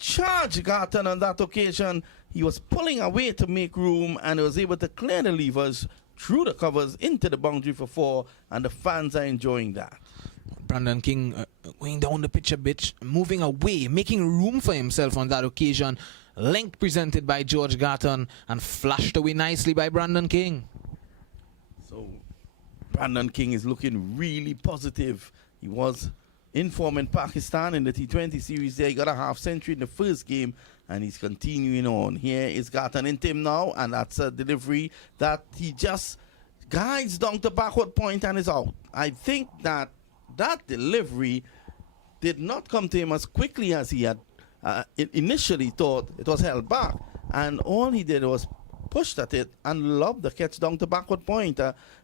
charged Garton on that occasion. He was pulling away to make room and was able to clear the levers through the covers into the boundary for 4, and the fans are enjoying that. Brandon King going down the pitch a bit, moving away, making room for himself on that occasion. Length presented by George Garton and flashed away nicely by Brandon King. So Brandon King is looking really positive. He was in form in Pakistan in the T20 series there. He got a half century in the first game and he's continuing on. Here is Garton into him now, and that's a delivery that he just guides down the backward point and is out. I think that delivery did not come to him as quickly as he had initially thought. It was held back, and all he did was pushed at it and lobbed the catch down to backward point.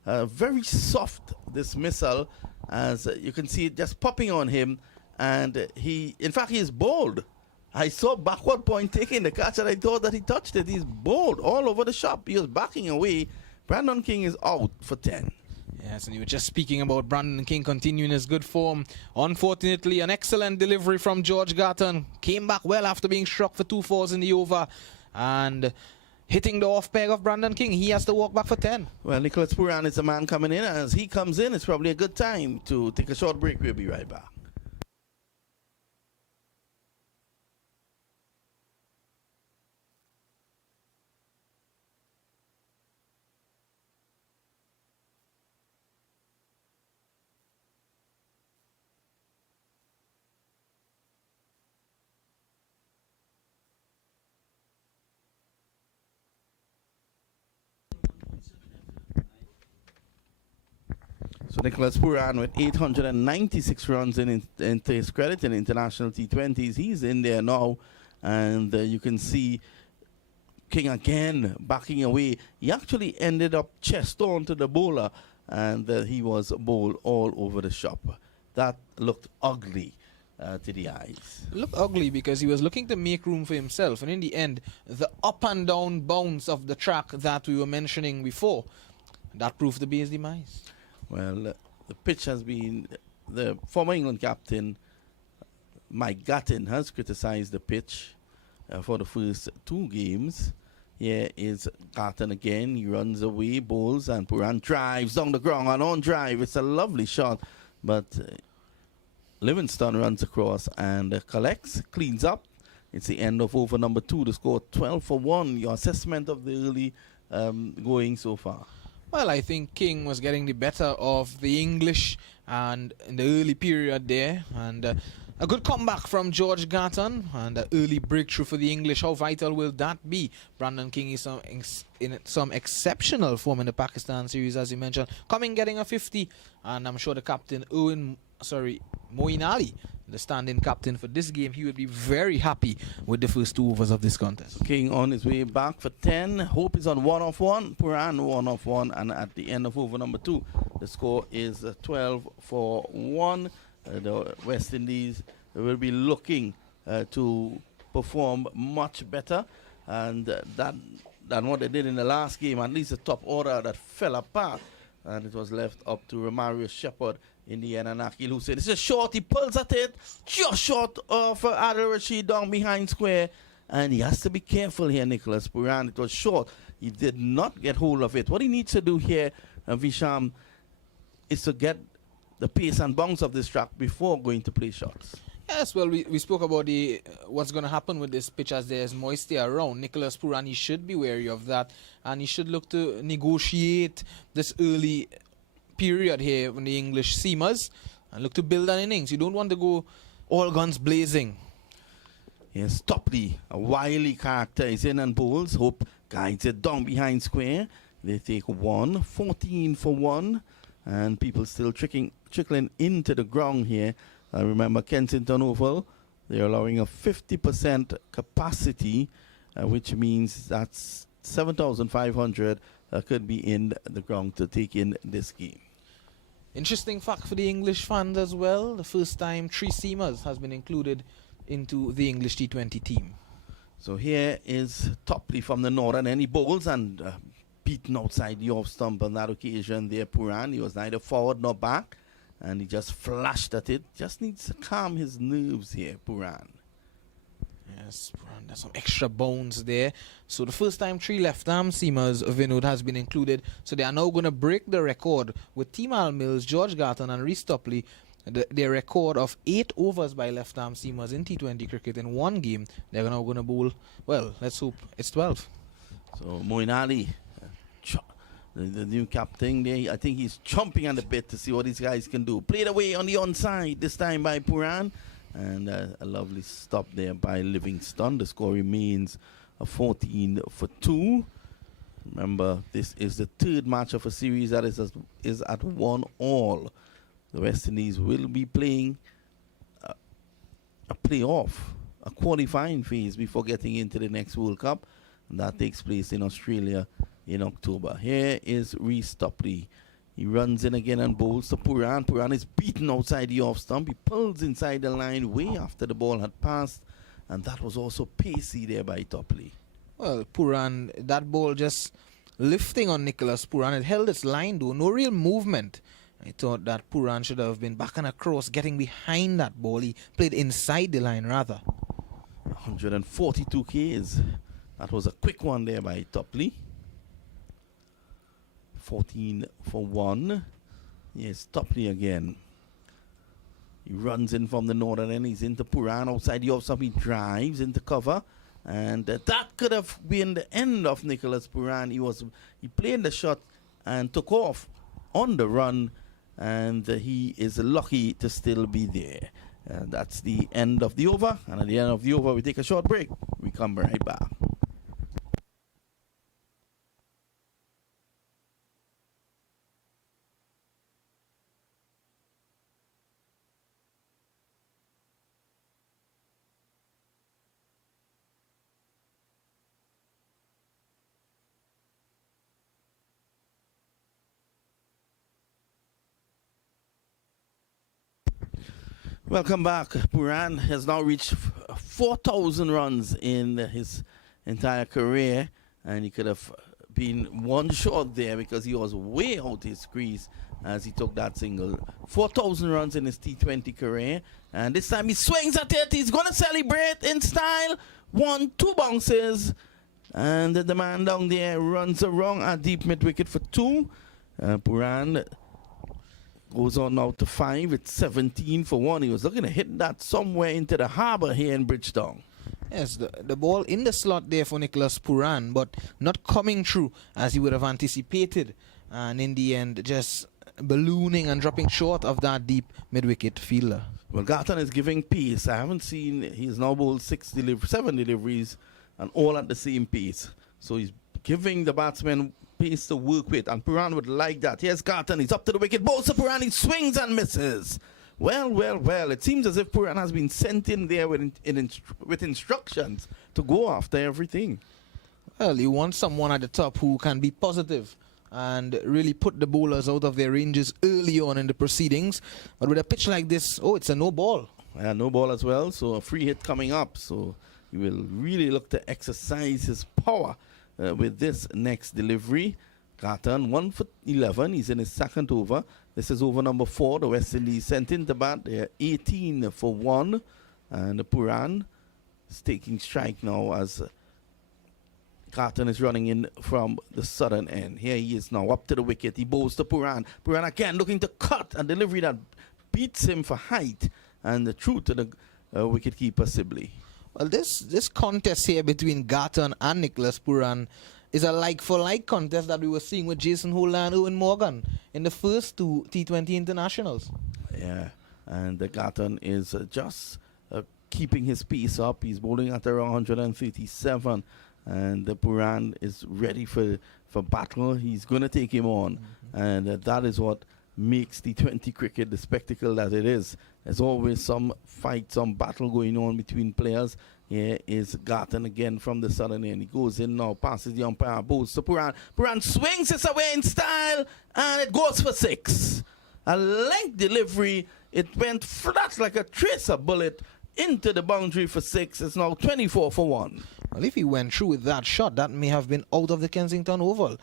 Very soft dismissal, as you can see it just popping on him, and he is bowled. I saw backward point taking the catch and I thought that he touched it. He's bowled all over the shop. He was backing away. Brandon King is out for 10. Yes, and you were just speaking about Brandon King continuing his good form. Unfortunately, an excellent delivery from George Garton. Came back well after being struck for 2 fours in the over. And hitting the off peg of Brandon King, he has to walk back for 10. Well, Nicholas Puran is the man coming in. As he comes in, it's probably a good time to take a short break. We'll be right back. So Nicholas Puran with 896 runs into his credit in international T20s. He's in there now, and you can see King again backing away. He actually ended up chest on to the bowler, and he was bowled all over the shop. That looked ugly to the eyes. It looked ugly because he was looking to make room for himself, and in the end, the up and down bounce of the track that we were mentioning before, that proved to be his demise. Well, the pitch has been, the former England captain, Mike Gattin, has criticized the pitch for the first 2 games. Here is Gattin again. He runs away, bowls, and Puran drives down the ground and on drive. It's a lovely shot, but Livingston runs across and collects, cleans up. It's the end of over number 2. The score 12 for 1. Your assessment of the early going so far? Well, I think King was getting the better of the English and in the early period there, and a good comeback from George Garton and an early breakthrough for the English. How vital will that be? Brandon King is in some exceptional form in the Pakistan series, as you mentioned, getting a 50, and I'm sure the captain Moeen Ali, the stand-in captain for this game, he would be very happy with the first 2 overs of this contest. King on his way back for 10. Hope is on 1 off 1. Puran 1 off 1. And at the end of over number 2, the score is 12 for 1. The West Indies will be looking to perform much better and than what they did in the last game. At least the top order that fell apart. And it was left up to Romario Shepherd in the end, and Akil Hussain. It's just short. He pulls at it, just short of Adil Rashid down behind square. And he has to be careful here, Nicholas Puran. It was short. He did not get hold of it. What he needs to do here, Visham, is to get the pace and bounce of this track before going to play shots. Yes, well, we spoke about what's going to happen with this pitch as there's moisture around. Nicholas Puran, he should be wary of that, and he should look to negotiate this early period here when the English seamers and look to build an innings. You don't want to go all guns blazing. Yes, Topley, a wily character, is in and bowls. Hope guides it down behind square. They take 14 for 1, and people still trickling into the ground here. Remember, Kensington Oval, they're allowing a 50% capacity, which means that's 7,500 could be in the ground to take in this game. Interesting fact for the English fans as well. The first time 3 seamers has been included into the English T20 team. So here is Topley from the northern end. He bowls and beaten outside the off stump on that occasion there, Puran. He was neither forward nor back, and he just flashed at it. Just needs to calm his nerves here, Puran. Yes, Puran, there's some extra bounce there. So the first time 3 left-arm seamers of Vinod has been included. So they are now going to break the record with Timal Mills, George Garton and Reece Topley. Their record of 8 overs by left-arm seamers in T20 cricket in one game. They're now going to bowl, well, let's hope it's 12. So Moeen Ali, the new captain there, I think he's chomping on the bit to see what these guys can do. Played away on the onside, this time by Puran. And a lovely stop there by Livingston. The score remains 14 for 2. Remember, this is the 3rd match of a series that is at 1-1. The West Indies will be playing a playoff, a qualifying phase before getting into the next World Cup. And that takes place in Australia in October. Here is Reece Topley. He runs in again and bowls to Puran. Puran is beaten outside the off stump. He pulls inside the line way after the ball had passed. And that was also pacey there by Topley. Well, Puran, that ball just lifting on Nicholas Puran. It held its line though. No real movement. I thought that Puran should have been back and across, getting behind that ball. He played inside the line rather. 142 Ks. That was a quick one there by Topley. 14 for 1. Yes, Topley again. He runs in from the northern end. He's into Puran outside the off stump. He drives into cover. And that could have been the end of Nicholas Puran. He played the shot and took off on the run. And he is lucky to still be there. That's the end of the over. And at the end of the over, we take a short break. We come right back. Welcome back. Puran has now reached 4,000 runs in his entire career, and he could have been one short there because he was way out his crease as he took that single. 4,000 runs in his T20 career, and this time he swings at it. He's going to celebrate in style. 1, 2 bounces, and the man down there runs around a deep mid-wicket for 2. Puran goes on now to 5. It's 17 for 1. He was looking to hit that somewhere into the harbour here in Bridgetown. Yes, the ball in the slot there for Nicholas Puran, but not coming through as he would have anticipated. And in the end, just ballooning and dropping short of that deep mid-wicket fielder. Well, Garton is giving pace. I haven't seen, he's now bowled 7 deliveries and all at the same pace. So he's giving the batsman pace to work with, and Puran would like that. Here's Garton, he's up to the wicket, bowls to Puran, he swings and misses. Well, it seems as if Puran has been sent in there with instructions to go after everything. Well, you want someone at the top who can be positive and really put the bowlers out of their ranges early on in the proceedings. But with a pitch like this, it's a no ball. Yeah, no ball as well, so a free hit coming up. So he will really look to exercise his power with this next delivery. Garton 1 for 11. He's in his second over. This is over number 4. The West Indies sent in the bat. They're 18 for 1. And Puran is taking strike now as Garton is running in from the southern end. Here he is now up to the wicket. He bowls to Puran. Puran again looking to cut a delivery that beats him for height and through to the wicketkeeper Sibley. Well, this contest here between Garton and Nicholas Puran is a like-for-like contest that we were seeing with Jason Holder and Owen Morgan in the first 2 T20 internationals. Yeah, and the Garton is just keeping his pace up. He's bowling at around 137, and the Puran is ready for battle. He's going to take him on, and that is what makes T20 cricket the spectacle that it is. There's always some fight, some battle going on between players. Here is Garton again from the southern end. He goes in now, passes the umpire, bowls to Puran. Puran swings this away in style, and it goes for 6. A length delivery. It went flat like a tracer bullet into the boundary for 6. It's now 24 for 1. Well, if he went through with that shot, that may have been out of the Kensington Oval.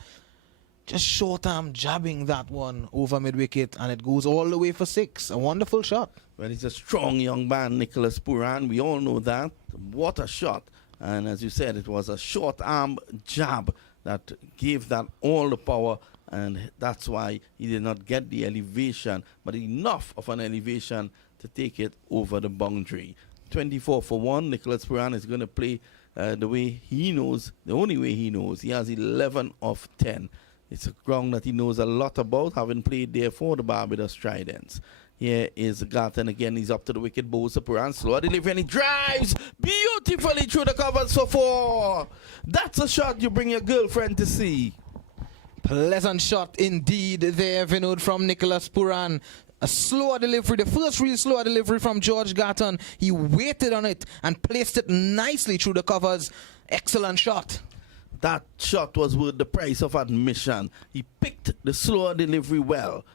Just short arm jabbing that one over mid-wicket, and it goes all the way for 6. A wonderful shot. Well, he's a strong young man, Nicholas Puran. We all know that. what a shot. And as you said, it was a short arm jab that gave that all the power, and that's why he did not get the elevation, but enough of an elevation to take it over the boundary. 24 for 1. Nicholas Puran is going to play the way he knows, the only way he knows. He has 11 of 10. It's a ground that he knows a lot about, having played there for the Barbados Tridents. Here is Garton again. He's up to the wicket. Bowls to Puran. Slow delivery, and he drives beautifully through the covers for 4. That's a shot you bring your girlfriend to see. Pleasant shot indeed there, Vinod, from Nicholas Puran. A slower delivery, the first real slower delivery from George Garton. He waited on it and placed it nicely through the covers. Excellent shot. That shot was worth the price of admission. He picked the slower delivery well.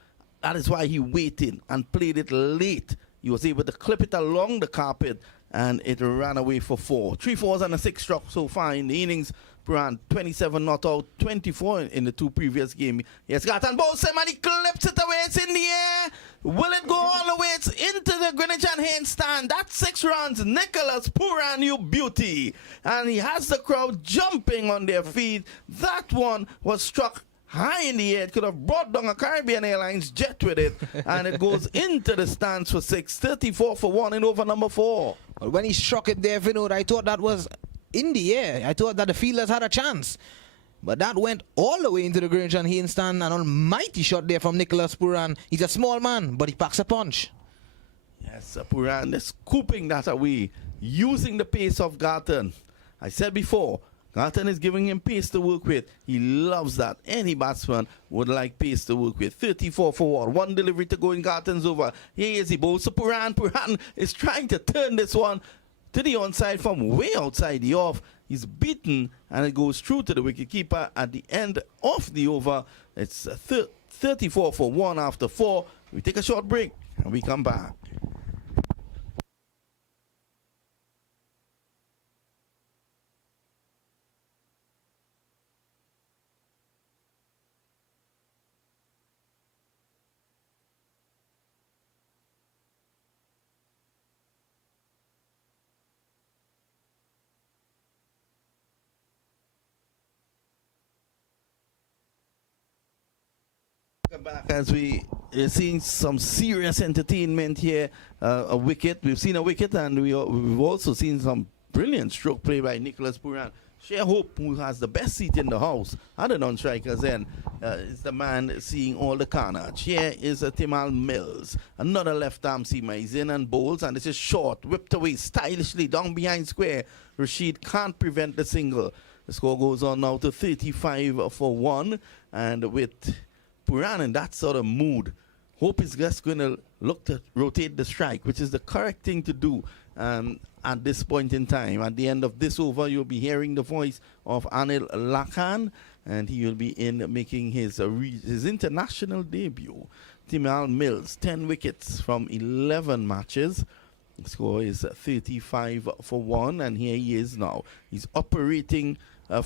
That is why he waited and played it late. He was able to clip it along the carpet, and it ran away for 4. 3 fours and a 6 struck so far in the innings. Puran 27 not out, 24 in the 2 previous games. Yes, Garton bowls him and he clips it away. It's in the air. Will it go all the way? It's into the Greenwich and Haynes stand. That's 6 runs. Nicholas Puran, you beauty. And he has the crowd jumping on their feet. That one was struck high in the air. It could have brought down a Caribbean Airlines jet with it. And it goes into the stands for 6. 34 for 1 in over number 4. Well, when he struck it there, Vinod, I thought that was in the air. I thought that the fielders had a chance. But that went all the way into the Greenwich and Haynes stand. An almighty shot there from Nicholas Puran. He's a small man, but he packs a punch. Yes, Puran is scooping that away, using the pace of Garton. I said before, Garton is giving him pace to work with. He loves that. Any batsman would like pace to work with. 34 for 1. 1 delivery to go in Garton's over. Here is he bowls to Puran. Puran is trying to turn this one to the onside from way outside the off. He's beaten, and it goes through to the wicketkeeper at the end of the over. It's 34 for 1 after 4. We take a short break, and we come back. Back as we are seeing some serious entertainment here. A wicket. We've seen a wicket, and we've also seen some brilliant stroke play by Nicholas Puran. Shea Hope, who has the best seat in the house, at the non-strikers end, is the man seeing all the carnage. Here is Timal Mills, another left-arm seamer. He's in and bowls, and this is short, whipped away stylishly down behind square. Rashid can't prevent the single. The score goes on now to 35 for 1, and with Puran in that sort of mood, Hope is just going to look to rotate the strike, which is the correct thing to do at this point in time. At the end of this over, you'll be hearing the voice of Anil Lakhan, and he will be in making his international debut. Timal Mills, 10 wickets from 11 matches. The score is 35 for 1, and here he is now. He's operating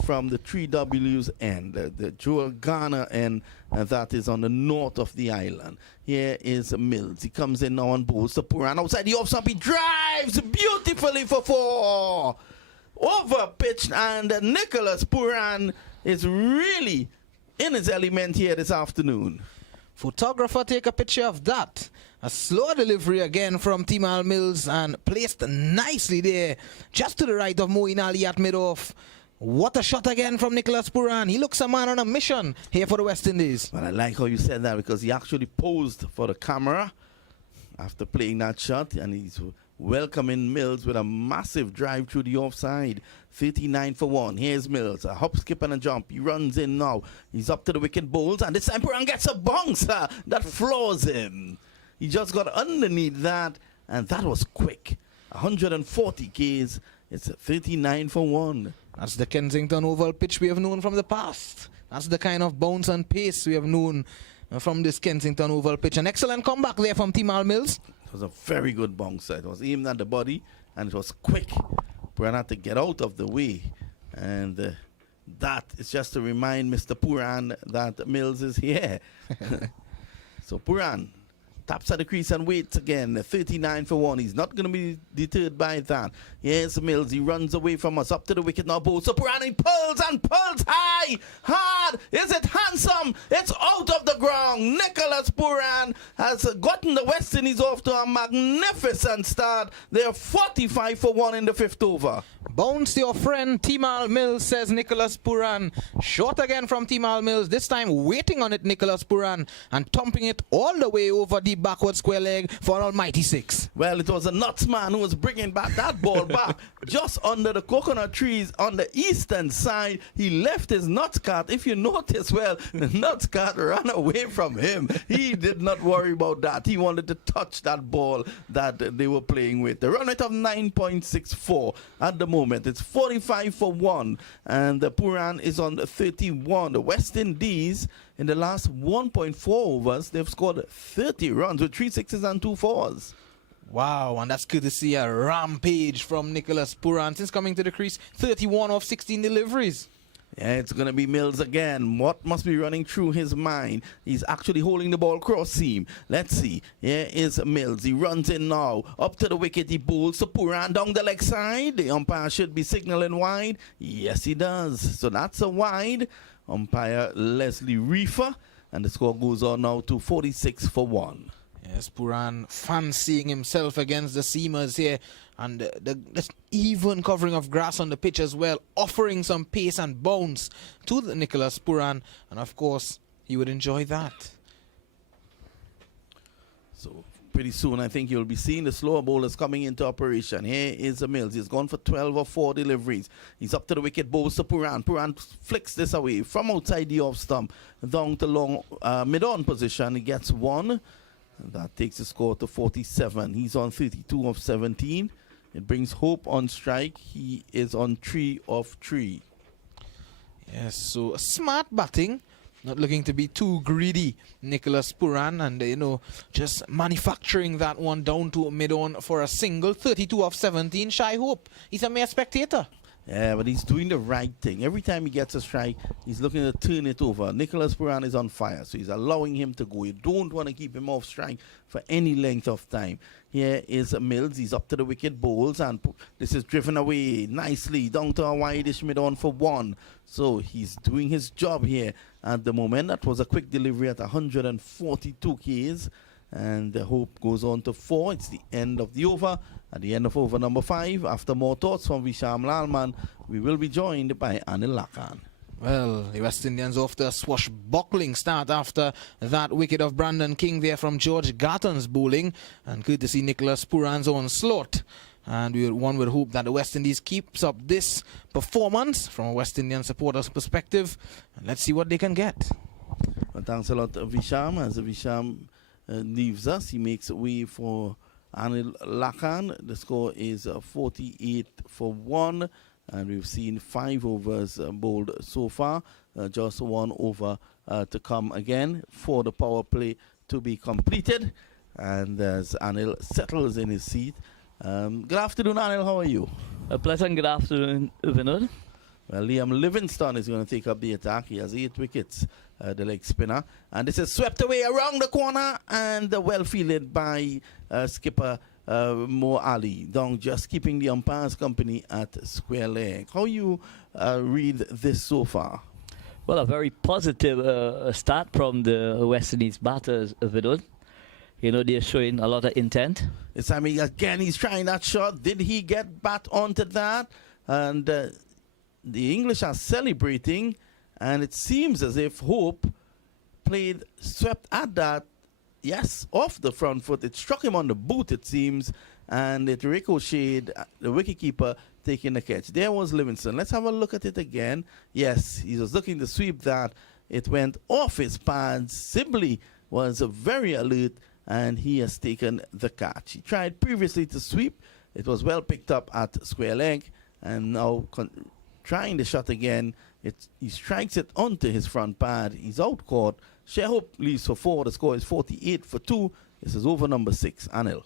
from the 3Ws end, the Joel Garner end, that is on the north of the island. Here is Mills. He comes in now on bowls to Puran outside the off stump. He drives beautifully for 4. Over pitch, and Nicholas Puran is really in his element here this afternoon. Photographer, take a picture of that. A slow delivery again from Timal Mills, and placed nicely there, just to the right of Moeen Ali at mid-off. What a shot again from Nicholas Puran. He looks a man on a mission here for the West Indies. Well, I like how you said that, because he actually posed for the camera after playing that shot, and he's welcoming Mills with a massive drive through the offside. 39 for 1. Here's Mills. A hop, skip, and a jump. He runs in now. He's up to the wicket bowls, and this time Puran gets a bouncer that floors him. He just got underneath that, and that was quick. 140 Ks. It's 39 for 1. That's the Kensington Oval pitch we have known from the past. That's the kind of bounce and pace we have known from this Kensington Oval pitch. An excellent comeback there from Timal Mills. It was a very good bouncer. It was aimed at the body, and it was quick. Puran had to get out of the way. And that is just to remind Mr. Puran that Mills is here. So Puran taps at the crease and waits again. 39 for 1. He's not going to be deterred by that. Here's Mills. He runs away from us. Up to the wicket now. Bowls to Puran. He pulls and pulls high. Hard. Is it handsome? It's out of the ground. Nicholas Puran has gotten the West Indies off to a magnificent start. They're 45 for 1 in the 5th over. Bounce to your friend Timal Mills, says Nicholas Puran. Short again from Timal Mills, this time waiting on it, Nicholas Puran, and thumping it all the way over the backward square leg for an almighty 6. Well, it was a nuts man who was bringing back that ball back just under the coconut trees on the eastern side. He left his nuts cart. If you notice well, the nuts cart ran away from him. He did not worry about that. He wanted to touch that ball that they were playing with. The run rate of 9.64 at the moment. It's 45 for 1, and the Puran is on 31. The West Indies, in the last 1.4 overs, they've scored 30 runs with 3 sixes and 2 fours. Wow, and that's good to see a rampage from Nicholas Puran since coming to the crease. 31 off 16 deliveries. Yeah, it's going to be Mills again. What must be running through his mind? He's actually holding the ball cross seam. Let's see. Here is Mills. He runs in now. Up to the wicket. He bowls to Puran down the leg side. The umpire should be signaling wide. Yes, he does. So that's a wide. Umpire Leslie Reefer. And the score goes on now to 46 for 1. Yes, Puran fancying himself against the seamers here, and the even covering of grass on the pitch as well, offering some pace and bounce to the Nicholas Puran, and of course he would enjoy that. So pretty soon I think you'll be seeing the slower bowlers coming into operation. Here is the Mills. He's gone for 12 or 4 deliveries. He's up to the wicket, bowls to Puran. Puran flicks this away from outside the off stump down to long mid-on position. He gets 1. That takes the score to 47. He's on 32 of 17. It brings Hope on strike. He is on 3 of 3. Yes, so smart batting. Not looking to be too greedy, Nicholas Puran, and just manufacturing that one down to mid-on for a single. 32 of 17. Shy Hope. He's a mere spectator. Yeah, but he's doing the right thing. Every time he gets a strike, he's looking to turn it over. Nicholas Puran is on fire, so he's allowing him to go. You don't want to keep him off strike for any length of time. Here is Mills. He's up to the wicket, bowls, and this is driven away nicely down to a wide-ish mid-on for 1. So he's doing his job here at the moment. That was a quick delivery at 142 Ks. And the Hope goes on to 4. It's the end of the over. At the end of over number 5, after more thoughts from Visham Lalman, we will be joined by Anil Lakan. Well, the West Indians off to a swashbuckling start after that wicket of Banton King there from George Garton's bowling. And good to see Nicholas Puran's onslaught. And one would hope that the West Indies keeps up this performance from a West Indian supporter's perspective. And let's see what they can get. Well, thanks a lot, Visham. As Visham leaves us, he makes way for Anil Lakan. The score is 48 for 1, and we've seen 5 overs bowled so far. Just 1 over to come again for the power play to be completed. And as Anil settles in his seat, good afternoon, Anil. How are you? A pleasant good afternoon, Vinod. Well, Liam Livingston is going to take up the attack. He has 8 wickets, the leg spinner. And this is swept away around the corner and well fielded by skipper Mo Ali. Down just keeping the umpires company at square leg. How you read this so far? Well, a very positive start from the West Indies batters, Vinod. They're showing a lot of intent. It's, again, he's trying that shot. Did he get bat onto that? And the English are celebrating, and it seems as if Hope swept at that, yes, off the front foot. It struck him on the boot, it seems, and it ricocheted, the wicketkeeper taking the catch. There was Livingston. Let's have a look at it again. Yes, he was looking to sweep that. It went off his pads. Sibley was very alert, and he has taken the catch. He tried previously to sweep. It was well picked up at square leg, and now trying the shot again. He strikes it onto his front pad. He's out caught. Shehope leaves for 4. The score is 48 for 2. This is over number 6. Anil.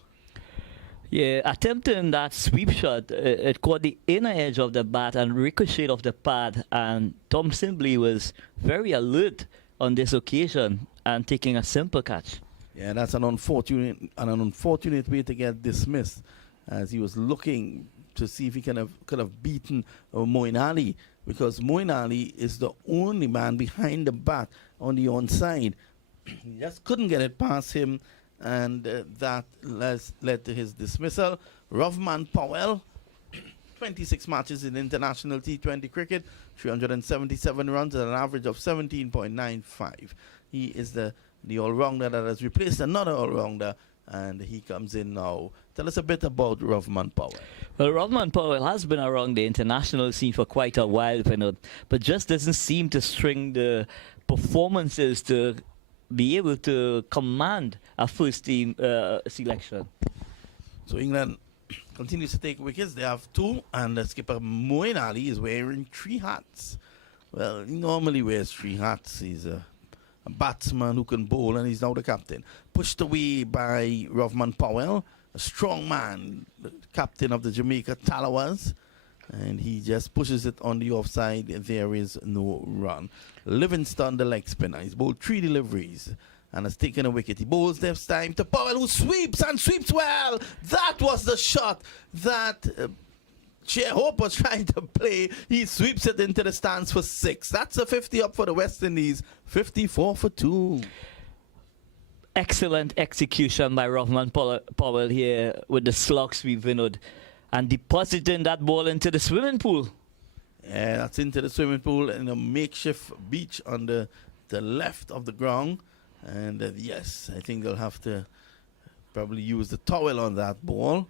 Yeah, attempting that sweep shot, it caught the inner edge of the bat and ricocheted off the pad. And Tom Sibley was very alert on this occasion and taking a simple catch. Yeah, that's an unfortunate way to get dismissed, as he was looking to see if he could have beaten Moeen Ali, because Moeen Ali is the only man behind the bat on the onside. He just couldn't get it past him, and that led to his dismissal. Rovman Powell, 26 matches in international T20 cricket, 377 runs at an average of 17.95. He is the all-rounder that has replaced another all-rounder, and he comes in now. Tell us a bit about Rovman Powell. Well, Rovman Powell has been around the international scene for quite a while, but just doesn't seem to string the performances to be able to command a first-team selection. So England continues to take wickets. They have 2, and the skipper Moeen Ali is wearing 3 hats. Well, he normally wears 3 hats. He's a batsman who can bowl, and he's now the captain. Pushed away by Rovman Powell, a strong man, the captain of the Jamaica Talawas, and he just pushes it on the offside. There is no run. Livingston, the leg spinner, he's bowled 3 deliveries and has taken a wicket. He bowls this time to Powell, who sweeps and sweeps well. That was the shot that Chair Hope was trying to play. He sweeps it into the stands for 6. That's a 50 up for the West Indies. 54 for 2. Excellent execution by Rovman Powell here with the slog sweep, and depositing that ball into the swimming pool. Yeah, that's into the swimming pool in a makeshift beach on the left of the ground. And yes, I think they'll have to probably use the towel on that ball,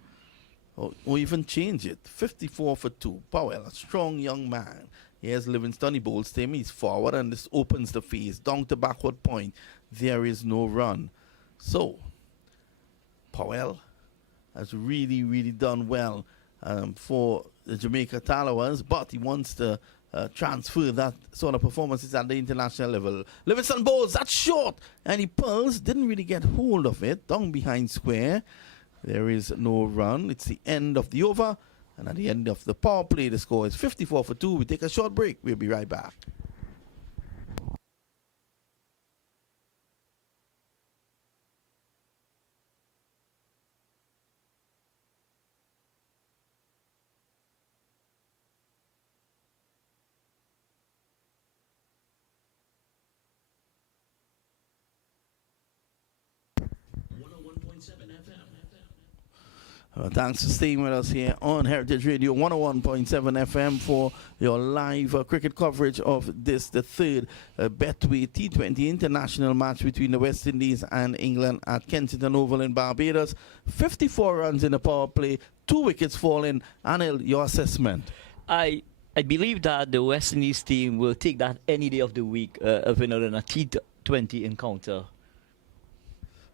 or even change it. 54 for 2. Powell, a strong young man. Here's Livingston. He bowls to him. He's forward, and this opens the face. Down to backward point. There is no run. So, Powell has really, really done well for the Jamaica Talawas, but he wants to transfer that sort of performances at the international level. Livingston bowls, that's short, and he pulls, didn't really get hold of it, down behind square. There is no run. It's the end of the over, and at the end of the power play, the score is 54 for 2. We take a short break. We'll be right back. Thanks for staying with us here on Heritage Radio 101.7 FM for your live cricket coverage of this, the third Betway T20 international match between the West Indies and England at Kensington Oval in Barbados. 54 runs in the power play, 2 wickets falling. Anil, your assessment? I believe that the West Indies team will take that any day of the week in a T20 encounter.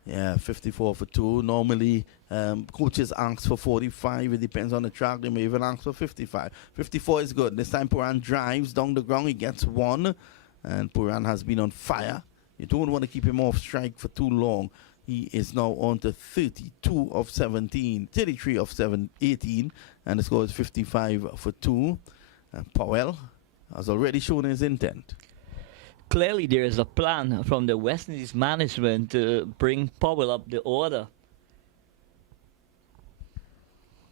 Yeah, 54 for 2. Normally, coaches ask for 45. It depends on the track. They may even ask for 55. 54 is good. This time, Puran drives down the ground. He gets 1. And Puran has been on fire. You don't want to keep him off strike for too long. He is now on to 32 of 17, 33 of 18. And the score is 55 for 2. Powell has already shown his intent. Clearly, there is a plan from the West Indies management to bring Powell up the order.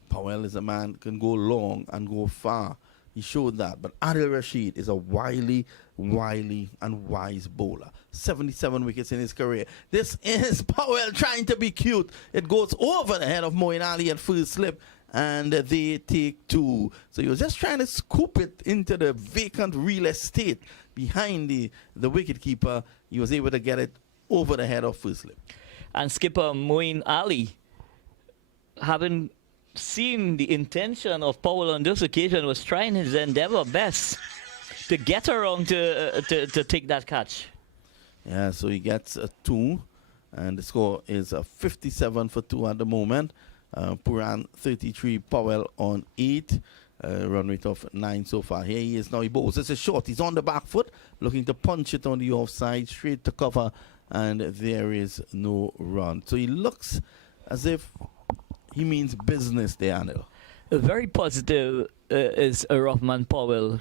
Powell is a man who can go long and go far. He showed that. But Adil Rashid is a wily, and wise bowler. 77 wickets in his career. This is Powell trying to be cute. It goes over the head of Moeen Ali at first slip, and they take 2. So he was just trying to scoop it into the vacant real estate behind the wicketkeeper. He was able to get it over the head of first slip. And skipper Moeen Ali, having seen the intention of Powell on this occasion, was trying his endeavor best to get around to take that catch. Yeah, so he gets a 2, and the score is 57 for 2 at the moment. Puran 33, Powell on 8. Run rate of 9 so far. Here he is now. He bowls. It's a short. He's on the back foot, looking to punch it on the offside, straight to cover, and there is no run. So he looks as if he means business there, Anil. Very positive is Rovman Powell.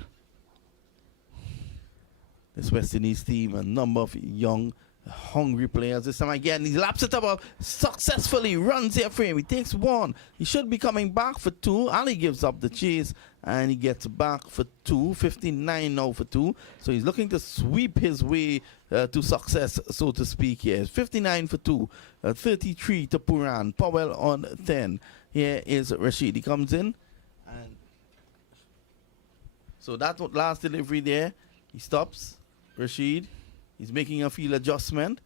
This West Indies team, a number of young hungry players this time again. He laps it up successfully, runs here for him. He takes one. He should be coming back for two. Ali gives up the chase and he gets back for two. 59 now for two. So he's looking to sweep his way to success, so to speak here. 59 for two. 33 to Puran. Powell on 10. Here is Rashid. He comes in. And so that last delivery there. He stops. Rashid. He's making a field adjustment.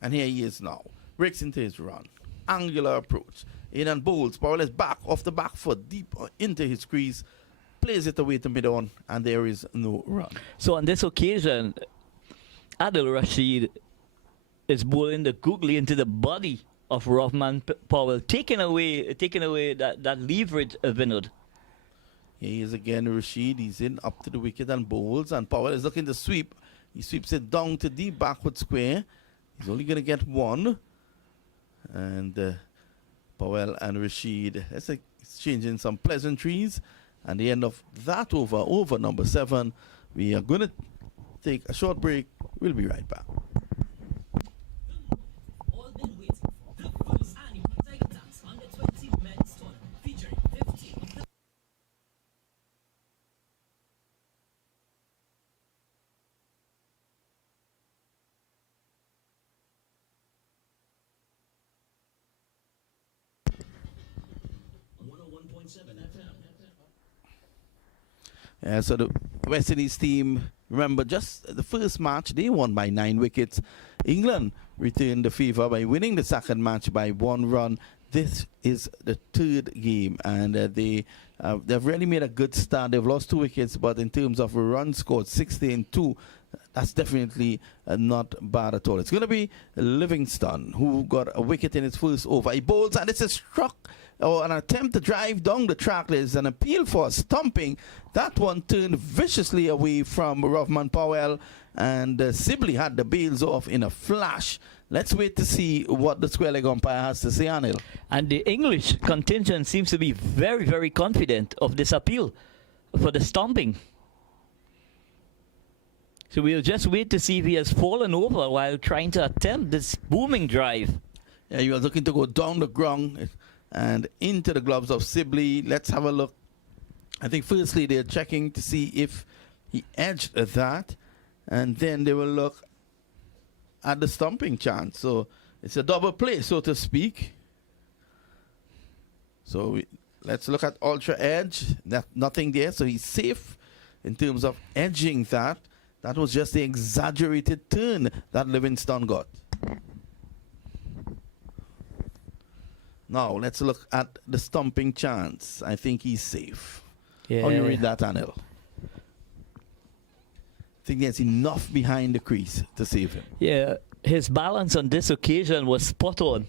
And here he is now. Breaks into his run. Angular approach. In and bowls. Powell is back off the back foot. Deep into his crease. Plays it away to mid-on. And there is no run. So on this occasion, Adil Rashid is bowling the googly into the body of Rahman Powell. Taking away that leverage of Vinod. Here he is again, Rashid. He's in up to the wicket and bowls. And Powell is looking to sweep. He sweeps it down to deep backward square. He's only going to get one. And Powell and Rashid exchanging some pleasantries. And the end of that over number 7. We are going to take a short break. We'll be right back. All been waiting for the first annual Tiger Dance under 20 men's tournament featuring 15 of the So the West Indies team, remember, just the first match, they won by 9 wickets. England returned the favour by winning the second match by 1 run. This is the third game, and they've really made a good start. They've lost 2 wickets, but in terms of runs scored, 16-2. That's definitely not bad at all. It's going to be Livingston, who got a wicket in his first over. He bowls, and it's a struck, or an attempt to drive down the track. There's an appeal for a stumping. That one turned viciously away from Rahman Powell, and Sibley had the bails off in a flash. Let's wait to see what the square leg umpire has to say, Anil. And the English contingent seems to be very, very confident of this appeal for the stomping. So we'll just wait to see if he has fallen over while trying to attempt this booming drive. Yeah, he was looking to go down the ground and into the gloves of Sibley. Let's have a look. I think firstly they're checking to see if he edged that, and then they will look at the stumping chance. So it's a double play, so to speak. So let's look at ultra edge. Nothing there, so he's safe in terms of edging that. That was just the exaggerated turn that Livingston got. Now, let's look at the stumping chance. I think he's safe. Yeah. How do you read that, Anil? I think there's enough behind the crease to save him. Yeah, his balance on this occasion was spot on,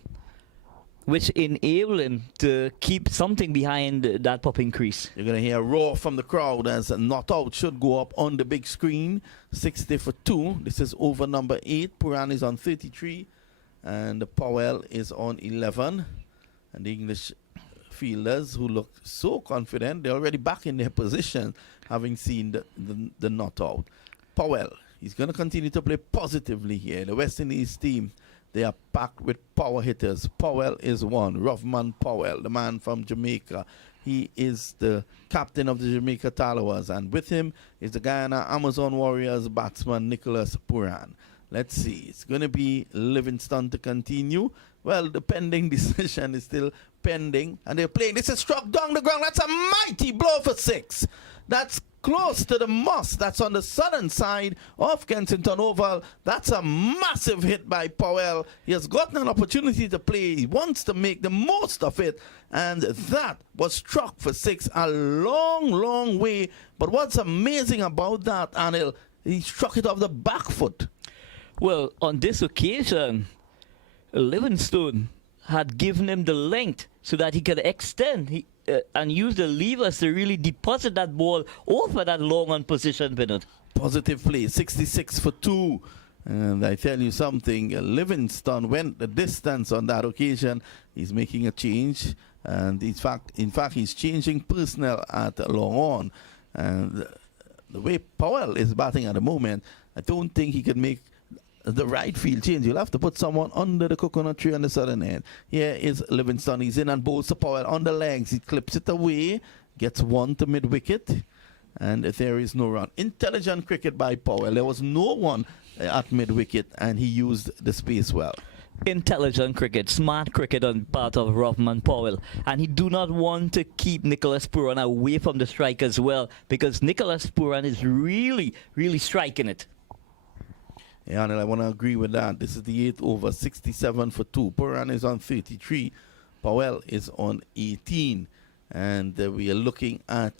which enabled him to keep something behind that popping crease. You're going to hear a roar from the crowd as a not out should go up on the big screen. 60 for 2. This is over number 8. Puran is on 33. And Powell is on 11. And the English fielders, who look so confident, they're already back in their position, having seen the not out. Powell, he's going to continue to play positively here. The West Indies team, they are packed with power hitters. Powell is one. Rahman Powell, the man from Jamaica. He is the captain of the Jamaica Tallawahs. And with him is the Guyana Amazon Warriors batsman Nicholas Puran. Let's see. It's going to be Livingston to continue. Well, the pending decision is still pending. And they're playing. This is struck down the ground. That's a mighty blow for 6. That's close to the moss. That's on the southern side of Kensington Oval. That's a massive hit by Powell. He has gotten an opportunity to play. He wants to make the most of it. And that was struck for 6 a long, long way. But what's amazing about that, Anil, he struck it off the back foot. Well, on this occasion, Livingstone had given him the length so that he could extend and use the levers to really deposit that ball over that long on position, Vinod. Positive play, 66 for 2. And I tell you something, Livingstone went the distance on that occasion. He's making a change. And in fact, he's changing personnel at long on. And the way Powell is batting at the moment, I don't think he can make the right field change. You'll have to put someone under the coconut tree on the southern end. Here is Livingston. He's in and bowls to Powell on the legs. He clips it away, gets one to mid-wicket, and there is no run. Intelligent cricket by Powell. There was no one at mid-wicket, and he used the space well. Intelligent cricket, smart cricket on part of Rovman Powell, and he do not want to keep Nicholas Puran away from the strike as well, because Nicholas Puran is really striking it. Yeah, and I want to agree with that. This is the 8th over, 67 for 2. Puran is on 33. Powell is on 18. And we are looking at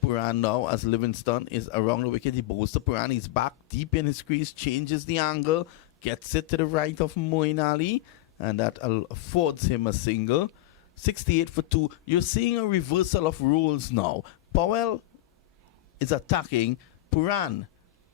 Puran now as Livingston is around the wicket. He bowls to Puran. He's back deep in his crease, changes the angle, gets it to the right of Moeen Ali, and that affords him a single. 68 for 2. You're seeing a reversal of roles now. Powell is attacking. Puran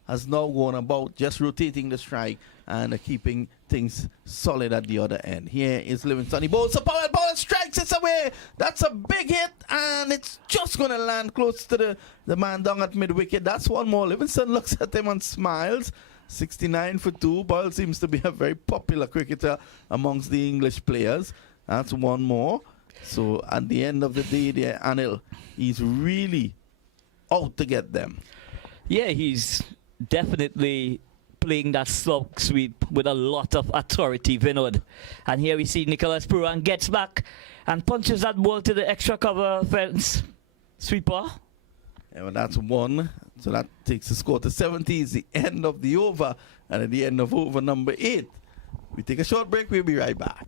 has now gone about just rotating the strike and keeping things solid at the other end. Here is Livingston. He bowls to Powell. Powell strikes it away. That's a big hit, and it's just going to land close to the man down at mid-wicket. That's one more. Livingston looks at him and smiles. 69 for 2. Powell seems to be a very popular cricketer amongst the English players. That's one more. So at the end of the day there, Anil, he's really out to get them. Yeah, he's definitely playing that slog sweep with a lot of authority, Vinod. And here we see Nicholas Puran gets back and punches that ball to the extra cover fence sweeper. Yeah, well, that's one. So that takes the score to 70. It's the end of the over. And at the end of over number 8, we take a short break. We'll be right back.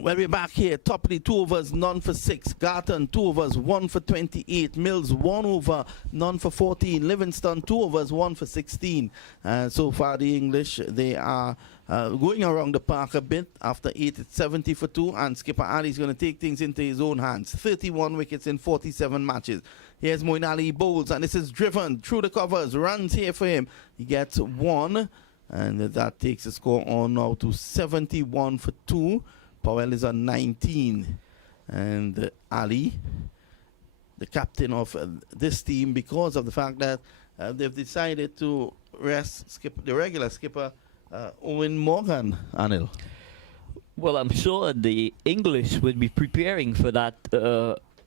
Well, we're back here. Topley, 2 overs, none for 6. Garton, 2 overs, 1 for 28. Mills, 1 over, none for 14. Livingston, 2 overs, 1 for 16. So far, the English, they are going around the park a bit. After 8, it's 70 for 2. And Skipper Ali's going to take things into his own hands. 31 wickets in 47 matches. Here's Moeen Ali bowls, and this is driven through the covers. Runs here for him. He gets 1. And that takes the score on now to 71 for 2. Powell is on 19, and Ali, the captain of this team, because of the fact that they've decided to rest the regular skipper, Owen Morgan, Anil. Well, I'm sure the English would be preparing for that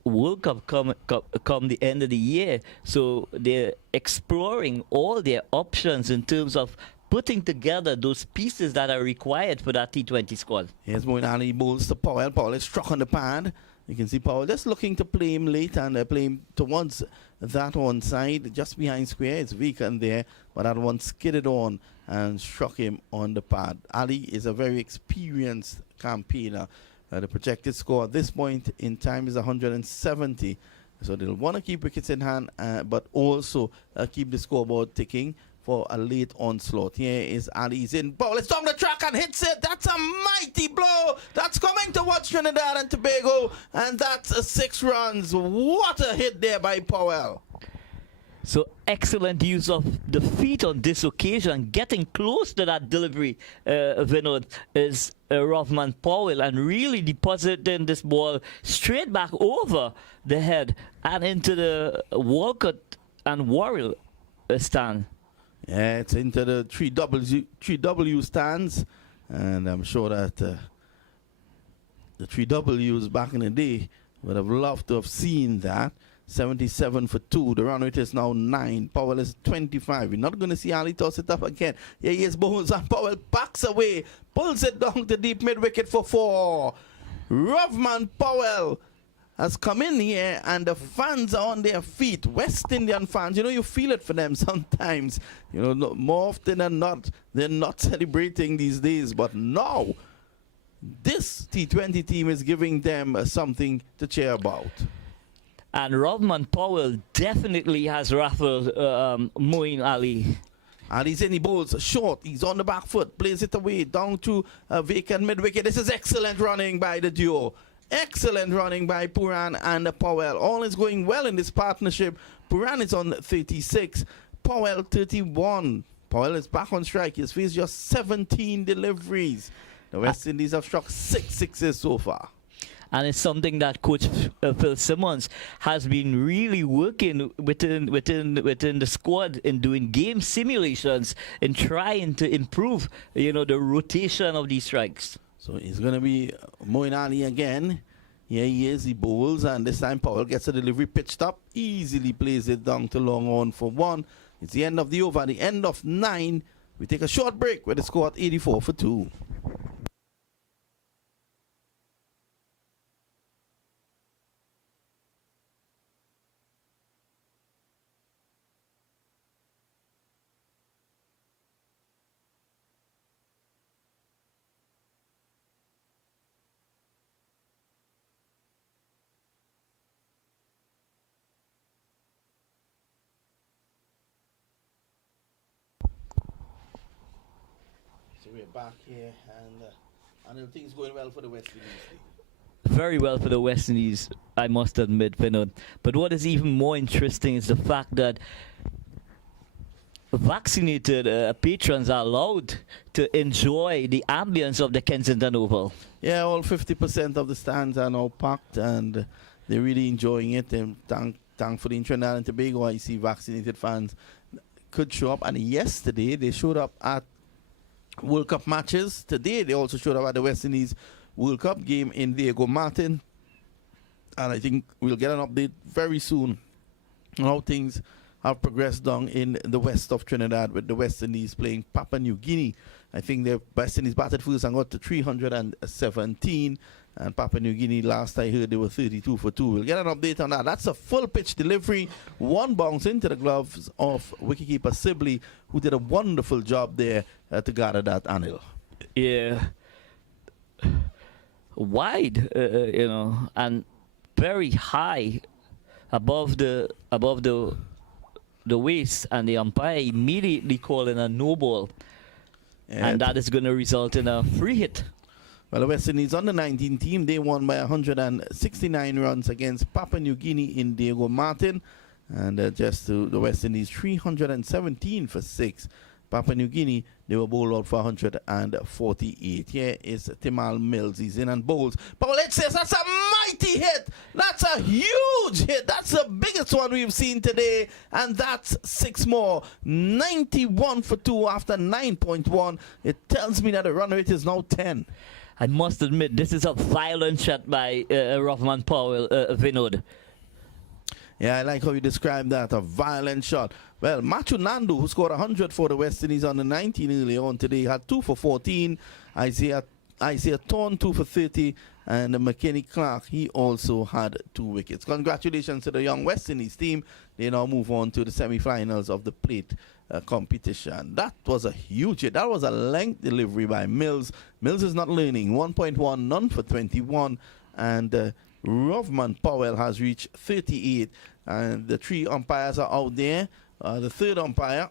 World Cup come the end of the year, so they're exploring all their options in terms of putting together those pieces that are required for that T20 squad. Here's Moeen Ali bowls to Powell. Powell is struck on the pad. You can see Powell just looking to play him late, and play him towards that one side, just behind square. It's vacant there, but that one skidded on and struck him on the pad. Ali is a very experienced campaigner. The projected score at this point in time is 170. So they'll want to keep wickets in hand, but also keep the scoreboard ticking for a late onslaught. Here is Ali's in. Ball is down the track and hits it. That's a mighty blow. That's coming towards Trinidad and Tobago. And that's 6 runs. What a hit there by Powell. So excellent use of the feet on this occasion. Getting close to that delivery, Vinod, is Rovman Powell, and really depositing this ball straight back over the head and into the Walcott and Worrell stand. Yeah, it's into the 3W stands, and I'm sure that the 3Ws back in the day would have loved to have seen that. 77 for 2. The run rate is now 9. Powell is 25. You're not going to see Ali toss it up again. Here he is, bowls, and Powell backs away, pulls it down to deep mid-wicket for 4. Rovman Powell has come in here, and the fans are on their feet. West Indian fans, you know, you feel it for them sometimes. You know, more often than not, they're not celebrating these days. But now, this T20 team is giving them something to cheer about. And Rovman Powell definitely has ruffled Moeen Ali. And he's in, he bowls short. He's on the back foot, plays it away down to vacant mid-wicket. This is excellent running by the duo. Excellent running by Puran and Powell. All is going well in this partnership. Puran is on 36, Powell 31. Powell is back on strike. He's faced just 17 deliveries. The West Indies have struck 6 sixes so far. And it's something that Coach Phil Simmons has been really working within the squad in doing game simulations and trying to improve, the rotation of these strikes. So it's going to be Moeen Ali again. Here he is, he bowls, and this time Powell gets a delivery pitched up, easily plays it down to long on for 1. It's the end of the over, the end of 9. We take a short break with the score at 84 for 2. So we're back here, and everything's going well for the West Indies. Very well for the West Indies, I must admit, Vinod. But what is even more interesting is the fact that vaccinated patrons are allowed to enjoy the ambience of the Kensington Oval. Yeah, all 50% of the stands are now packed, and they're really enjoying it. And thankfully in Trinidad and Tobago, I see vaccinated fans could show up. And yesterday, they showed up at World Cup matches. Today, they also showed up at the West Indies World Cup game in Diego Martin. And I think we'll get an update very soon on how things have progressed down in the west of Trinidad with the West Indies playing Papua New Guinea. I think the West Indies batted first and got to 317. And Papua New Guinea, last I heard, they were 32 for 2. We'll get an update on that. That's a full pitch delivery. One bounce into the gloves of wicketkeeper Sibley, who did a wonderful job there to gather that, Anil. Yeah. Wide, and very high above the waist, and the umpire immediately calling a no ball. Yeah. And that is going to result in a free hit. Well, the West Indies under 19 team, they won by 169 runs against Papua New Guinea in Diego Martin. And just to the West Indies, 317 for 6. Papua New Guinea, they were bowled out for 148. Here is Timal Mills. He's in and bowls. Powell says that's a mighty hit. That's a huge hit. That's the biggest one we've seen today. And that's 6 more. 91 for 2 after 9.1. It tells me that the run rate is now 10. I must admit, this is a violent shot by Rahman Powell, Vinod. Yeah, I like how you described that, a violent shot. Well, Machu Nandu, who scored 100 for the West Indies on the 19 early on today, had 2 for 14. Isaiah Thorne, 2 for 30. And McKinney Clark, he also had 2 wickets. Congratulations to the young West Indies team. They now move on to the semi-finals of the plate competition. That was a huge hit. That was a length delivery by Mills. Mills is not learning. 1.1, none for 21. And Rahman Powell has reached 38. And the 3 umpires are out there. The 3rd umpire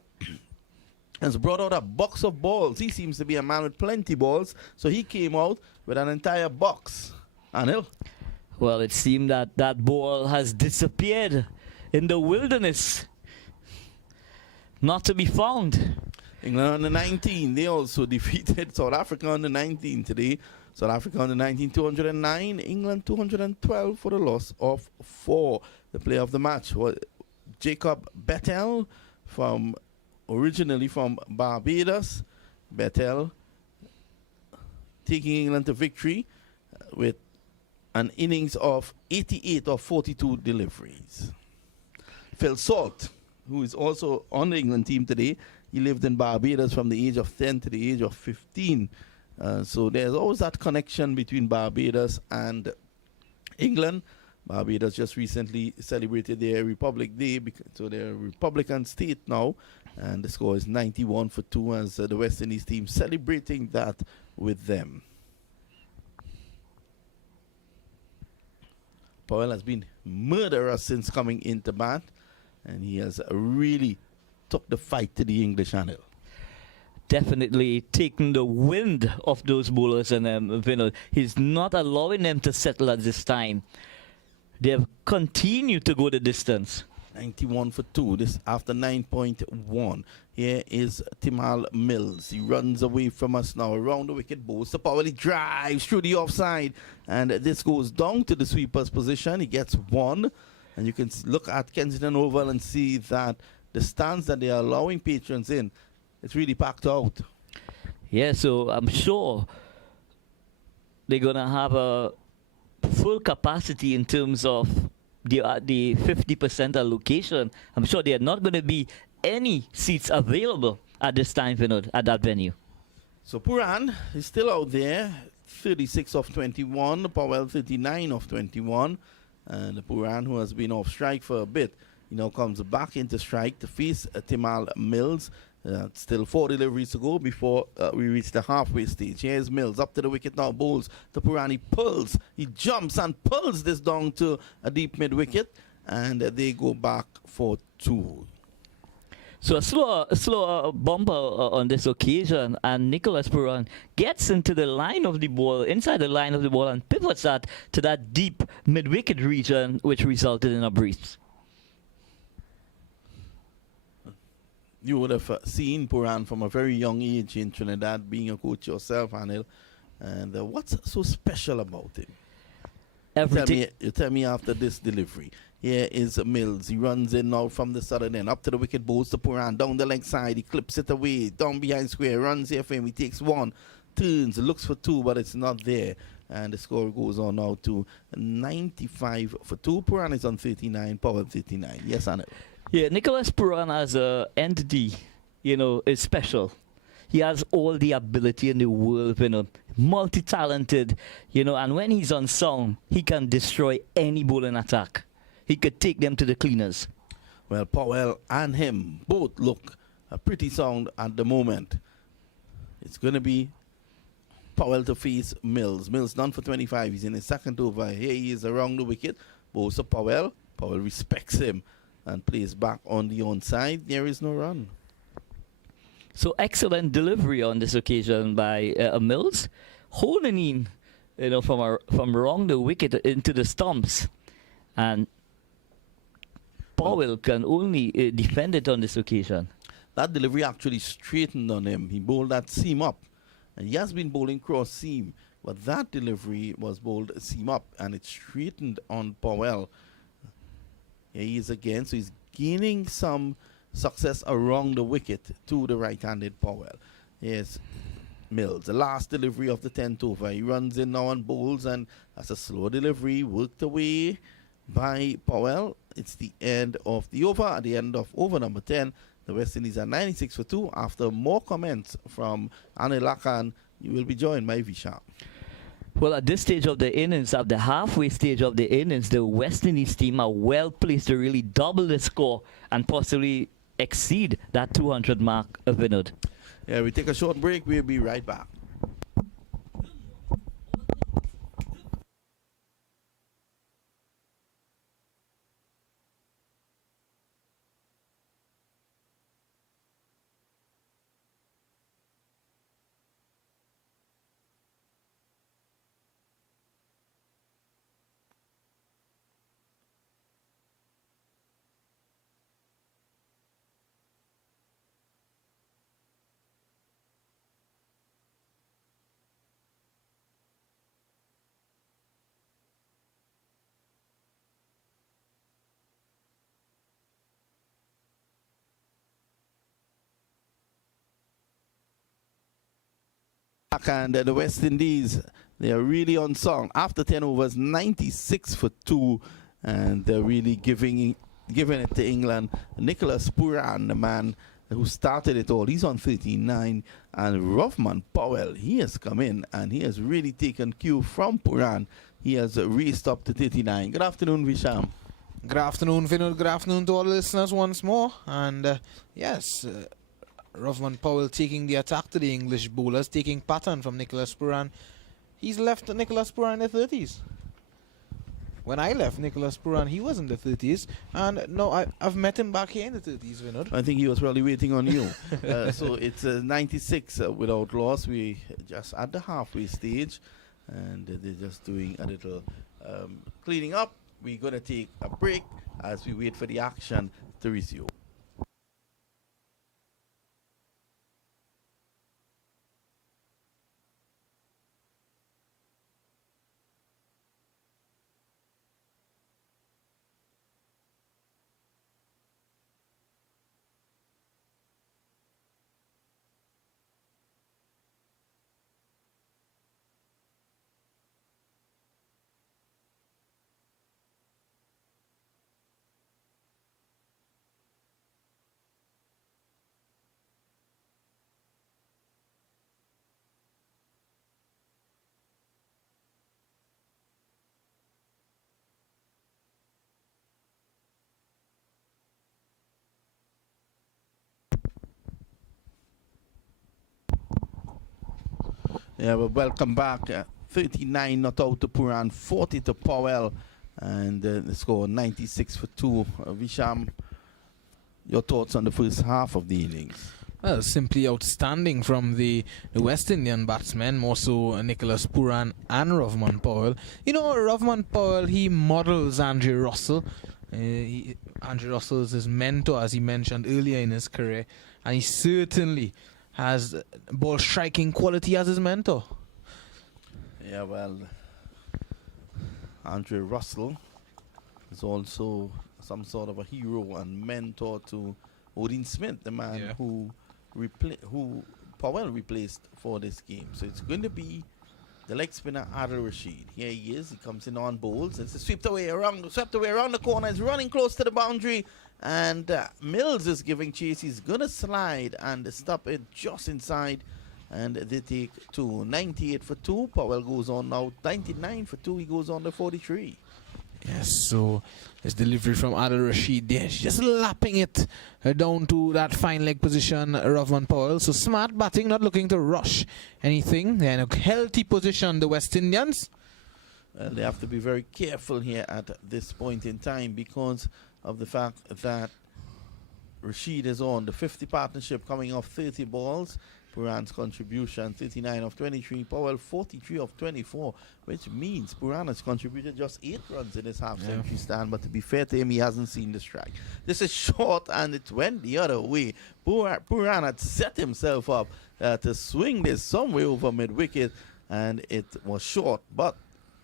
has brought out a box of balls. He seems to be a man with plenty balls. So he came out with an entire box. Anil? Well, it seemed that that ball has disappeared in the wilderness. Not to be found. England under 19, they also defeated South Africa under 19 today. South Africa under 19, 209. England 212 for the loss of 4. The player of the match was Jacob Bettel, originally from Barbados. Bettel taking England to victory with an innings of 88 of 42 deliveries. Phil Salt, who is also on the England team today, he lived in Barbados from the age of 10 to the age of 15. So there's always that connection between Barbados and England. Barbados just recently celebrated their Republic Day, so they're a Republican state now, and the score is 91 for 2 as the West Indies team celebrating that with them. Powell has been murderous since coming into bat, and he has really took the fight to the English Channel. definitely taking the wind off those bowlers, and he's not allowing them to settle at this time. They have continued to go the distance. 91 for 2. This after 9.1. Here is Timal Mills. He runs away from us now around the wicket. Bowls to Powell. He drives through the offside, and this goes down to the sweeper's position. He gets one, and you can look at Kensington Oval and see that the stands that they are allowing patrons in, it's really packed out. Yeah, so I'm sure they're gonna have a full capacity in terms of the 50% allocation. I'm sure there are not going to be any seats available at this time, at that venue. So Puran is still out there, 36 of 21, Powell 39 of 21, and Puran, who has been off strike for a bit, comes back into strike to face Timal Mills. Still 4 deliveries to go before we reach the halfway stage. Here's Mills up to the wicket now, bowls to Puran. He pulls, he jumps and pulls this down to a deep mid wicket, and they go back for 2. So a slower bumper on this occasion, and Nicholas Puran gets into the line of the ball, inside the line of the ball, and pivots that to that deep mid wicket region, which resulted in a breeze. You would have seen Puran from a very young age in Trinidad, being a coach yourself, Anil. And what's so special about him? Everything. You tell me after this delivery. Here is Mills. He runs in now from the southern end. Up to the wicket, bowls to Puran. Down the leg side. He clips it away. Down behind square. Runs here for him. He takes one. Turns. Looks for 2, but it's not there. And the score goes on now to 95 for 2. Puran is on 39. Powell 39. Yes, Anil. Yeah, Nicholas Puran as an entity, is special. He has all the ability in the world, multi-talented, and when he's on sound, he can destroy any bowling attack. He could take them to the cleaners. Well, Powell and him both look pretty sound at the moment. It's going to be Powell to face Mills. Mills done for 25. He's in his second over. Here he is around the wicket. Bowls to Powell. Powell respects him and plays back on the onside. There is no run. So excellent delivery on this occasion by Mills, holding in, from around the wicket into the stumps, and Powell can only defend it on this occasion. That delivery actually straightened on him. He bowled that seam up, and he has been bowling cross seam, but that delivery was bowled seam up, and it straightened on Powell. Here he is again, so he's gaining some success around the wicket to the right-handed Powell. Yes, Mills, the last delivery of the 10th over. He runs in now and bowls, and that's a slow delivery, worked away by Powell. It's the end of the over. At the end of over number 10, the West Indies are 96 for 2. After more comments from Anil Lakan, you will be joined by Vishal. Well, at this stage of the innings, at the halfway stage of the innings, the West Indies team are well placed to really double the score and possibly exceed that 200 mark of Vinod. Yeah, we take a short break. We'll be right back. And the West Indies, they are really on song. After 10 overs, 96 for 2, and they're really giving it to England. Nicholas Puran, the man who started it all, he's on 39, and Roughman Powell, he has come in and he has really taken cue from Puran. He has raced up to 39. Good afternoon, Visham. Good afternoon, Vinod. Good afternoon to all the listeners once more. And yes, Roughman Powell taking the attack to the English bowlers, taking pattern from Nicholas Puran. He's left Nicholas Puran in the 30s. when I left Nicholas Puran, he was in the 30s, and no, I've met him back here in the 30s, Vinod. I think he was probably waiting on you. So it's 96 without loss. We just at the halfway stage, and they're just doing a little cleaning up. We're going to take a break as we wait for the action to resume. Yeah, well, welcome back. 39 not out to Puran, 40 to Powell, and the score 96 for 2. Visham, your thoughts on the first half of the innings? Well, simply outstanding from the West Indian batsmen, more so Nicholas Puran and Rovman Powell. You know, Rovman Powell, he models Andrew Russell. Andrew Russell is his mentor, as he mentioned earlier in his career, and he certainly has ball striking quality as his mentor. Yeah, well, Andrew Russell is also some sort of a hero and mentor to Odin Smith, the man who Powell replaced for this game. So it's going to be the leg spinner Adil Rashid. Here he is. He comes in on bowls. It's swept away around the corner. He's running close to the boundary. And Mills is giving chase. He's going to slide and stop it just inside. And they take 2. 98 for 2. Powell goes on now. 99 for 2. He goes on to 43. Yes, so his delivery from Adil Rashid there, just lapping it down to that fine leg position, Rovman Powell. So smart batting, not looking to rush anything. They're in a healthy position, the West Indians. Well, they have to be very careful here at this point in time because of the fact that Rashid is on the 50 partnership coming off 30 balls. Puran's contribution 39 of 23, Powell 43 of 24, which means Puran has contributed just 8 runs in his half-century stand. But to be fair to him, he hasn't seen the strike. This is short, and it went the other way. Puran had set himself up to swing this somewhere over mid-wicket, and it was short. But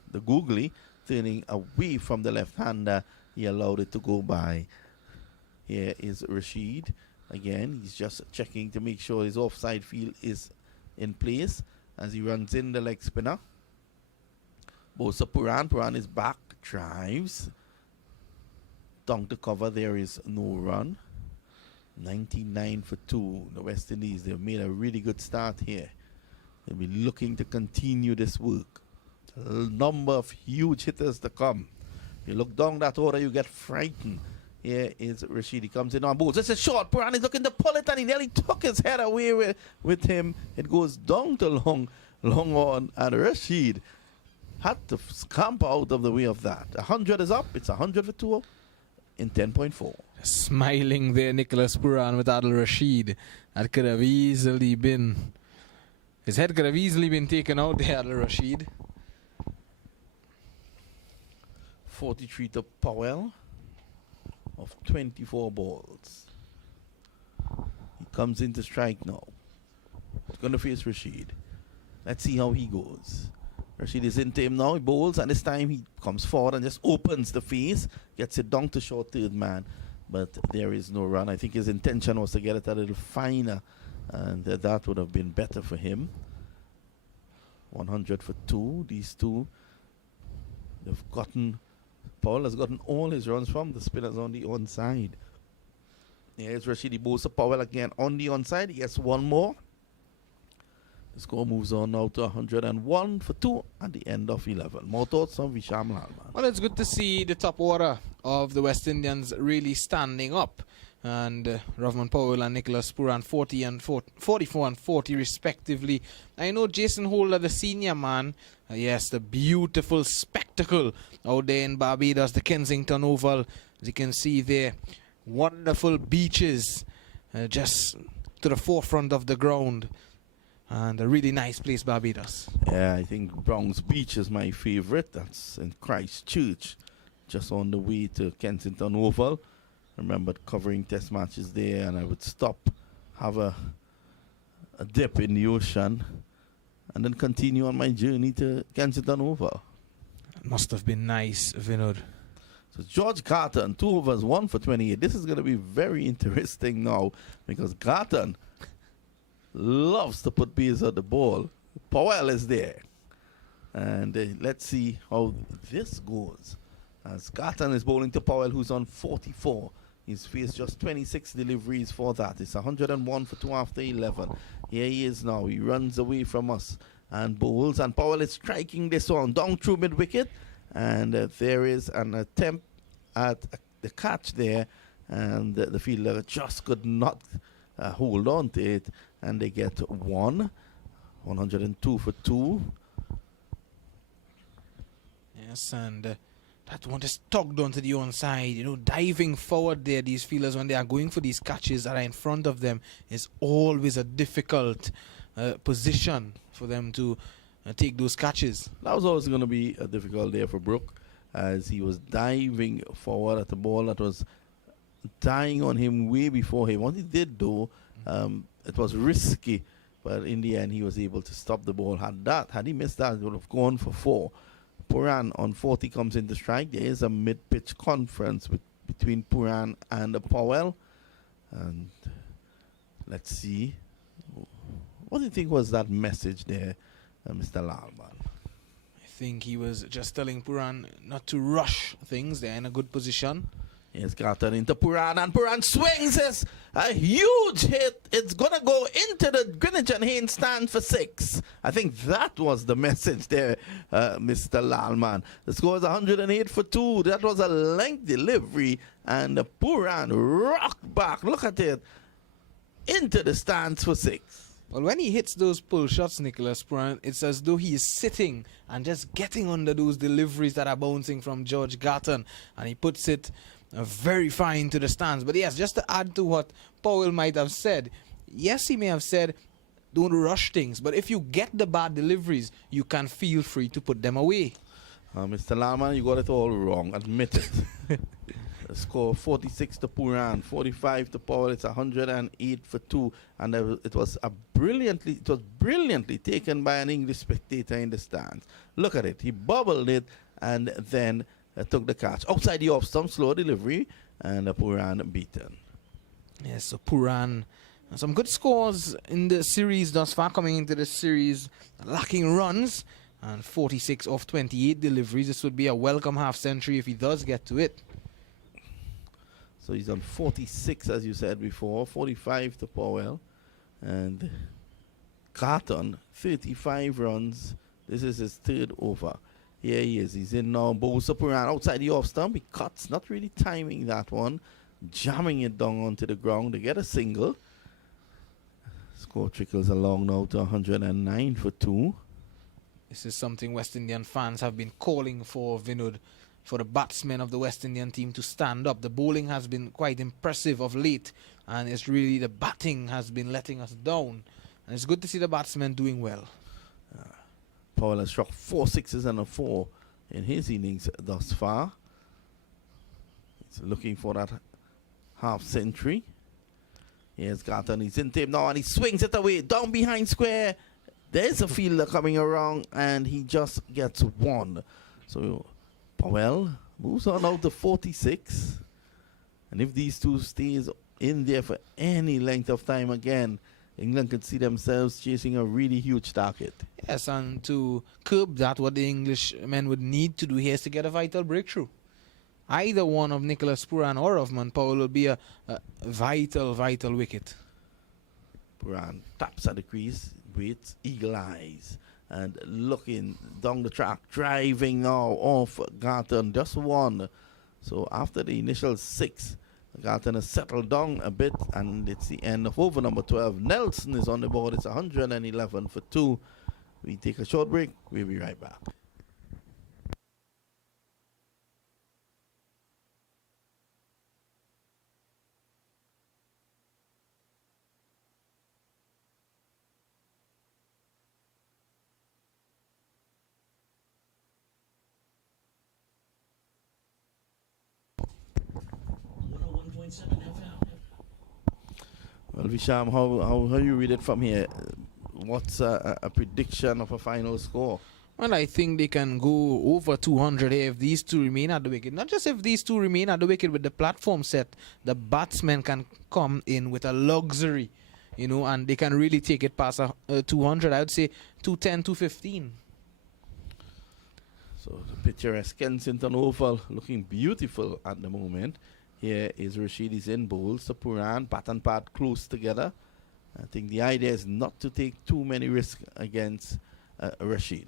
the googly turning away from the left-hander, he allowed it to go by. Here is Rashid. Again, he's just checking to make sure his offside field is in place as he runs in the leg spinner. Bosa Puran. Puran is back, drives. Down to cover, there is no run. 99 for 2. The West Indies, they've made a really good start here. They'll be looking to continue this work. A number of huge hitters to come. If you look down that order, you get frightened. Here is Rashid. He comes in on balls. It's a short. Puran is looking to pull it, and he nearly took his head away with him. It goes down to long on, and Rashid had to scamper out of the way of that. 100 is up. It's 100 for 2 in 10.4. Smiling there, Nicholas Puran with Adil Rashid. That could have easily been... His head could have easily been taken out there, Adil Rashid. 43 to Powell of 24 balls. He comes in to strike now. He's going to face Rashid. Let's see how he goes. Rashid is into him now. He bowls, and this time he comes forward and just opens the face. Gets it down to short third man. But there is no run. I think his intention was to get it a little finer, and that would have been better for him. 100 for 2. These two, they've gotten... Powell has gotten all his runs from the spinners on the onside. Here's Rashidi Bosa. Powell again on the onside. He gets one more. The score moves on now to 101 for 2 at the end of 11. More thoughts on Visham Lalman. Well, it's good to see the top order of the West Indians really standing up. and Rovman Powell and Nicholas Puran 44 and 40 respectively. I know Jason Holder, the senior man, yes, the beautiful spectacle out there in Barbados, the Kensington Oval, as you can see there, wonderful beaches just to the forefront of the ground, and a really nice place, Barbados. Yeah, I think Browns Beach is my favorite. That's in Christchurch, just on the way to Kensington Oval. I remember covering test matches there, and I would stop, have a dip in the ocean, and then continue on my journey to Kensington Oval. It must have been nice, Vinod. So George Garton, 2 overs, 1 for 28. This is going to be very interesting now, because Garton loves to put pace on the ball. Powell is there. And let's see how this goes. As Garton is bowling to Powell, who's on 44. He's faced just 26 deliveries for that. It's 101 for 2 after 11. Here he is now. He runs away from us and bowls. And Powell is striking this one down through mid-wicket. And there is an attempt at the catch there. And the fielder just could not hold on to it. And they get 102 for 2. Yes, and that one is tugged onto the onside, diving forward there. These fielders, when they are going for these catches that are in front of them, is always a difficult position for them to take those catches. That was always going to be a difficult day for Brook, as he was diving forward at the ball that was dying on him way before him. What he did, though, it was risky, but in the end he was able to stop the ball. Had he missed that, he would have gone for 4. Puran on 40 comes into strike. There is a mid-pitch conference between Puran and Powell. And let's see. What do you think was that message there, Mr. Lalman? I think he was just telling Puran not to rush things. They're in a good position. He's gotten into Puran, and Puran swings this. A huge hit. It's going to go into the Greenwich and Haynes stand for 6. I think that was the message there, Mr. Lalman. The score is 108 for 2. That was a length delivery, and Puran rocked back. Look at it. Into the stands for 6. Well, when he hits those pull shots, Nicholas Puran, it's as though he is sitting and just getting under those deliveries that are bouncing from George Garton, and he puts it very fine to the stands. But yes, just to add to what Powell might have said, yes, he may have said don't rush things, but if you get the bad deliveries, you can feel free to put them away. Mr. Lalman, you got it all wrong. Admit it. The score 46 to Puran, 45 to Powell. It's 108 for 2, and it was brilliantly taken by an English spectator in the stands. Look at it. He bobbled it and then took the catch outside the off stump, slow delivery, and Puran beaten. Yes, so Puran, some good scores in the series thus far, coming into the series lacking runs, and 46 off 28 deliveries. This would be a welcome half century if he does get to it. So he's on 46, as you said before, 45 to Powell, and Garton 35 runs. This is his 3rd over. Here he is. He's in now. Bowls up around outside the off stump. He cuts, not really timing that one, jamming it down onto the ground to get a single. Score trickles along now to 109 for 2. This is something West Indian fans have been calling for, Vinod, for the batsmen of the West Indian team to stand up. The bowling has been quite impressive of late, and it's really the batting has been letting us down. And it's good to see the batsmen doing well. Powell has struck 4 sixes and a 4 in his innings thus far. He's looking for that half century. Here's Garton. He's in tape now, and he swings it away down behind square. There's a fielder coming around, and he just gets 1. So Powell moves on out to 46. And if these two stays in there for any length of time again, England could see themselves chasing a really huge target. Yes, and to curb that, what the Englishmen would need to do here is to get a vital breakthrough. Either one of Nicholas Puran or of Powell will be a vital wicket. Puran taps at the crease, waits, eagle eyes, and looking down the track, driving now off Garton, just 1. So after the initial 6, Galton has settled down a bit, and it's the end of over number 12. Nelson is on the board. It's 111 for 2. We take a short break. We'll be right back. Well, Visham, how you read it from here? What's a prediction of a final score? Well, I think they can go over 200 here if these two remain at the wicket. Not just if these two remain at the wicket with the platform set, the batsmen can come in with a luxury, and they can really take it past 200. I would say 210, 215. So the picturesque Kensington Oval looking beautiful at the moment. Here is Rashid. He's in bowls. So Puran, Banton pad close together. I think the idea is not to take too many risks against Rashid.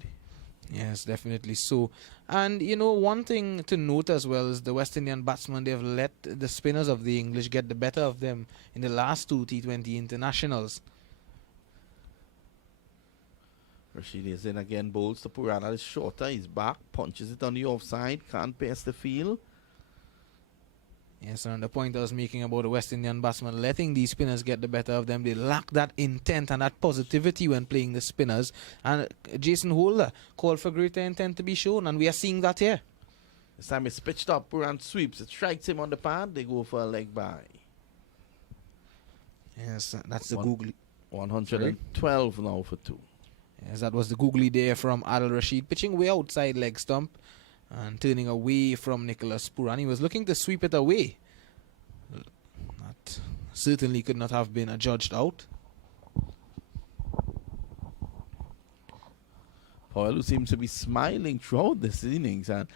Yes, definitely so. And, one thing to note as well is the West Indian batsmen, they've let the spinners of the English get the better of them in the last two T20 internationals. Rashid is in again, bowls to Puran. That is shorter. He's back, punches it on the offside, can't pass the field. Yes, and the point I was making about the West Indian batsmen letting these spinners get the better of them, they lack that intent and that positivity when playing the spinners. And Jason Holder called for greater intent to be shown, and we are seeing that here. This time it's pitched up. Puran sweeps. It strikes him on the pad. They go for a leg by. Yes, that's the googly. 112 now for 2. Yes, that was the googly there from Adil Rashid, pitching way outside leg stump and turning away from Nicholas Puran. He was looking to sweep it away. That certainly could not have been adjudged out. Powell, who seems to be smiling throughout this innings, and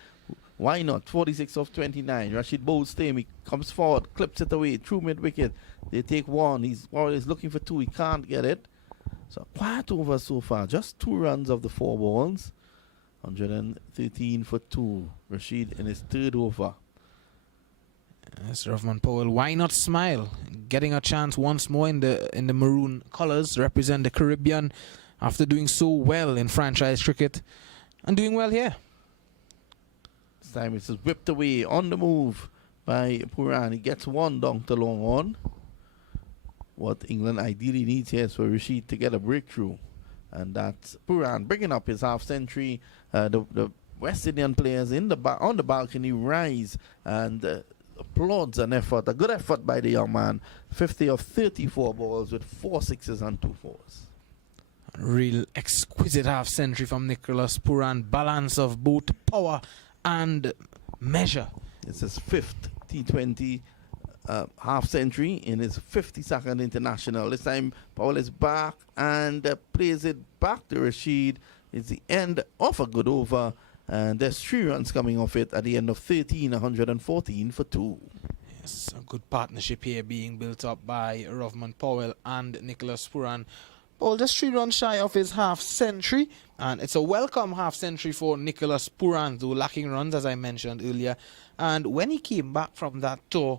why not? 46 of 29. Rashid bowls him. He comes forward, clips it away, through mid wicket. They take 1. He's looking for 2. He can't get it. So quiet over so far. Just 2 runs of the 4 balls. 113 for 2. Rashid in his 3rd over. Yes, Rovman Powell, why not smile? Getting a chance once more in the maroon colours, represent the Caribbean after doing so well in franchise cricket and doing well here. This time it's whipped away on the move by Puran. He gets 1 down to long on. What England ideally needs here is for Rashid to get a breakthrough. And that's Puran bringing up his half century. The West Indian players on the balcony rise and applauds an effort, a good effort by the young man. 50 of 34 balls with 4 sixes and 2 fours. Real exquisite half century from Nicholas Puran. Balance of both power and measure. It's his 5th T20 half century in his 52nd international. This time Powell is back and plays it back to Rashid. It's the end of a good over, and there's 3 runs coming off it at the end of 13, 114 for 2. Yes, a good partnership here being built up by Rovman Powell and Nicholas Puran. Powell just 3 runs shy of his half century, and it's a welcome half century for Nicholas Puran, though lacking runs as I mentioned earlier. And when he came back from that tour,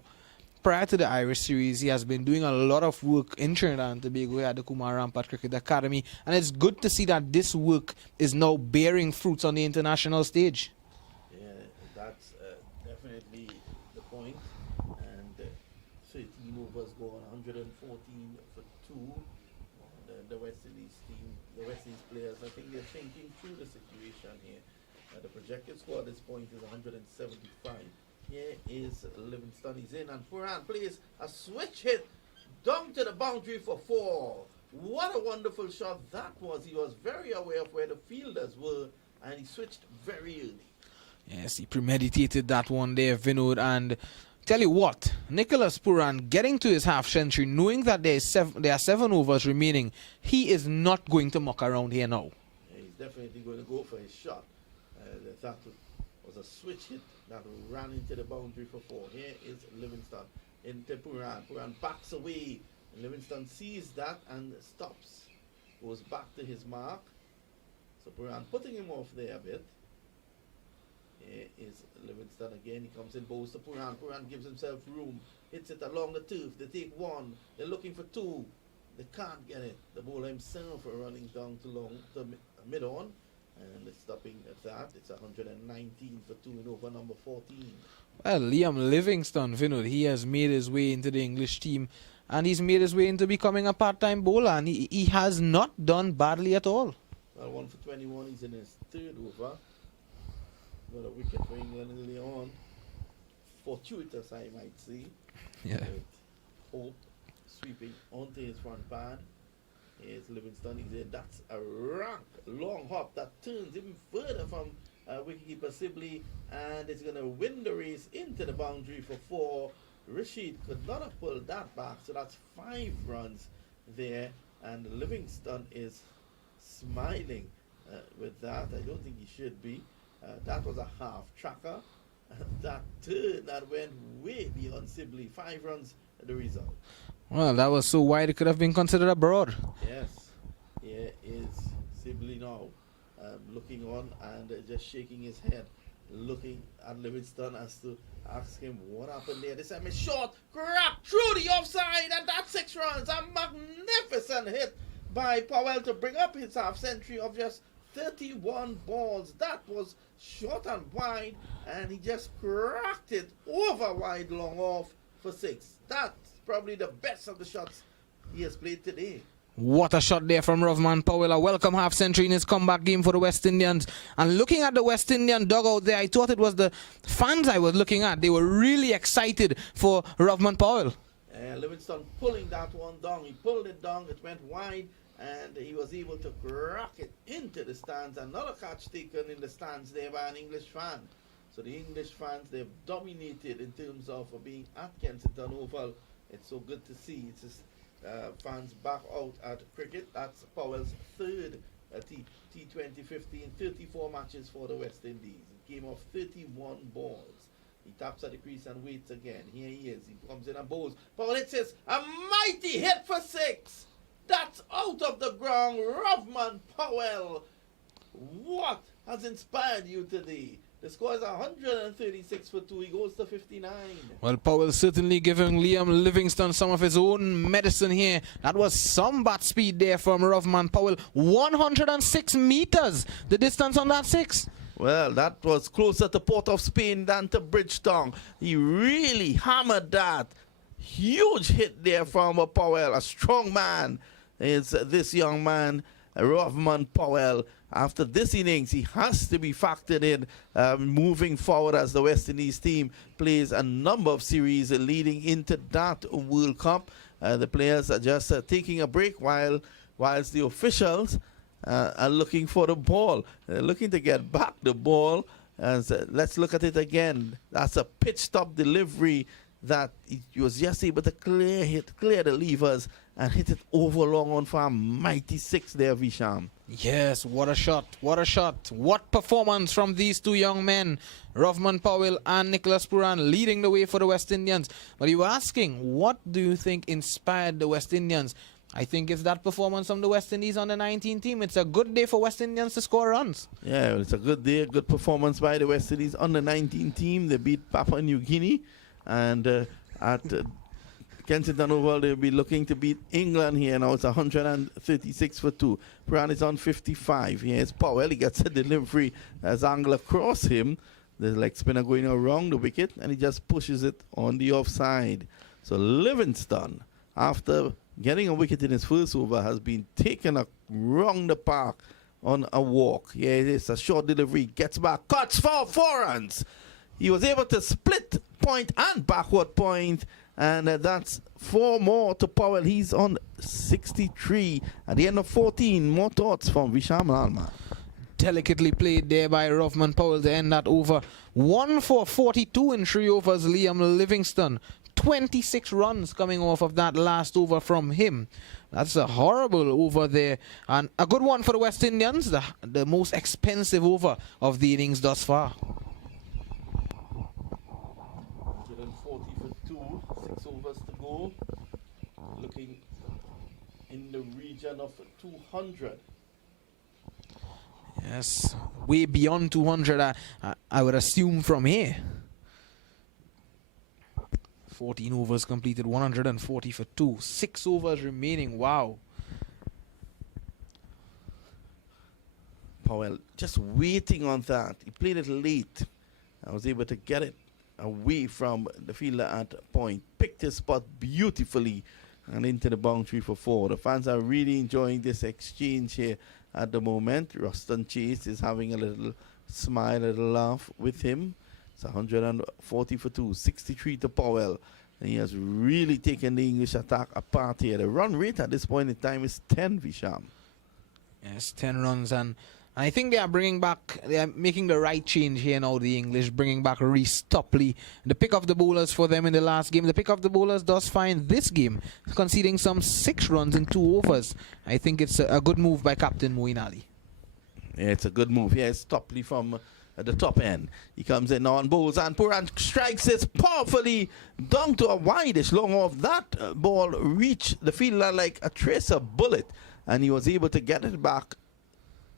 prior to the Irish series, he has been doing a lot of work in Trinidad and Tobago at the Kumar Rampart Cricket Academy, and it's good to see that this work is now bearing fruits on the international stage. Yeah, that's definitely the point. And 13 overs go on 114 for 2. The West Indies team, the West Indies players, I think they're thinking through the situation here. The projected score at this point is 175. Here is Livingston. He's in, and Puran plays a switch hit down to the boundary for 4. What a wonderful shot that was. He was very aware of where the fielders were, and he switched very early. Yes, he premeditated that one there, Vinod. And tell you what, Nicholas Puran getting to his half century, knowing that there are 7 overs remaining, he is not going to muck around here now. Yeah, he's definitely going to go for his shot. That was a switch hit that ran into the boundary for 4. Here is Livingston into Puran. Puran backs away. Livingston sees that and stops. Goes back to his mark. So Puran putting him off there a bit. Here is Livingston again. He comes in, bowls to Puran. Puran gives himself room. Hits it along the turf. They take one. They're looking for two. They can't get it. The bowler himself running down to mid on. And it's stopping at that. It's 119 for 2 in over number 14. Well, Liam Livingston, Vinod, he has made his way into the English team. And he's made his way into becoming a part-time bowler. And he has not done badly at all. Well, 1 for 21. He's in his third over. Got a wicket for England early on. Fortuitous, I might say. Yeah. With Hope sweeping onto his front pan. Here's Livingston. He's in. That's a rank long hop that turns even further from wicketkeeper Sibley, and it's going to win the race into the boundary for 4. Rashid could not have pulled that back, so that's 5 runs there, and Livingston is smiling with that. I don't think he should be. That was a half tracker. That turn that went way beyond Sibley. 5 runs, the result. Well, that was so wide it could have been considered abroad. Yes. Here is Sibley now, looking on and just shaking his head, looking at Livingston as to ask him what happened there. This time it's short, crack through the offside, and that's 6 runs. A magnificent hit by Powell to bring up his half century of just 31 balls. That was short and wide, and he just cracked it over wide long off for 6. That's probably the best of the shots he has played today. What a shot there from Rovman Powell. A welcome half century in his comeback game for the West Indians. And looking at the West Indian dugout there, I thought it was the fans I was looking at. They were really excited for Rovman Powell. Livingston pulling that one down. He pulled it down, it went wide, and he was able to crack it into the stands. Another catch taken in the stands there by an English fan. So the English fans, they've dominated in terms of being at Kensington Oval. It's so good to see. It's just, fans back out at cricket. That's Powell's third T20 15, 34 matches for the West Indies. A game of 31 balls. He taps at the crease and waits again. Here he is. He comes in and bowls. Powell hits this. A mighty hit for 6. That's out of the ground. Rovman Powell. What has inspired you today? The score is 136 for 2. He goes to 59. Well, Powell certainly giving Liam Livingston some of his own medicine here. That was some bat speed there from Rovman Powell. 106 meters, the distance on that 6. Well, that was closer to Port of Spain than to Bridgetown. He really hammered that. Huge hit there from Powell. A strong man is this young man, Rovman Powell. After this innings, he has to be factored in moving forward as the West Indies team plays a number of series leading into that World Cup. The players are just taking a break whilst the officials are looking for the ball. They're looking to get back the ball. Let's look at it again. That's a pitch stop delivery that he was just able to clear the levers and hit it over long on for a mighty 6 there, Visham. Yes, what a shot, what a shot. What performance from these 2 young men, Rovman Powell and Nicholas Puran, leading the way for the West Indians. But you were asking, what do you think inspired the West Indians? I think it's that performance from the West Indies on the 19 team. It's a good day for West Indians to score runs. Yeah, well, it's a good day, good performance by the West Indies on the 19 team. They beat Papua New Guinea, and at Kensington Oval, they'll be looking to beat England here. Now it's 136 for 2. Puran is on 55. Here's Powell. He gets a delivery as Angler cross him. The leg spinner going around the wicket, and he just pushes it on the offside. So Livingston, after getting a wicket in his first over, has been taken around the park on a walk. Here it is, a short delivery. Gets back, cuts for 4 runs. He was able to split point and backward point, and that's 4 more to Powell. He's on 63 at the end of 14. More thoughts from Visham Lalman. Delicately played there by Rovman Powell to end that over. 1 for 42 in 3 overs, Liam Livingston. 26 runs coming off of that last over from him. That's a horrible over there. And a good one for the West Indians, the most expensive over of the innings thus far. 140 for 2, 6 overs to go. Looking in the region of 200. Yes, way beyond 200, I would assume from here. 14 overs completed, 140 for 2. 6 overs remaining, wow. Powell just waiting on that. He played it late. I was able to get it away from the fielder at point. Picked his spot beautifully and into the boundary for 4. The fans are really enjoying this exchange here at the moment. Ruston Chase is having a little smile, a little laugh with him. It's 140 for 2, 63 to Powell. And he has really taken the English attack apart here. The run rate at this point in time is 10, Visham. Yes, 10 runs, and I think they are making the right change here now, the English, bringing back Reece Topley. The pick of the bowlers for them in the last game. The pick of the bowlers does find this game, conceding some 6 runs in 2 overs. I think it's a good move by Captain Moeen Ali. Yeah, it's a good move. Here it's Topley from at the top end. He comes in on bowls and Puran strikes it powerfully down to a wideish long off. That ball reached the fielder like a tracer bullet, and he was able to get it back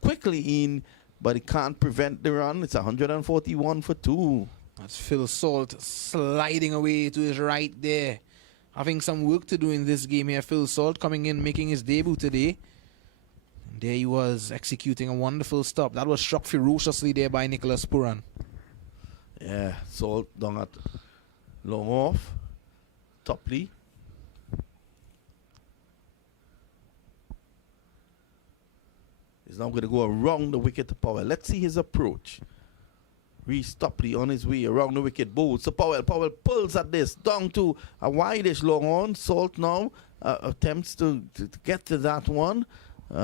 quickly in, but he can't prevent the run. It's 141 for 2. That's Phil Salt sliding away to his right there. Having some work to do in this game here. Phil Salt coming in, making his debut today. And there he was, executing a wonderful stop. That was struck ferociously there by Nicholas Puran. Yeah, Salt down at long off. Topley. He's now going to go around the wicket to Powell. Let's see his approach. Reece Topley on his way around the wicket. Bowls to Powell. Powell pulls at this down to a wideish long on. Salt now attempts to get to that one,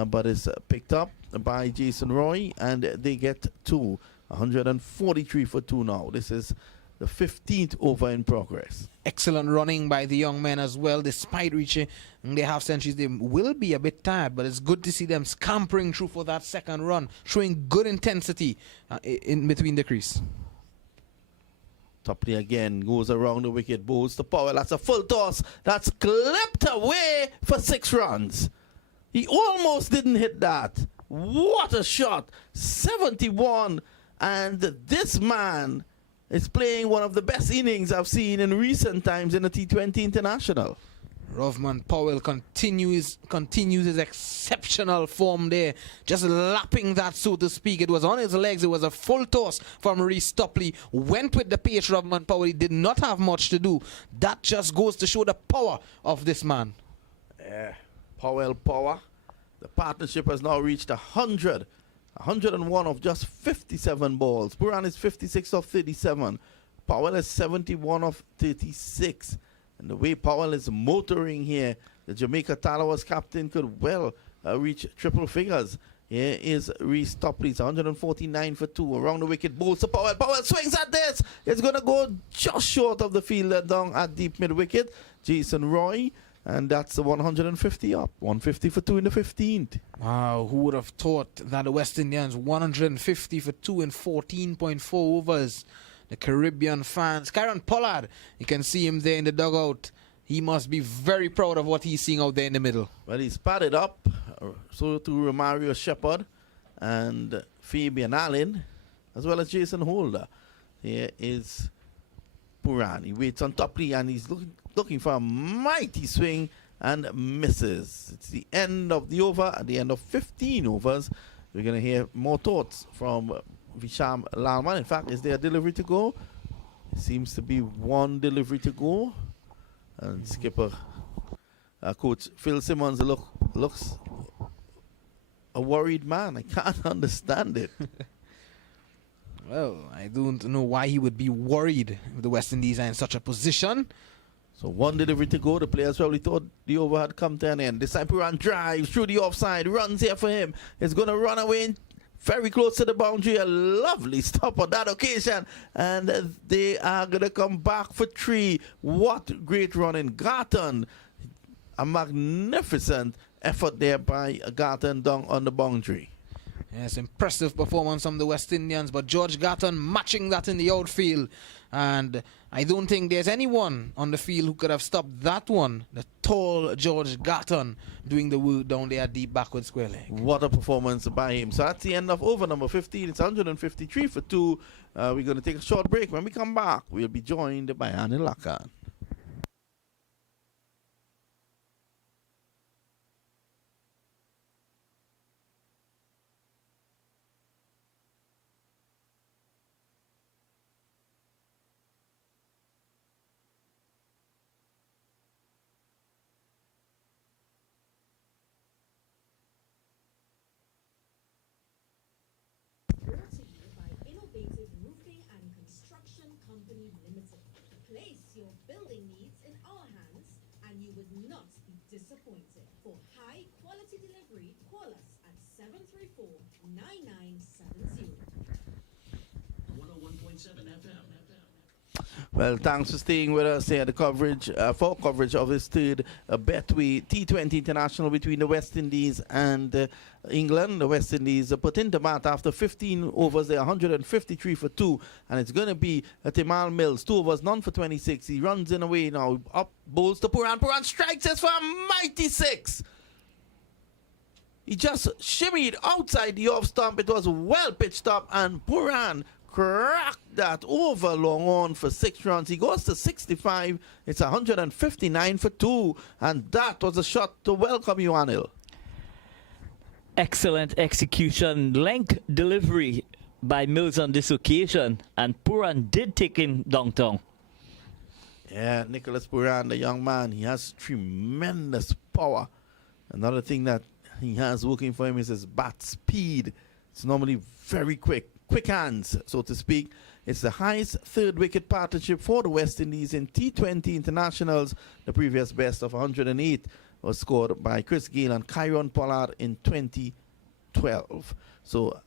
but is picked up by Jason Roy, and they get 2. 143 for 2 now. This is the 15th over in progress. Excellent running by the young men as well. Despite reaching their half centuries, they will be a bit tired, but it's good to see them scampering through for that second run, showing good intensity in between the crease. Topley again goes around the wicket, bowls to Powell. That's a full toss. That's clipped away for 6 runs. He almost didn't hit that. What a shot. 71. And this man is playing one of the best innings I've seen in recent times in the T20 International. Rovman Powell continues his exceptional form there, just lapping that, so to speak. It was on his legs. It was a full toss from Reece Topley. Went with the pace. Rovman Powell, he did not have much to do. That just goes to show the power of this man. Yeah, Powell power. The partnership has now reached 100. 101 of just 57 balls. Puran is 56 of 37. Powell is 71 of 36. And the way Powell is motoring here, the Jamaica Tallawah's captain could well reach triple figures. Here is Reece Topley, 149 for 2. Around the wicket, bowls to Powell. Powell swings at this. It's going to go just short of the fielder down at deep mid wicket. Jason Roy. And that's the 150 up. 150 for 2 in the 15th. Wow, who would have thought that the West Indians 150 for 2 in 14.4 overs. The Caribbean fans. Kieran Pollard, you can see him there in the dugout. He must be very proud of what he's seeing out there in the middle. Well, he's padded up. So to Romario Shepherd and Fabian Allen, as well as Jason Holder. Here is Puran. He waits on Topley and he's looking for a mighty swing and misses. It's the end of the over. At the end of 15 overs, we're going to hear more thoughts from Visham Lalman. In fact, is there a delivery to go? It seems to be one delivery to go. And skipper, coach Phil Simmons looks a worried man. I can't understand it. Well, I don't know why he would be worried if the West Indies are in such a position. So one delivery to go. The players probably thought the over had come to an end. This time Puran drives through the offside. Runs here for him. It's going to run away very close to the boundary. A lovely stop on that occasion. And they are going to come back for 3. What great running. Garton. A magnificent effort there by Garton down on the boundary. Yes, impressive performance from the West Indians, but George Gatton matching that in the outfield. And I don't think there's anyone on the field who could have stopped that one. The tall George Gatton doing the work down there deep backward square leg. What a performance by him. So that's the end of over number 15. It's 153 for 2. We're going to take a short break. When we come back, we'll be joined by Anil Lakan. Brought to you by Innovative Roofing and Construction Company Limited. Place your building needs in our hands and you would not be disappointed. For high quality delivery, call us at 734-9970. 101.7 FM. Well, thanks for staying with us here. The coverage, for coverage of this third Betway T20 International between the West Indies and England. The West Indies put into bat after 15 overs. They're 153 for 2. And it's going to be Timal Mills. 2 overs, none for 26. He runs in away now. Up bowls to Puran. Puran strikes us for a mighty 6. He just shimmied outside the off stump. It was well pitched up, and Puran cracked that over long on for 6 runs. He goes to 65. It's 159 for 2, and that was a shot to welcome you, Anil. Excellent execution, length delivery by Mills on this occasion, and Puran did take him downtown. Yeah, Nicholas Puran, the young man, he has tremendous power. Another thing that he has working for him is his bat speed. It's normally very quick hands, so to speak. It's the highest third wicket partnership for the West Indies in T20 internationals. The previous best of 108 was scored by Chris Gayle and Kyron Pollard in 2012. So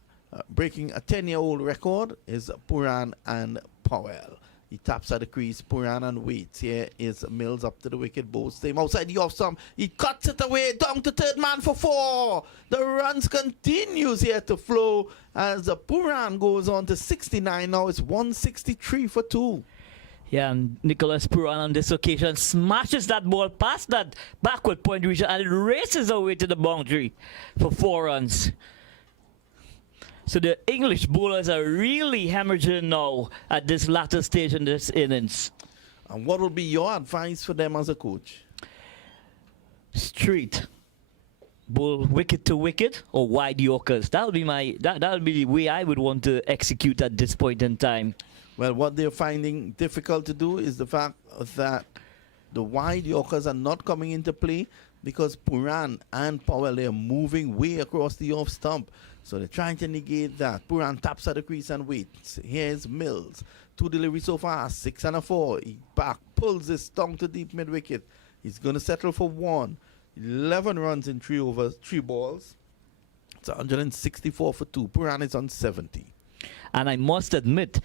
breaking a 10-year-old record is Puran and Powell. He taps at the crease, Puran and waits. Here is Mills up to the wicket, bowls him outside the off stump. He cuts it away, down to third man for 4. The runs continues here to flow as Puran goes on to 69. Now it's 163 for 2. Yeah, and Nicholas Puran on this occasion smashes that ball past that backward point region and it races away to the boundary for 4 runs. So the English bowlers are really hemorrhaging now at this latter stage in this innings. And what will be your advice for them as a coach? Straight. Bowl wicket to wicket or wide Yorkers. That'll be the way I would want to execute at this point in time. Well, what they're finding difficult to do is the fact that the wide Yorkers are not coming into play because Puran and Powell, they are moving way across the off stump. So they're trying to negate that. Puran taps at the crease and waits. Here's Mills. 2 deliveries so far, 6 and a 4. He back, pulls his tongue to deep mid wicket. He's going to settle for 1. 11 runs in 3 overs, 3 balls. It's 164 for 2. Puran is on 70. And I must admit,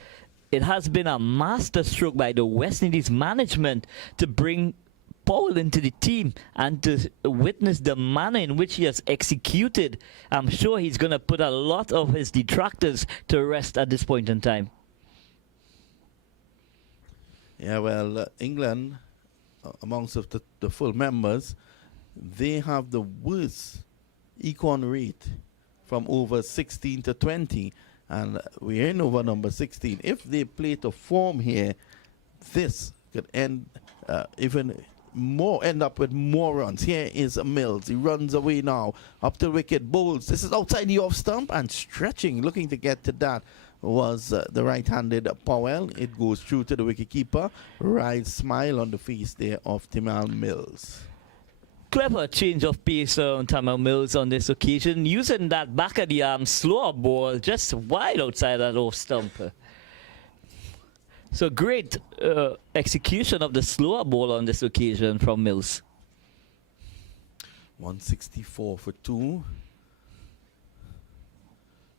it has been a masterstroke by the West Indies management to bring Powell into the team and to witness the manner in which he has executed. I'm sure he's going to put a lot of his detractors to rest at this point in time. Yeah, well, England, amongst of the full members, they have the worst econ rate from over 16 to 20. And we're in over number 16. If they play to form here, this could end end up with more runs. Here is Mills. He runs away now. Up to wicket, bowls. This is outside the off stump and stretching, looking to get to that was the right-handed Powell. It goes through to the wicketkeeper. Right smile on the face there of Timal Mills. Clever change of pace on Timal Mills on this occasion, using that back of the arm slower ball just wide outside that off stump. So great execution of the slower ball on this occasion from Mills. 164 for 2.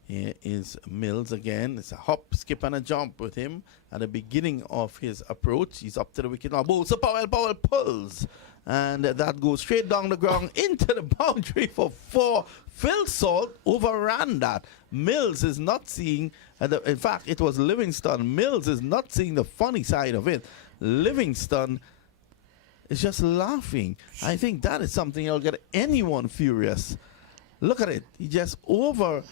Here is Mills again. It's a hop, skip, and a jump with him at the beginning of his approach. He's up to the wicket now. Bowls to Powell. Powell pulls. and that goes straight down the ground into the boundary for 4. Phil Salt overran that. Mills is not seeing, in fact, it was Livingston. Mills is not seeing the funny side of it. Livingston is just laughing. I think that is something that'll get anyone furious. Look at it. He just overruns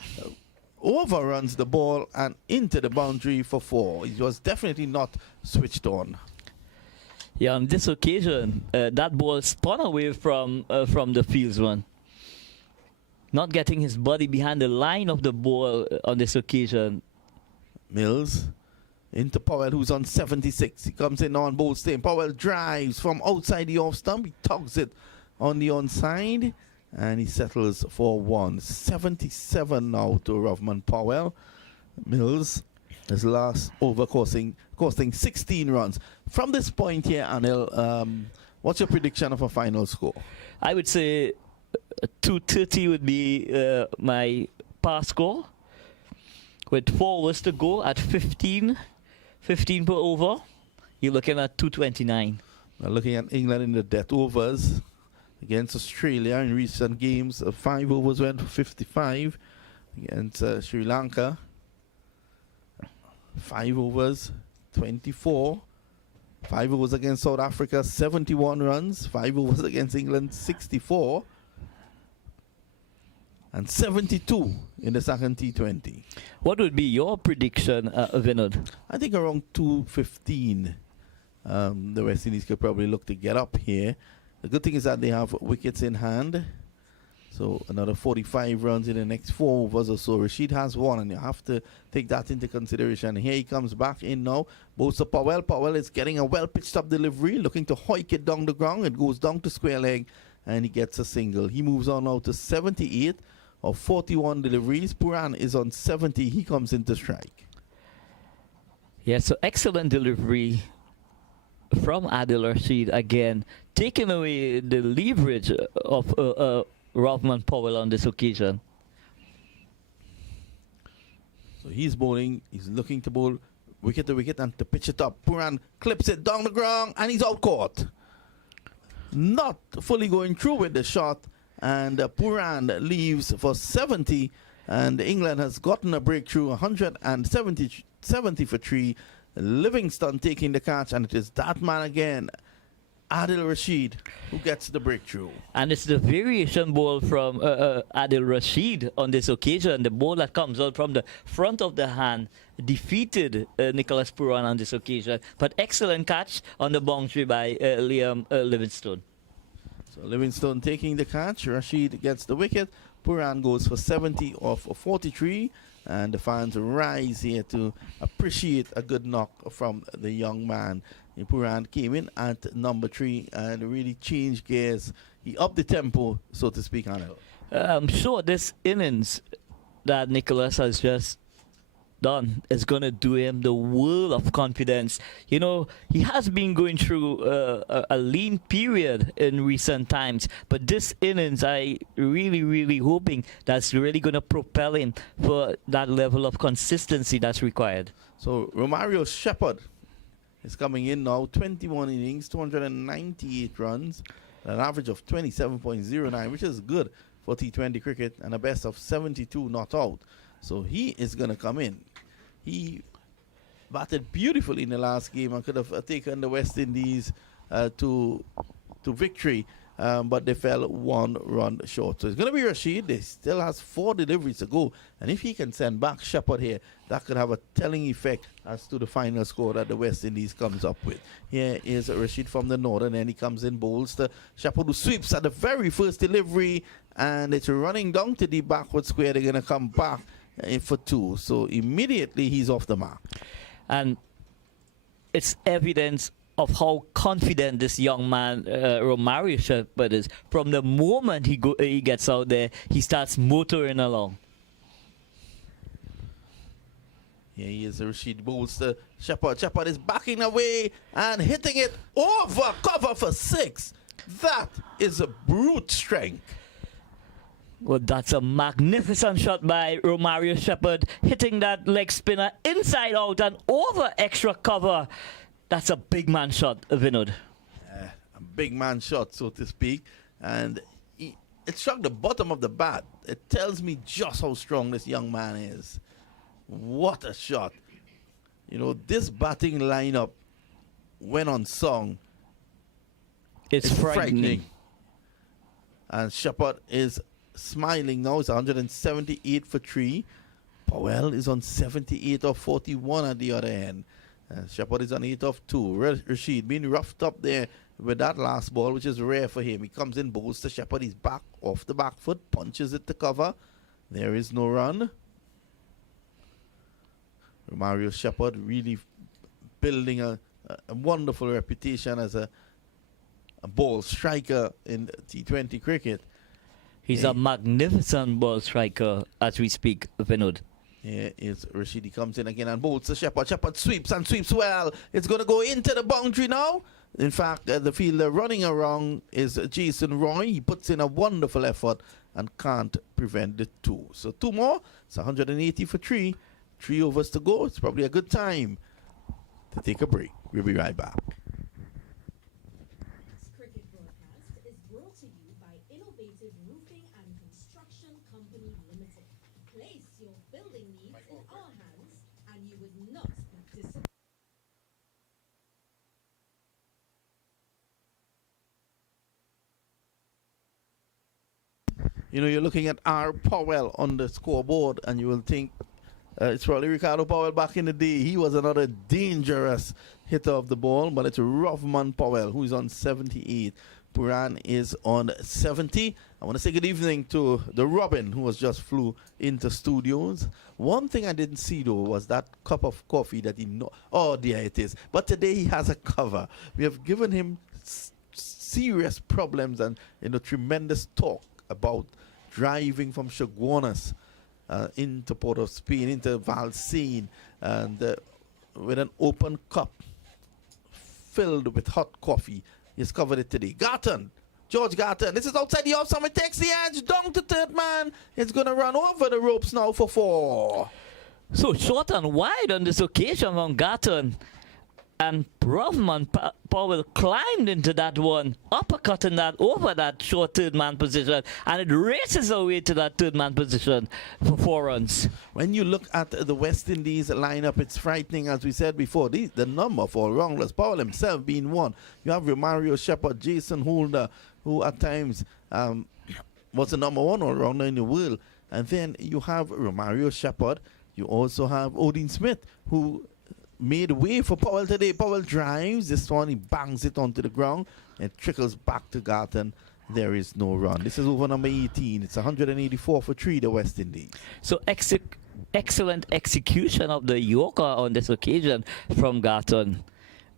the ball and into the boundary for 4. He was definitely not switched on. Yeah, on this occasion, that ball spun away from the fieldsman. Not getting his body behind the line of the ball on this occasion. Mills into Powell, who's on 76. He comes in on both stain. Powell drives from outside the off stump. He tugs it on the onside, and he settles for 1. 77 now to Rovman Powell. Mills, his last over costing 16 runs. From this point here, Anil, what's your prediction of a final score? I would say 230 would be my pass score. With 4 overs to go at 15 per over, you're looking at 229. We're looking at England in the death overs against Australia in recent games. 5 overs went for 55 against Sri Lanka. 5 overs, 24. 5 overs against South Africa, 71 runs. 5 overs against England, 64. And 72 in the second T20. What would be your prediction, Vinod? I think around 215. The West Indies could probably look to get up here. The good thing is that they have wickets in hand. So another 45 runs in the next 4 overs or so. Rashid has 1, and you have to take that into consideration. Here he comes back in now. Both to Powell. Powell is getting a well-pitched up delivery, looking to hoik it down the ground. It goes down to square leg, and he gets a single. He moves on now to 78 of 41 deliveries. Puran is on 70. He comes into strike. Yeah, so excellent delivery from Adil Rashid again, taking away the leverage of Rovman Powell on this occasion. So he's bowling. He's looking to bowl wicket to wicket and to pitch it up. Puran clips it down the ground, and he's out caught. Not fully going through with the shot. And Puran leaves for 70, and England has gotten a breakthrough, 170 for 3. Livingston taking the catch, and it is that man again, Adil Rashid, who gets the breakthrough. And it's the variation ball from Adil Rashid on this occasion. The ball that comes out from the front of the hand defeated Nicholas Puran on this occasion. But excellent catch on the boundary by Liam Livingstone. So Livingstone taking the catch. Rashid gets the wicket. Puran goes for 70 off 43. And the fans rise here to appreciate a good knock from the young man. And Puran came in at number 3 and really changed gears. He upped the tempo, so to speak, Anil. I'm sure this innings that Nicholas has just done is going to do him the world of confidence. You know, he has been going through a lean period in recent times, but this innings, I really hoping that's really going to propel him for that level of consistency that's required. So Romario Shepherd is coming in now, 21 innings, 298 runs, an average of 27.09, which is good for T20 cricket, and a best of 72 not out. So he is going to come in. He batted beautifully in the last game and could have taken the West Indies to victory, but they fell 1 run short. So it's going to be Rashid. They still has 4 deliveries to go, and if he can send back Shepherd here, that could have a telling effect as to the final score that the West Indies comes up with. Here is Rashid from the Northern, and he comes in, bowls to Shepherd, who sweeps at the very first delivery, and it's running down to the backward square. They're going to come back for 2. So immediately he's off the mark. And it's evidence of how confident this young man, Romario Shepherd, is. From the moment he gets out there, he starts motoring along. Here he is, Rashid bowls to Shepherd. Shepherd is backing away and hitting it over cover for 6. That is a brute strength. Well, that's a magnificent shot by Romario Shepherd, hitting that leg spinner inside out and over extra cover. That's a big man shot, Vinod. A big man shot, so to speak. And it struck the bottom of the bat. It tells me just how strong this young man is. What a shot. You know, this batting lineup, when on song, It's frightening. And Shepherd is smiling now. It's 178 for 3. Powell is on 78 of 41 at the other end. Shepherd is on 8 of 2. Rashid being roughed up there with that last ball, which is rare for him. He comes in, bowls to Shepherd. He's back off the back foot, punches it to cover. There is no run. Mario Shepherd really building a wonderful reputation as a ball striker in T20 cricket. He's a magnificent ball striker as we speak, Vinod. Here is Rashid. He comes in again and bowls to Shepherd. Shepherd sweeps and sweeps well. It's going to go into the boundary now. In fact, the fielder running around is Jason Roy. He puts in a wonderful effort and can't prevent the 2. So 2 more. It's 180 for 3. 3 overs to go. It's probably a good time to take a break. We'll be right back. This cricket broadcast is brought to you by Innovative Roofing and Construction Company Limited. Place your building needs in our hands and you would not be disappointed. You know, you're looking at R. Powell on the scoreboard and you will think it's probably Ricardo Powell back in the day. He was another dangerous hitter of the ball, but it's Rovman Powell who's on 78. Puran is on 70. I want to say good evening to the Robin who was just flew into studios. One thing I didn't see though was that cup of coffee that he oh, there it is. But today he has a cover. We have given him serious problems and tremendous talk about driving from Chaguanas into Port of Spain, into Valsine, and with an open cup filled with hot coffee. He's covered it today. George Garton. This is outside the off. Someone takes the edge. Down to third man. It's going to run over the ropes now for 4. So short and wide on this occasion from Garton. And Rovman Powell climbed into that one, uppercutting that over that short third man position, and it races away to that third man position for 4 runs. When you look at the West Indies lineup, it's frightening, as we said before. The number for all-rounders, Powell himself being one. You have Romario Shepherd, Jason Holder, who at times was the number 1 all-rounder in the world. And then you have Romario Shepherd. You also have Odin Smith, who made way for Powell today. Powell drives this one, he bangs it onto the ground, it trickles back to Garton. There is no run. This is over number 18. It's 184 for 3, the West Indies. So excellent execution of the Yorker on this occasion from Garton.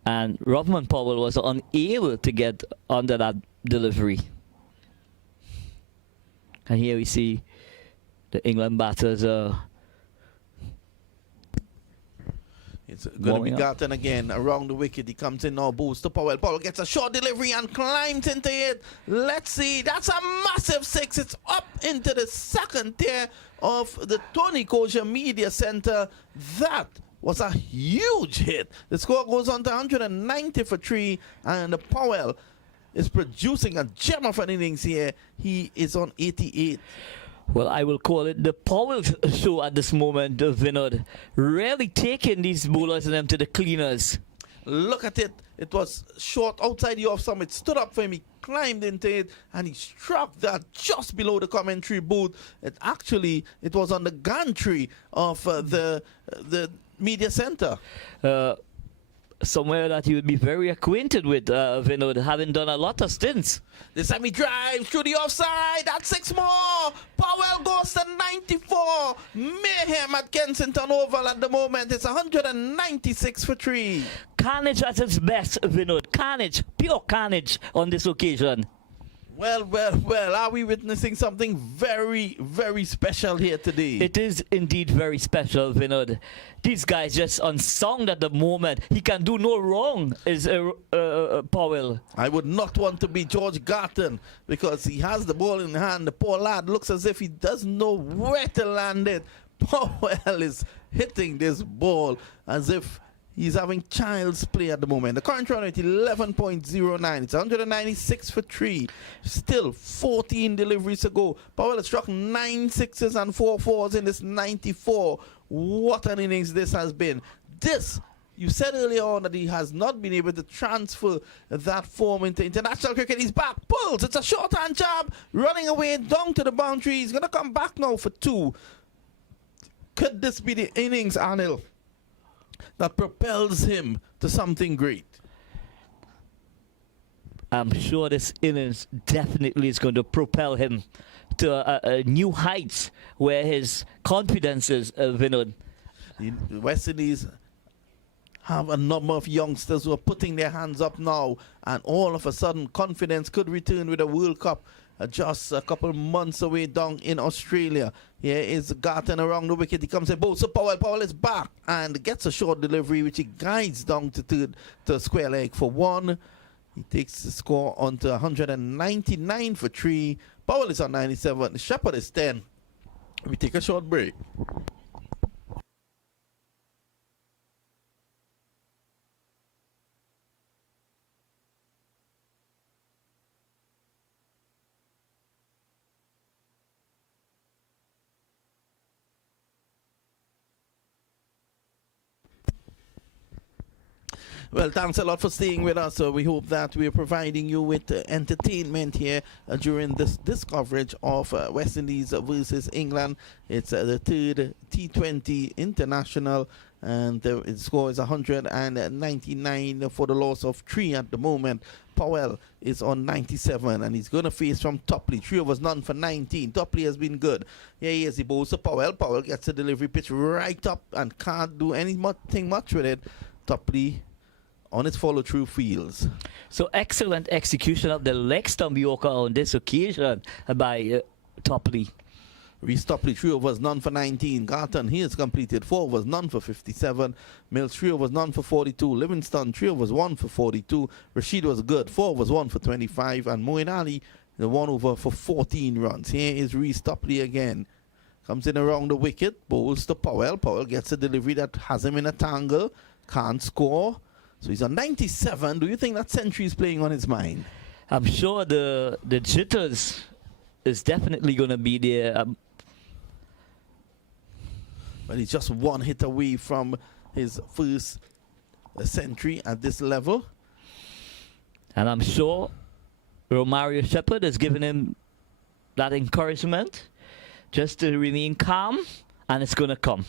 And Rovman Powell was unable to get under that delivery. And here we see the England batters it's going to be Garton again around the wicket. He comes in now, boost to Powell. Powell gets a short delivery and climbs into it. Let's see. That's a massive 6. It's up into the second tier of the Tony Kosher Media Center. That was a huge hit. The score goes on to 190 for 3, and Powell is producing a gem of an innings here. He is on 88. Well, I will call it the Powell show at this moment, Vinod. Really taking these bowlers and them to the cleaners. Look at it. It was short outside the off stump. It stood up for him. He climbed into it and he struck that just below the commentary booth. It was on the gantry of the media center. Somewhere that you would be very acquainted with, Vinod, having done a lot of stints. This time he drives through the offside. That's 6 more. Powell goes to 94. Mayhem at Kensington Oval at the moment. It's 196 for 3. Carnage at its best, Vinod. Carnage, pure carnage on this occasion. Well, are we witnessing something very, very special here today? It is indeed very special, Vinod. These guys just unsung at the moment. He can do no wrong, is Powell. I would not want to be George Garton because he has the ball in hand. The poor lad looks as if he doesn't know where to land it. Powell is hitting this ball as if He's having child's play at the moment. The current run rate 11.09. It's 196 for 3. Still 14 deliveries to go. Powell has struck 9 sixes and 4 fours in this 94. What an innings this has been. This, you said earlier on that he has not been able to transfer that form into international cricket. He's back. Pulls. It's a short-hand jab. Running away down to the boundary. He's going to come back now for 2. Could this be the innings, Anil, that propels him to something great? I'm sure this innings definitely is going to propel him to new heights where his confidence is, Vinod. The West Indies have a number of youngsters who are putting their hands up now, and all of a sudden confidence could return with a World Cup just a couple months away down in Australia. Here is Garton around the wicket. He comes in, both. So Powell. Powell is back and gets a short delivery, which he guides down to third to square leg for 1. He takes the score on to 199 for 3. Powell is on 97. Shepherd is 10. We take a short break. Well, thanks a lot for staying with us. We hope that we're providing you with entertainment here during this coverage of West Indies versus England. It's the third T20 international, and the score is 199 for the loss of 3 at the moment. Powell is on 97, and he's going to face from Topley. 3 overs, none for 19. Topley has been good. Here he is. He bowls to Powell. Powell gets a delivery pitch right up and can't do anything much with it. Topley on its follow-through fields. So excellent execution of the leg stump Yorker on this occasion by Topley. Reece Topley, 3 overs, none for 19. Garton, he has completed 4 overs, none for 57. Mills, 3 overs, none for 42. Livingston, 3 overs, 1 for 42. Rashid was good, 4 overs, 1 for 25. And Moeen Ali, the 1 over for 14 runs. Here is Reece Topley again. Comes in around the wicket, bowls to Powell. Powell gets a delivery that has him in a tangle. Can't score. So he's on 97. Do you think that century is playing on his mind? I'm sure the jitters is definitely going to be there. But he's just 1 hit away from his first century at this level. And I'm sure Romario Shepherd has given him that encouragement just to remain calm, and it's going to come.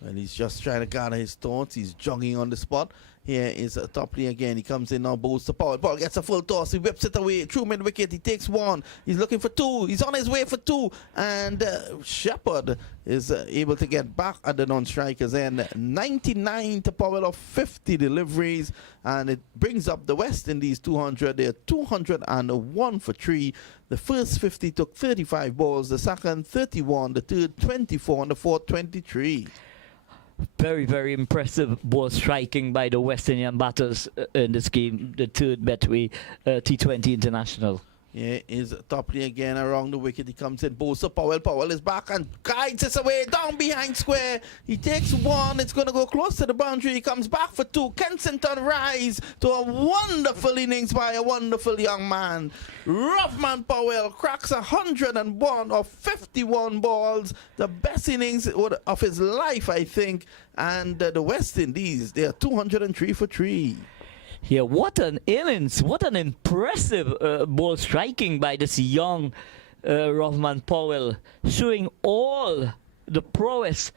And he's just trying to gather his thoughts. He's jogging on the spot. Here is Topley again. He comes in now, bowls to Powell. Powell gets a full toss. He whips it away. True mid wicket. He takes 1. He's looking for 2. He's on his way for 2. And Shepherd is able to get back at the non-strikers end. 99 to Powell of 50 deliveries. And it brings up the West Indies 200. They're 201 for 3. The first 50 took 35 balls. The second 31. The third 24. And the fourth 23. Very, very impressive ball striking by the West Indian batters in this game, the third Betway T20 International. Here is Topley again around the wicket. He comes in, bowls to Powell. Powell is back and guides us away down behind square. He takes 1. It's going to go close to the boundary. He comes back for 2. Kensington rise to a wonderful innings by a wonderful young man. Roughman Powell cracks 101 of 51 balls. The best innings of his life, I think. And the West Indies, they are 203 for 3. Yeah, what an innings. What an impressive ball striking by this young Roughman Powell, showing all the prowess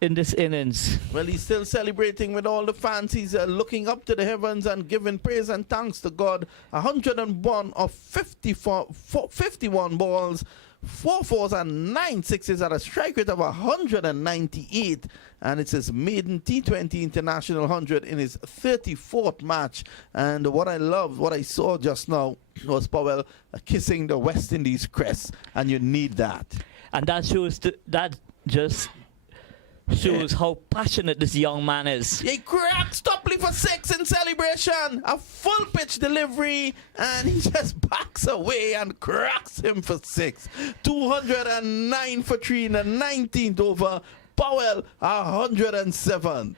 in this innings. Well, he's still celebrating with all the fans. He's looking up to the heavens and giving praise and thanks to God. 101 of 51 balls, 4 fours and 9 sixes at a strike rate of 198. And it's his maiden T20 International 100 in his 34th match. And what I loved, what I saw just now, was Powell kissing the West Indies crest. And you need that. And that shows, that just shows how passionate this young man is. He cracks Topley for 6 in celebration. A full pitch delivery, and he just backs away and cracks him for 6. 209 for 3 in the 19th over. Powell 107.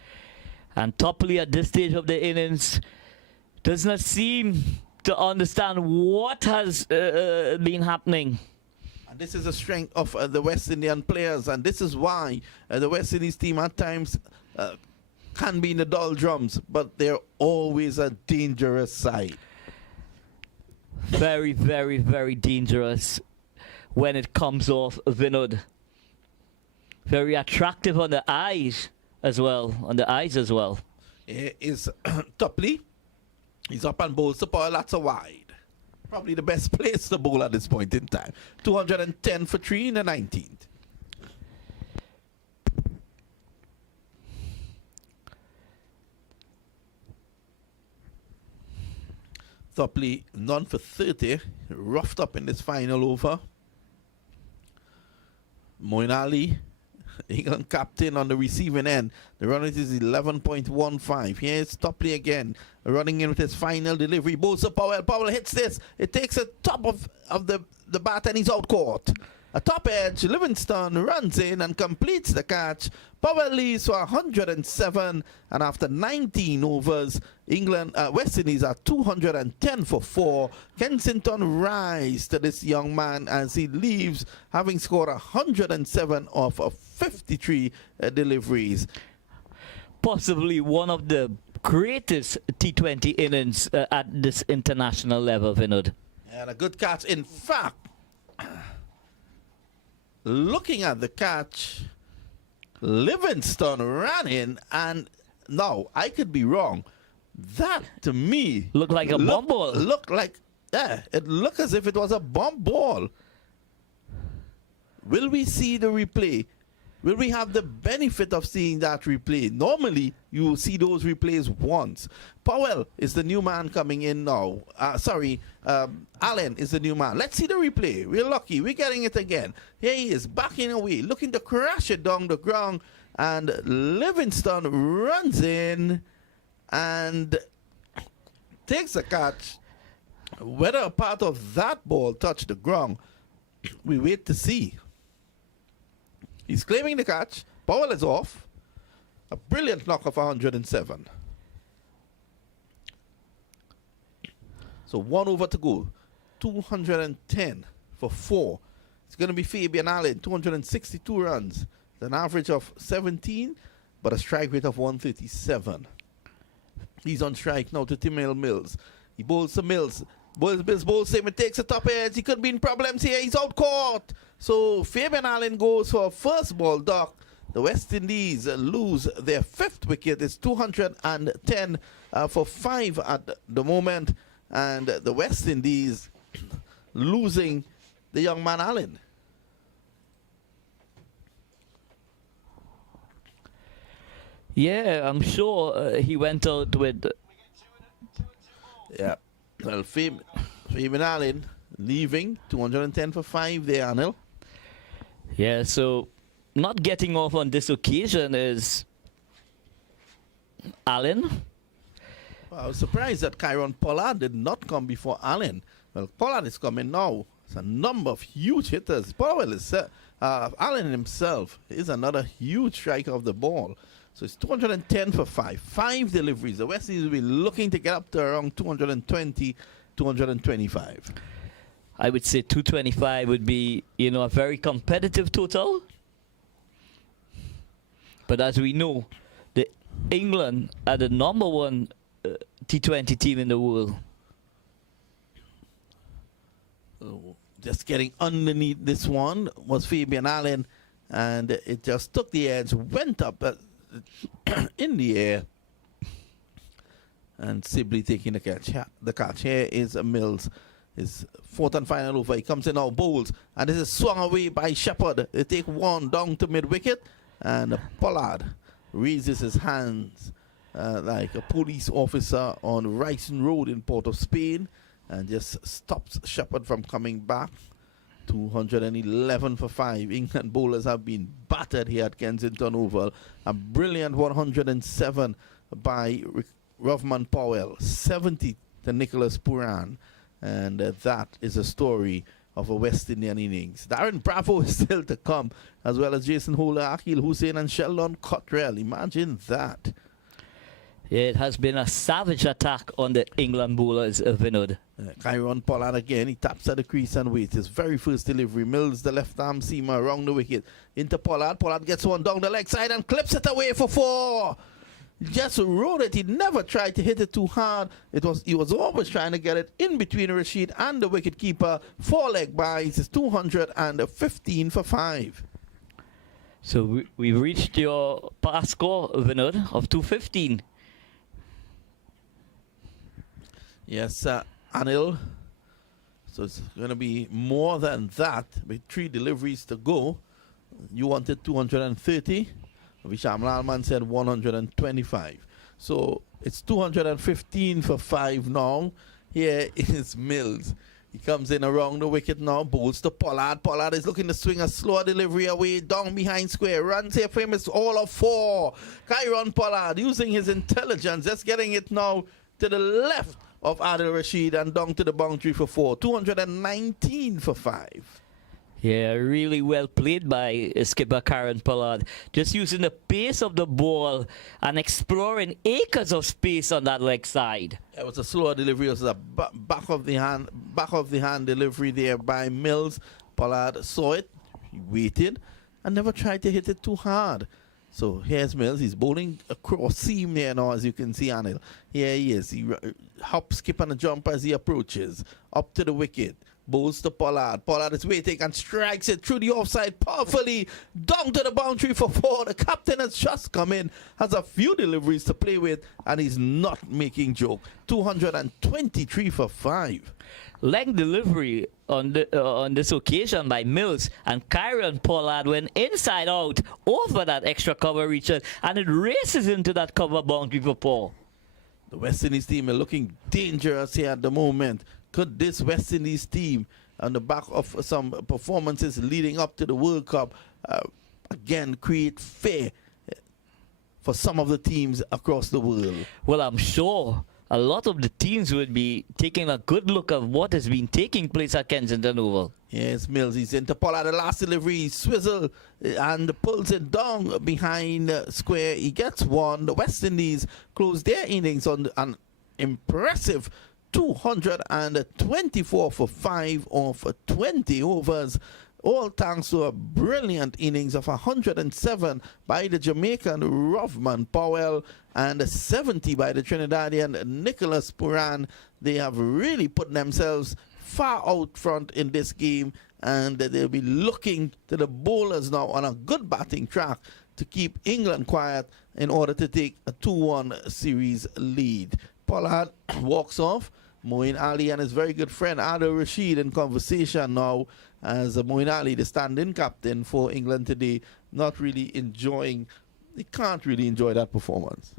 And Topley at this stage of the innings does not seem to understand what has been happening. And this is the strength of the West Indian players, and this is why the West Indies team at times can be in the doldrums, but they're always a dangerous side. Very, very, very dangerous when it comes off Vinod. Very attractive on the eyes as well. Here is Topley. He's up and bowls the Powell. That's a wide. Probably the best place to bowl at this point in time. 210 for 3 in the 19th. Topley none for 30. Roughed up in this final over. Moin Ali, England captain, on the receiving end. The run rate is 11.15. Here's Topley again, running in with his final delivery. Bowls to Powell. Powell hits this. It takes the top of the bat and he's out caught. A top edge. Livingston runs in and completes the catch. Powell leads for 107, and after 19 overs, West Indies are 210 for 4. Kensington rise to this young man as he leaves, having scored 107 off of 53 deliveries. Possibly one of the greatest T20 innings at this international level, Vinod. And a good catch. In fact, looking at the catch, Livingston ran in, and now I could be wrong. That to me Looked like a bomb ball. It looked as if it was a bomb ball. Will we see the replay? Will we have the benefit of seeing that replay? Normally, you will see those replays once. Powell is the new man coming in now. Allen is the new man. Let's see the replay. We're lucky. We're getting it again. Here he is, backing away, looking to crash it down the ground. And Livingston runs in and takes a catch. Whether a part of that ball touched the ground, we wait to see. He's claiming the catch. Powell is off. A brilliant knock of 107. So 1 over to go. 210 for 4. It's going to be Fabian Allen. 262 runs. An average of 17, but a strike rate of 137. He's on strike now to Timil Mills. He bowls to Mills. Bowls him. It takes a top edge. He could be in problems here. He's out caught. So Fabian Allen goes for a first ball duck. The West Indies lose their 5th wicket. It's 210 for 5 at the moment. And the West Indies losing the young man Allen. Yeah, I'm sure he went out with... Yeah. Well, Fabian Allen leaving. 210 for 5 there, Anil. Yeah, so not getting off on this occasion is Allen. Well, I was surprised that Kyron Pollard did not come before Allen. Well, Pollard is coming now. It's a number of huge hitters. Allen himself is another huge striker of the ball. So it's 210 for 5. 5 deliveries. The West Indies will be looking to get up to around 220, 225. I would say 225 would be, a very competitive total. But as we know, England are the number 1 T20 team in the world. So just getting underneath this one was Fabian Allen, and it just took the edge, went up in the air, and Sibley taking the catch. The catch here is Mills. His 4th and final over. He comes in now, bowls, and this is swung away by Shepherd. They take one down to mid-wicket, and Pollard raises his hands like a police officer on Ryson Road in Port of Spain, and just stops Shepherd from coming back. 211 for 5. England bowlers have been battered here at Kensington Oval. A brilliant 107 by Rovman Powell. 70 to Nicholas Puran. And that is a story of a West Indian innings. Darren Bravo is still to come, as well as Jason Holder, Akhil Hussain, and Sheldon Cottrell. Imagine that. Yeah, it has been a savage attack on the England bowlers, Vinod. Kyron Pollard again, he taps at the crease and waits. His very first delivery. Mills, the left arm seamer, around the wicket. Into Pollard. Pollard gets one down the leg side and clips it away for 4. Just rode it. He never tried to hit it too hard. He was always trying to get it in between Rashid and the wicket keeper. 4 leg buys. It's 215 for 5. So we've reached your pass score, Vinod, of 215. Yes, Anil. So it's going to be more than that with 3 deliveries to go. You wanted 230. Visham Lalman said 125. So it's 215 for 5 now. Here is Mills. He comes in around the wicket now, bowls to Pollard. Pollard is looking to swing a slower delivery away, down behind square. Runs here for him is all of 4. Kyron Pollard using his intelligence, just getting it now to the left of Adil Rashid and down to the boundary for 4. 219 for 5. Yeah, really well played by skipper Kyron Pollard. Just using the pace of the ball and exploring acres of space on that leg side. It was a slower delivery. It was a back of the hand delivery there by Mills. Pollard saw it, he waited, and never tried to hit it too hard. So here's Mills. He's bowling across seam there now, as you can see, Anil. Here he is. He hops, skip, and a jump as he approaches. Up to the wicket. Bowls to Pollard. Pollard is waiting and strikes it through the offside powerfully. Down to the boundary for 4. The captain has just come in. Has a few deliveries to play with, and he's not making joke. 223 for 5. Leg delivery on this occasion by Mills, and Kyron Pollard went inside out over that extra cover reaches, and it races into that cover boundary for 4. The West Indies team are looking dangerous here at the moment. Could this West Indies team, on the back of some performances leading up to the World Cup, again create fear for some of the teams across the world? Well, I'm sure a lot of the teams would be taking a good look at what has been taking place at Kensington Oval. Yes, Mills, he's into Pollard. The last delivery, swizzle and pulls it down behind square. He gets one. The West Indies close their innings on an impressive 224 for 5 off 20 overs. All thanks to a brilliant innings of 107 by the Jamaican Rovman Powell and 70 by the Trinidadian Nicholas Puran. They have really put themselves far out front in this game, and they'll be looking to the bowlers now on a good batting track to keep England quiet in order to take a 2-1 series lead. Pollard walks off. Moeen Ali and his very good friend Adil Rashid in conversation now, as Moeen Ali, the stand-in captain for England today, not really enjoying, he can't really enjoy that performance.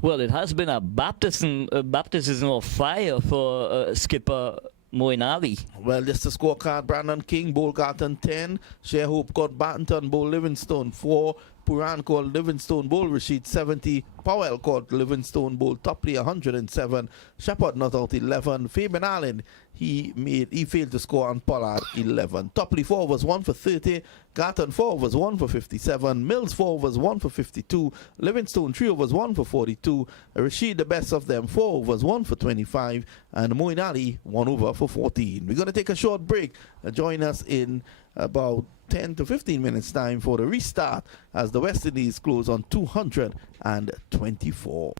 Well, it has been a baptism of fire for skipper Moeen Ali. Well, just the scorecard: Brandon King, Bowl Garton 10, Sherhope caught Banton, Bowl Livingstone 4, Puran called Livingstone, Bowl Rashid 70, Powell caught Livingstone, Bowl Topley 107, Shepard not out 11, Fabian Allen, he failed to score on Pollard 11. Topley 4 overs 1 for 30, Garton 4 overs 1 for 57, Mills 4 overs 1 for 52, Livingstone 3 overs 1 for 42, Rashid the best of them 4 overs 1 for 25, and Moeen Ali 1 over for 14. We're going to take a short break. Join us in about 10 to 15 minutes time for the restart as the West Indies close on 224.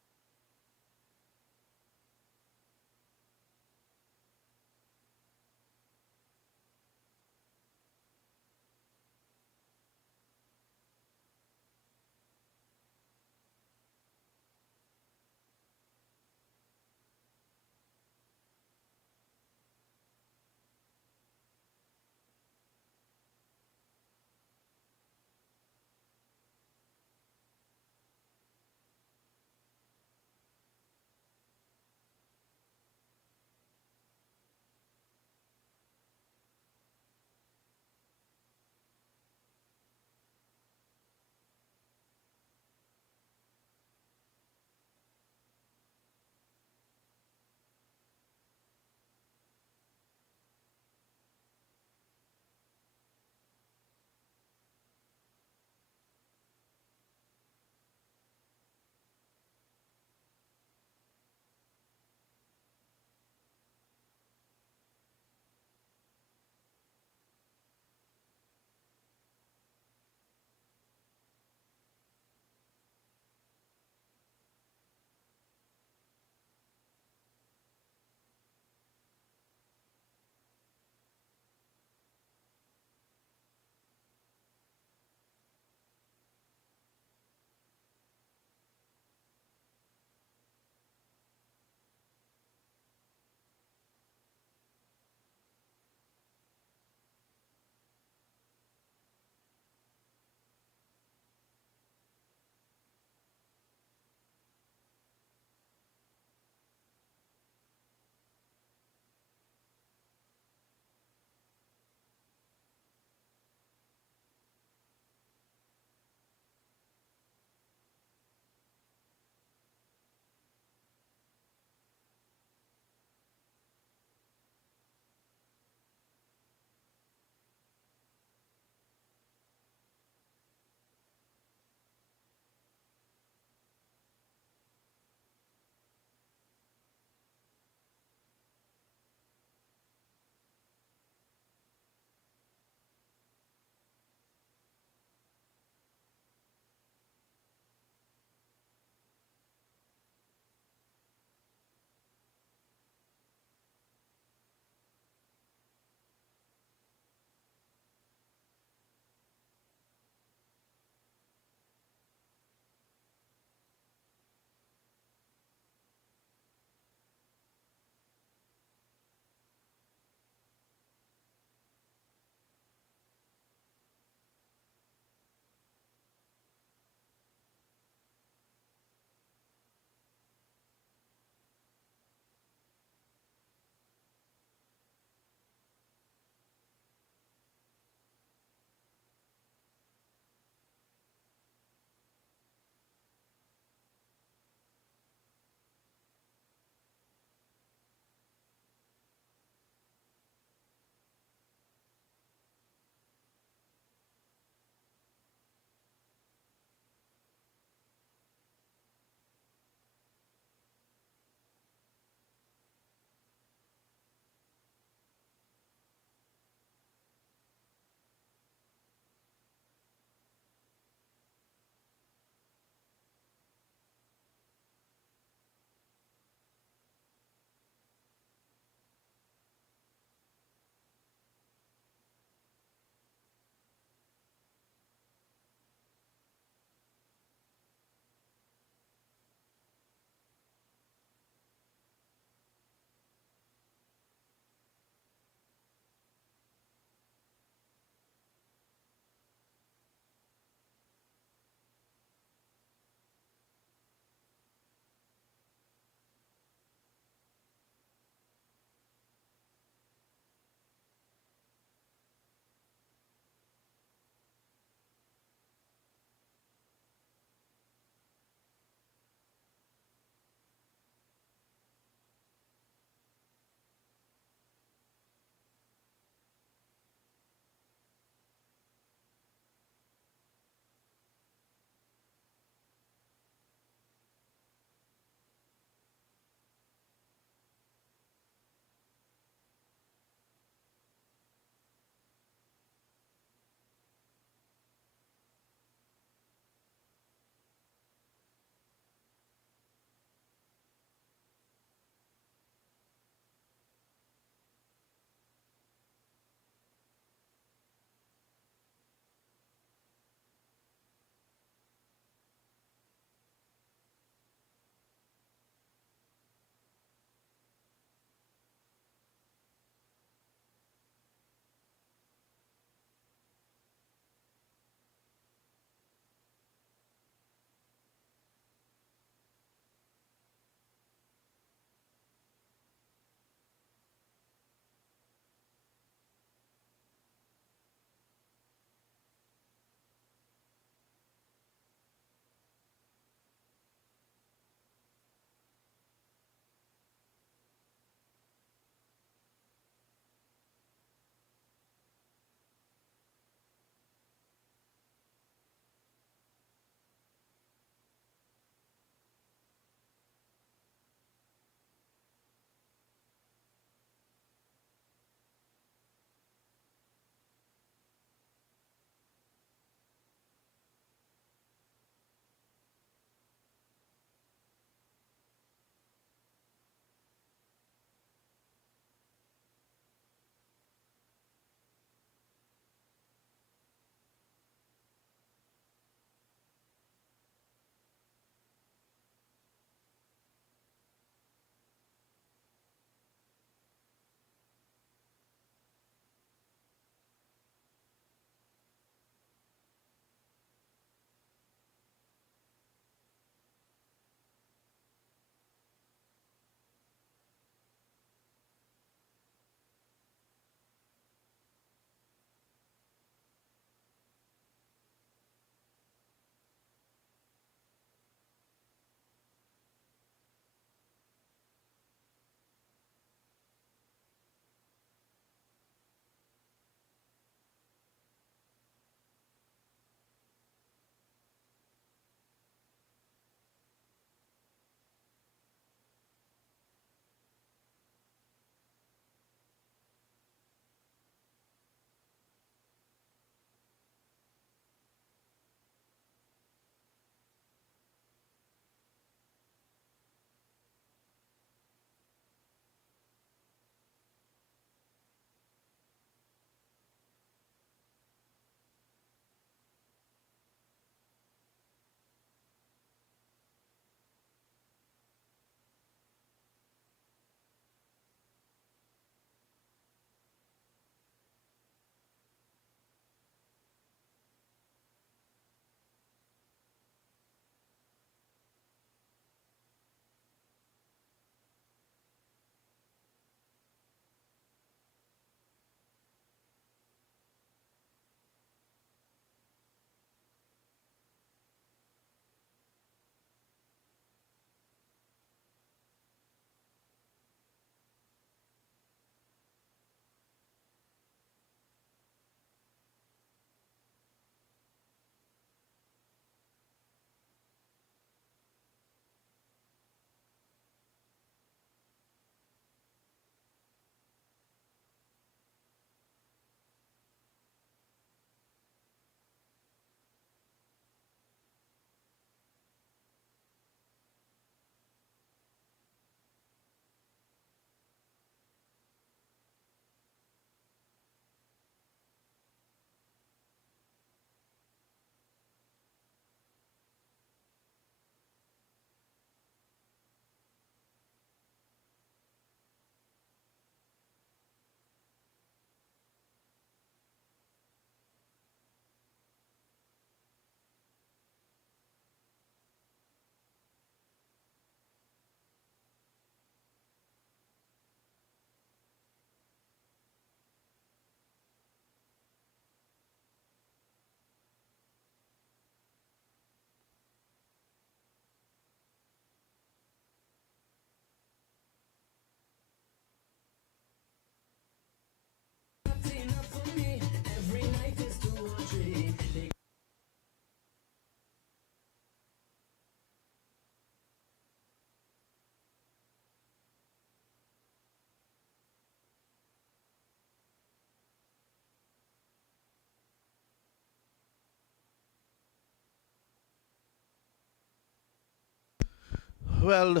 Well,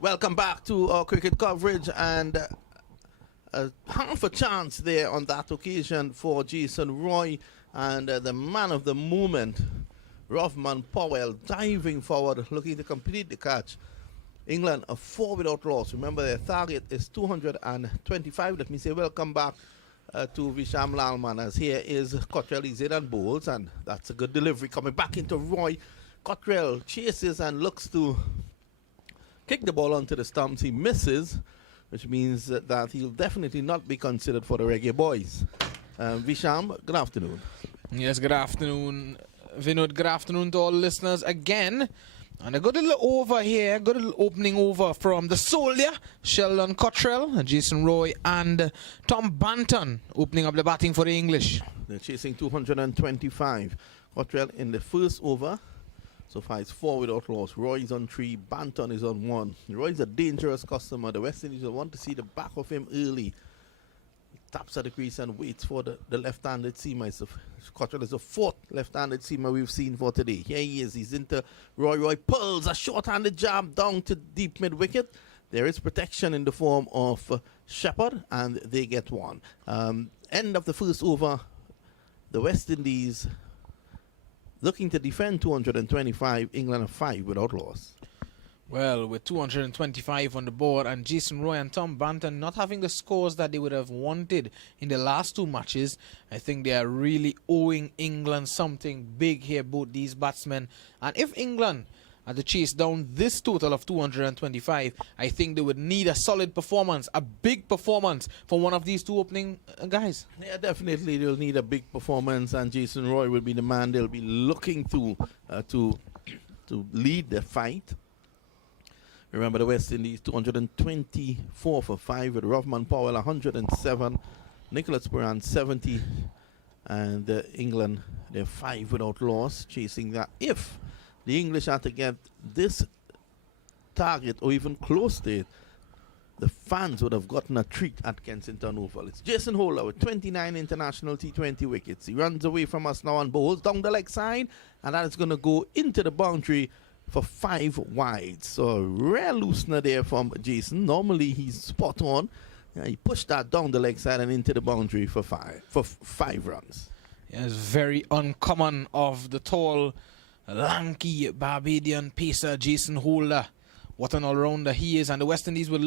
welcome back to our cricket coverage, and half a chance there on that occasion for Jason Roy, and the man of the moment, Rovman Powell, diving forward, looking to complete the catch. England are 4 without loss. Remember, their target is 225. Let me say welcome back to Visham Lalman, as here is Cottrell. He's in and bowls, and that's a good delivery coming back into Roy. Cottrell chases and looks to kick the ball onto the stumps. He misses, which means that he'll definitely not be considered for the Reggae Boys. Visham, good afternoon. Yes, good afternoon, Vinod. Good afternoon to all listeners again. And a good little over here, good little opening over from the soldier, Sheldon Cottrell, Jason Roy, and Tom Banton opening up the batting for the English. They're chasing 225. Cottrell in the first over. So far, it's 4 without loss. Roy is on 3. Banton is on 1. Roy's a dangerous customer. The West Indies will want to see the back of him early. He taps at the crease and waits for the left-handed seamer. Cottrell is the 4th left-handed seamer we've seen for today. Here he is. He's into Roy. Roy pulls a short-handed jab down to deep mid-wicket. There is protection in the form of Shepherd, and they get 1. End of the first over. The West Indies looking to defend 225, England are 5 without loss. Well, with 225 on the board and Jason Roy and Tom Banton not having the scores that they would have wanted in the last 2 matches, I think they are really owing England something big here, both these batsmen. And if England are to chase down this total of 225, I think they would need a solid performance, a big performance from one of these 2 opening guys. Yeah, definitely they'll need a big performance, and Jason Roy will be the man they'll be looking to lead the fight. Remember, the West Indies 224 for 5 with Rovman Powell 107, Nicholas Puran 70, and England, they're 5 without loss, chasing that. If the English are to get this target or even close to it, the fans would have gotten a treat at Kensington Oval. It's Jason Holder with 29 international T20 wickets. He runs away from us now and bowls down the leg side, and that is going to go into the boundary for 5 wide. So rare loosener there from Jason. Normally he's spot on. He pushed that down the leg side and into the boundary for 5 runs. Yeah, it's very uncommon of the tall, lanky Barbadian pacer Jason Holder. What an all-rounder he is, and the West Indies will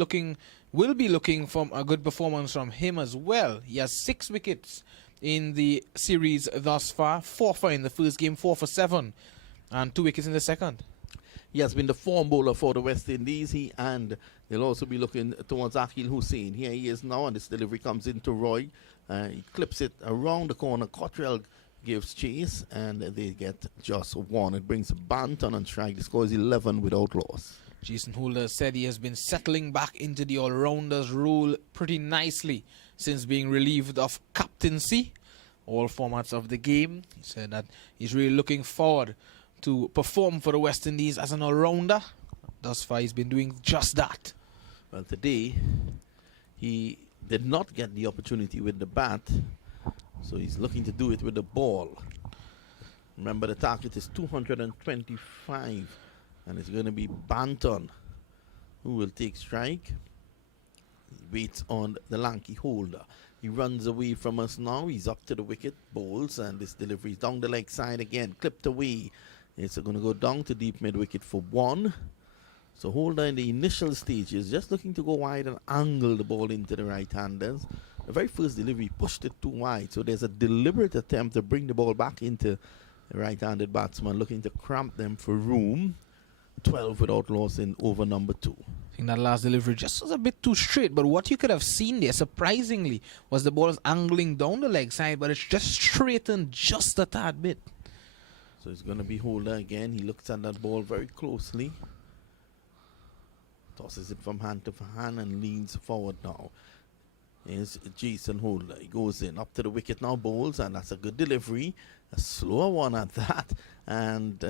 be looking for a good performance from him as well. He has 6 wickets in the series thus far, 4 for in the first game, 4 for 7, and 2 wickets in the second. He has been the form bowler for the West Indies. And they'll also be looking towards Akil Hussain. Here he is now, and this delivery comes into Roy. He clips it around the corner. Cottrell gives chase, and they get just 1. It brings Banton on strike. The score is 11 without loss. Jason Holder said he has been settling back into the all-rounders role pretty nicely since being relieved of captaincy, all formats of the game. He said that he's really looking forward to perform for the West Indies as an all-rounder. Thus far, he's been doing just that. Well, today, he did not get the opportunity with the bat, so he's looking to do it with the ball. Remember, the target is 225, and it's going to be Banton who will take strike. He waits on the lanky Holder. He runs away from us now. He's up to the wicket, bowls, and this delivery is down the leg side again, clipped away. It's going to go down to deep mid-wicket for 1. So Holder in the initial stages just looking to go wide and angle the ball into the right-handers. The very first delivery pushed it too wide, so there's a deliberate attempt to bring the ball back into the right-handed batsman, looking to cramp them for room. 12 without loss in over number 2. I think that last delivery just was a bit too straight, but what you could have seen there, surprisingly, was the ball is angling down the leg side, but it's just straightened just a tad bit. So it's going to be Holder again. He looks at that ball very closely. Tosses it from hand to hand and leans forward now. Here's Jason Holder. He goes in up to the wicket now, bowls, and that's a good delivery. A slower one at that. And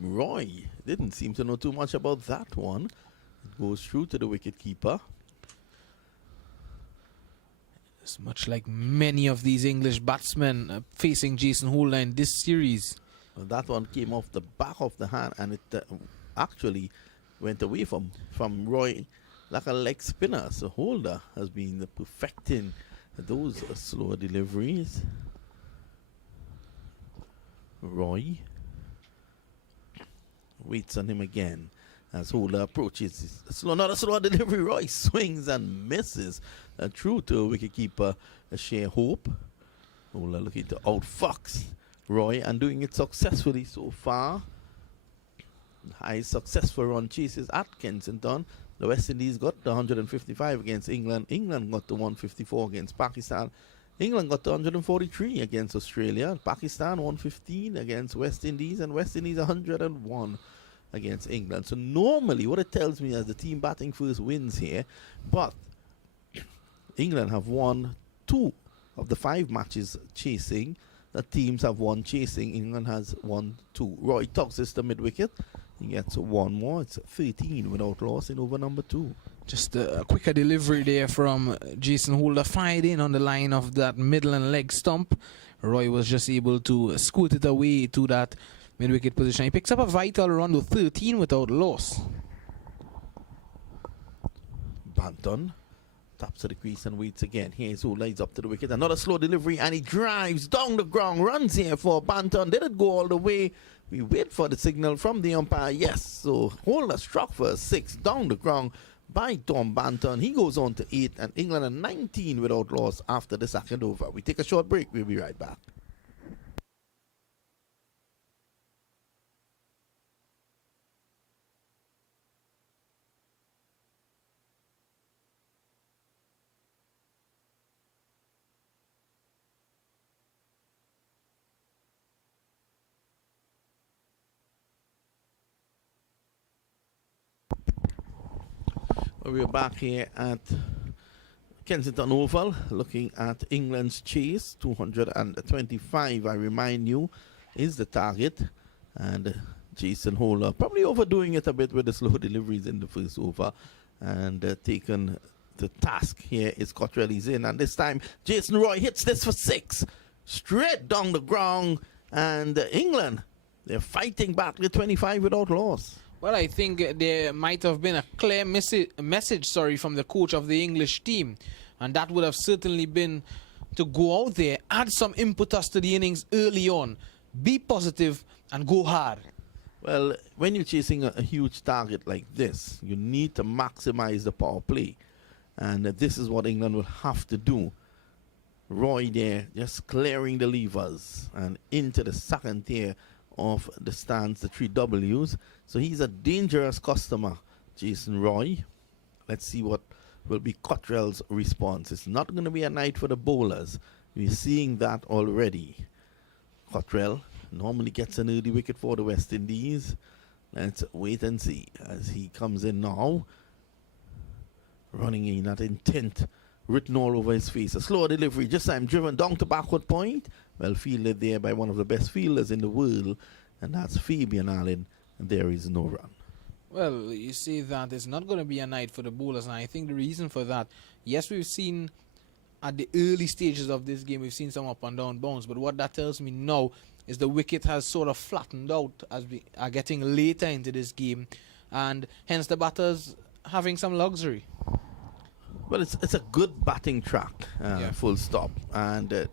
Roy didn't seem to know too much about that one. It goes through to the wicket keeper. It's much like many of these English batsmen facing Jason Holder in this series. Well, that one came off the back of the hand, and it actually went away from Roy like a leg spinner. So Holder has been perfecting those slower deliveries. Roy waits on him again as Holder approaches. Not a slow delivery. Roy swings and misses. True to wicketkeeper Shea Hope. Holder looking to outfox Roy and doing it successfully so far. High successful run chases at Kensington. The West Indies got the 155 against England. England got the 154 against Pakistan. England got the 143 against Australia. Pakistan 115 against West Indies. And West Indies 101 against England. So normally what it tells me is the team batting first wins here. But England have won 2 of the 5 matches chasing. The teams have won chasing. England has won 2. Roy tugs this to mid-wicket. He gets 1 more. It's 13 without loss in over number 2. Just a quicker delivery there from Jason Holder. Fired in on the line of that middle and leg stump. Roy was just able to scoot it away to that mid-wicket position. He picks up a vital run to 13 without loss. Banton taps to the crease and waits again. Here's who lies up to the wicket. Another slow delivery and he drives down the ground. Runs here for Banton. Did it go all the way? We wait for the signal from the umpire. Yes, so Holder struck for a 6 down the ground by Tom Banton. He goes on to 8 and England are 19 without loss after the second over. We take a short break. We'll be right back. We're back here at Kensington Oval looking at England's chase. 225, I remind you, is the target. And Jason Holder probably overdoing it a bit with the slow deliveries in the first over. And taken the task here is Cottrell. He's in. And this time Jason Roy hits this for 6. Straight down the ground. And England, they're fighting back to 25 without loss. Well, I think there might have been a clear message from the coach of the English team. And that would have certainly been to go out there, add some impetus to the innings early on, be positive and go hard. Well, when you're chasing a huge target like this, you need to maximize the power play. And this is what England will have to do. Roy there just clearing the levers and into the second tier of the stands, the 3 Ws. So he's a dangerous customer, Jason Roy. Let's see what will be Cottrell's response. It's not going to be a night for the bowlers. We're seeing that already. Cottrell normally gets an early wicket for the West Indies. Let's wait and see as he comes in now. Running in, that intent written all over his face. A slower delivery, just time driven down to backward point. Well fielded there by one of the best fielders in the world, and that's Fabian Allen, and there is no run. Well, you see that it's not going to be a night for the bowlers, and I think the reason for that, yes, we've seen at the early stages of this game, we've seen some up and down bounce, but what that tells me now is the wicket has sort of flattened out as we are getting later into this game, and hence the batters having some luxury. Well, it's a good batting track, full stop, and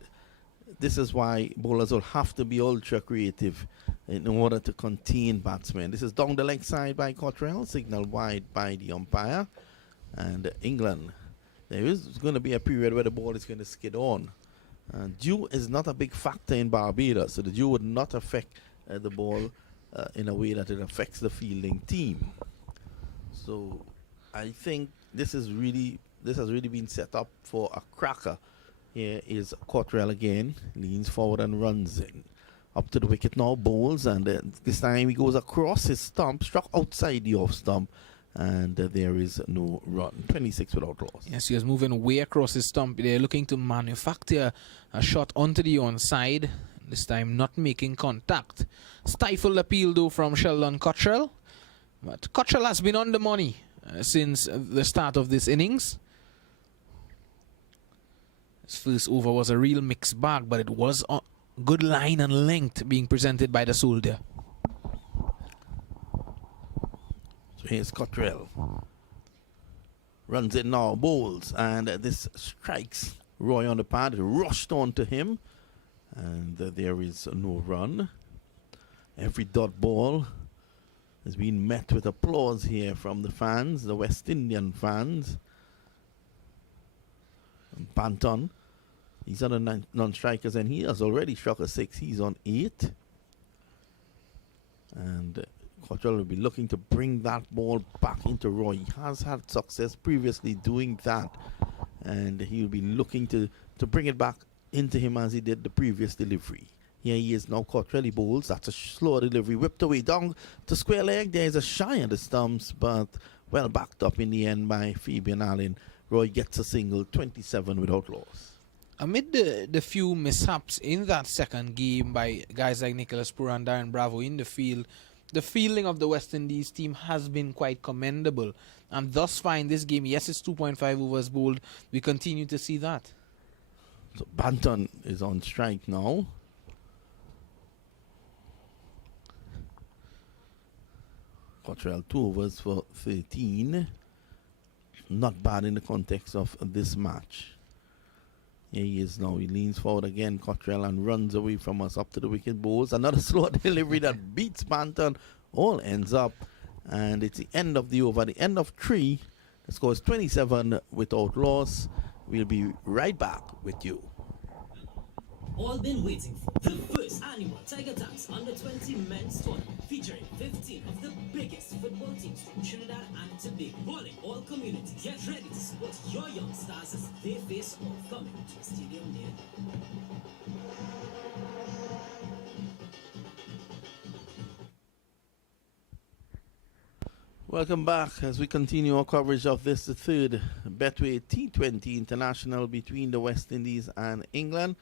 this is why bowlers will have to be ultra creative in order to contain batsmen. This is down the leg side by Cottrell, signal wide by the umpire. And England, there is going to be a period where the ball is going to skid on. Dew is not a big factor in Barbados, so the dew would not affect the ball in a way that it affects the fielding team. So I think this has really been set up for a cracker. Here is Cottrell again, leans forward and runs in. Up to the wicket now, bowls, and this time he goes across his stump, struck outside the off stump, and there is no run. 26 without loss. Yes, he was moving way across his stump. They're looking to manufacture a shot onto the onside, this time not making contact. Stifled appeal though from Sheldon Cottrell, but Cottrell has been on the money since the start of this innings. His first over was a real mixed bag, but it was a good line and length being presented by the soldier. So here's Cottrell. Runs it now, bowls, and this strikes Roy on the pad. It rushed on to him, and there is no run. Every dot ball has been met with applause here from the fans, the West Indian fans. Banton, he's on the non-strikers, and he has already struck a 6. He's on 8. And Cottrell will be looking to bring that ball back into Roy. He has had success previously doing that, and he'll be looking to bring it back into him as he did the previous delivery. Here he is now. Cottrell bowls. That's a slow delivery, whipped away down to square leg. There's a shy of the stumps, but well backed up in the end by Fabian Allen. Roy gets a single, 27 without loss. Amid the few mishaps in that second game by guys like Nicholas Puran, Darren Bravo in the field, the fielding of the West Indies team has been quite commendable. And thus far in this game, yes, it's 2.5 overs bowled. We continue to see that. So Banton is on strike now. Cottrell 2 overs for 13. Not bad in the context of this match. Here he is now. He leans forward again, Cottrell, and runs away from us up to the wicket. Bowls another slow delivery that beats Banton. All ends up, and it's the end of the over, the end of 3. The score is 27 without loss. We'll be right back with you. All been waiting for the first annual Tiger Dance Under 20 men's tournament, featuring 15 of the biggest football teams from Trinidad and Tobago. Calling all community, get ready to support your young stars as they face off, coming to a stadium near you. Welcome back as we continue our coverage of this, the third Betway T20 International between the West Indies and England.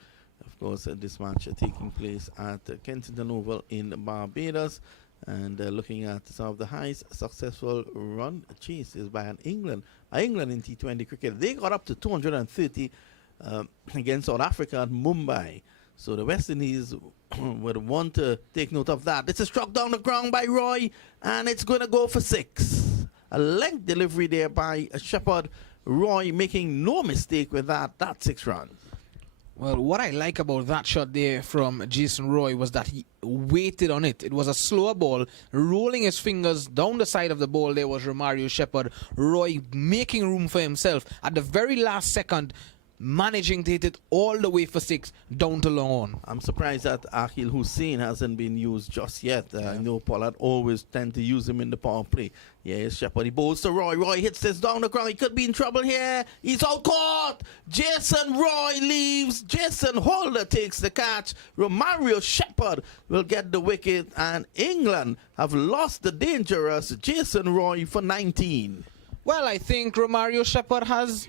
Of course, this match taking place at Kensington Oval in Barbados. And looking at some of the highest successful run chases by England in T20 cricket. They got up to 230 against South Africa at Mumbai. So the West Indies would want to take note of that. This is struck down the ground by Roy, and it's going to go for 6. A length delivery there by Shepherd. Roy making no mistake with that. That's 6 runs. Well, what I like about that shot there from Jason Roy was that he waited on it. It was a slower ball, rolling his fingers down the side of the ball. There was Romario Shepherd. Roy making room for himself at the very last second, managing to hit it all the way for 6 down to long on. I'm surprised that Akhil Hussain hasn't been used just yet. I know Pollard always tend to use him in the power play. Yes, Shepherd, he bowls to Roy. Roy hits this down the ground. He could be in trouble here. He's out caught. Jason Roy leaves. Jason Holder takes the catch. Romario Shepherd will get the wicket. And England have lost the dangerous Jason Roy for 19. Well, I think Romario Shepherd has